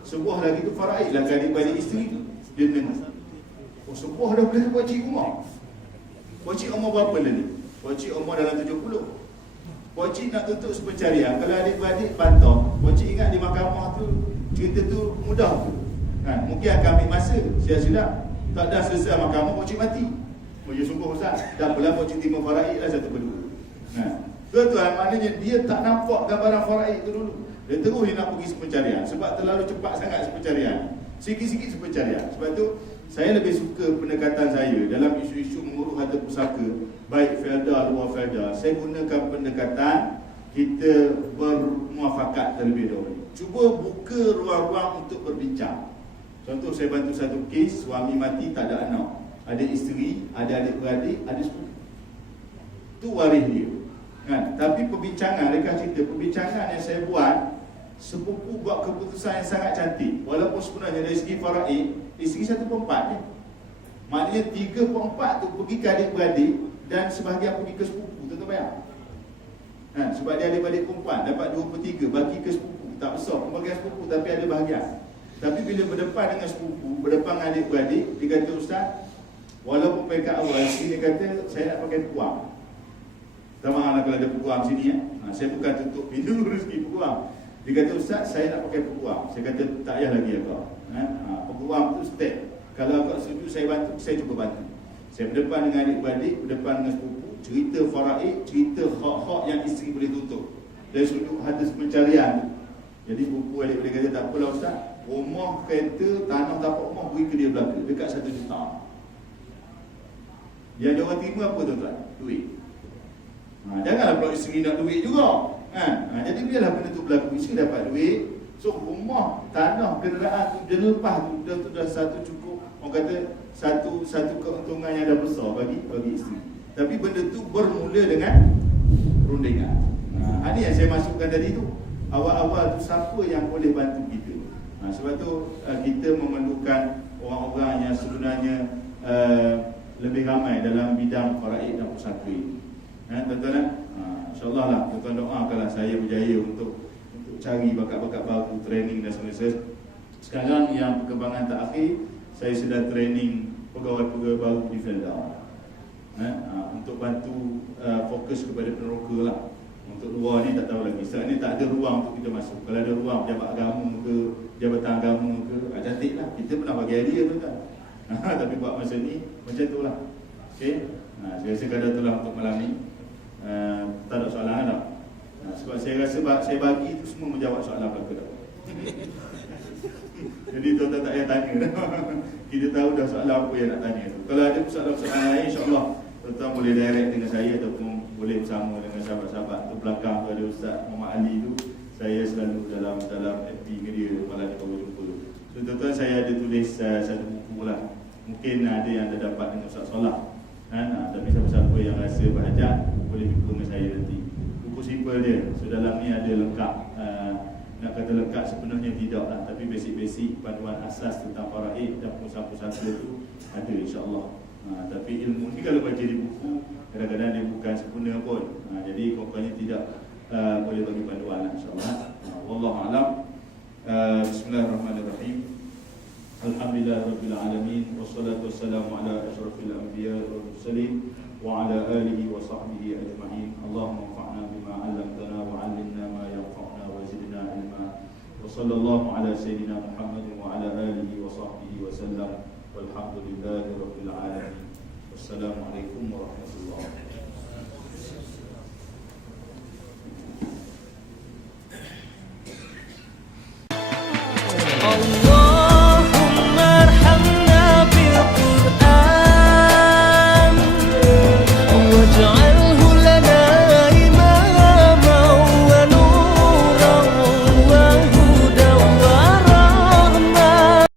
Sebuah lagi tu faraid lah adik-beradik isteri tu. Dia dengar, oh sebuah dah boleh pakcik rumah. Pakcik umur berapa lah ni? Pakcik umur dalam 70. Pakcik nak tutup sepencarian. Kalau adik-beradik pantau, pakcik ingat di mahkamah tu cerita tu mudah tu. Mungkin akan ambil masa. Silap-silap tak dah selesai mahkamah, pakcik mati. Oh ya sungguh Ustaz, dah pula pakcik terima faraid lah 1/2. Tuan-tuan, maknanya dia tak nampak gambaran faraid tu dulu. Dia terus dia nak pergi sepencarian. Sebab terlalu cepat sangat sepencarian. Sikit-sikit sepencarian. Sebab tu saya lebih suka pendekatan saya dalam isu-isu mengurus harta pusaka, baik felda luar felda. Saya gunakan pendekatan kita bermuafakat terlebih dahulu. Cuba buka ruang-ruang untuk berbincang. Contoh saya bantu satu kes, suami mati tak ada anak, ada isteri, ada adik-beradik, ada sepupu. Tu waris dia. Tapi perbincangan, mereka cerita perbincangan yang saya buat, sepupu buat keputusan yang sangat cantik. Walaupun sebenarnya dari segi faraid, isteri 1/4 je. Maknanya 3/4 tu pergi ke adik-beradik dan sebahagian pergi ke sepupu. Tuan-tuan bayang. Sebab dia adik-beradik perempuan, dapat 2/3 bagi ke sepupu. Tak besar pembagian sepupu, tapi ada bahagian. Tapi bila berdepan dengan sepupu, berdepan dengan adik-beradik, dia kata, Ustaz, walaupun peringkat awal, dia kata, saya nak pakai peguam. Tak maaf kalau ada peguam sini ya. Saya bukan tutup pintu rezeki peguam. Dia kata, Ustaz, saya nak pakai peguam. Saya kata, tak payah lagi akak. Peguam tu step. Kalau akak setuju saya bantu, saya cuba bantu. Saya berdepan dengan adik-beradik, berdepan dengan sepupu, cerita faraid, cerita hak-hak yang isteri boleh tuntut dari sudut harta pencarian tu. Jadi sepupu adik-beradik kata, tak apalah Ustaz, rumah, kereta, tanah tapak rumah beri ke dia belaka dekat 1 juta. Yang dia orang terima apa tuan-tuan? Duit. Janganlah pula isteri nak duit juga. Jadi biarlah benda tu berlaku. Isteri dapat duit. So rumah, tanah, kenderaan tu dia lepas tu dah satu cukup. Orang kata satu keuntungan yang dah besar bagi isteri. Tapi benda tu bermula dengan rundingan. Ini yang saya masukkan tadi tu. Awal-awal tu siapa yang boleh bantu kita. Sebab tu kita memerlukan orang-orang yang sebenarnya lebih ramai dalam bidang faraid dan pusaka ini. Tuan-tuan, insyaAllah lah tuan-tuan doakanlah saya berjaya untuk cari bakat-bakat baru, training dan sebagainya. Sekarang yang perkembangan terakhir, saya sedang training pegawai-pegawai baru di Felda, untuk bantu fokus kepada peneroka lah. Untuk luar ni tak tahu lagi. Sekarang ni tak ada ruang untuk kita masuk. Kalau ada ruang pejabat agama ke, jabatan agama ke, cantik lah. Kita pernah bagi hadiah tuan-tuan. Tapi buat masa ni macam tu lah. Okay. Saya rasa kadar tu lah untuk malam ni. Tak ada soalan tak? Sebab saya rasa saya bagi tu semua menjawab soalan belaka tak. Jadi tuan-tuan tak payah tanya. Kita tahu dah soalan apa yang nak tanya tu. Kalau ada soalan-soalan lain, insyaAllah tuan-tuan boleh direct dengan saya ataupun boleh bersama dengan sahabat-sahabat tu. Belakang tu ada Ustaz Muhammad Ali tu. Saya selalu dalam FB media malam ni baru jumpa. So tuan-tuan, saya ada tulis satu buku lah. Mungkin ada yang dah dapat dengan Ustaz Solah. Tapi siapa-siapa yang rasa berhajat boleh jumpa dengan saya nanti. Buku simple dia. So dalam ni ada lengkap, nak kata lengkap sepenuhnya tidak lah, tapi basic-basic panduan asas tentang faraid dan pusaka tu ada insya-Allah. Tapi ilmu ni kalau baca di buku kadang-kadang dia bukan sempurna pun. Jadi pokoknya tidak boleh bagi panduan lah, insya-Allah. Wallahu a'lam. Bismillahirrahmanirrahim. Alhamdulillahirabbil alamin, wassalatu wassalamu ala asyrafil anbiya'i wal mursalin wa ala alihi wa sahbihi ajma'in. Allahumma anfa'na bima 'allamtana wa 'allimna ma yanfa'una wa zidna ilma. Wa sallallahu ala sayyidina Muhammadin wa ala alihi wa sahbihi wa sallam. Walhamdulillahirabbil alamin. Wassalamualaikum warahmatullahi wabarakatuh.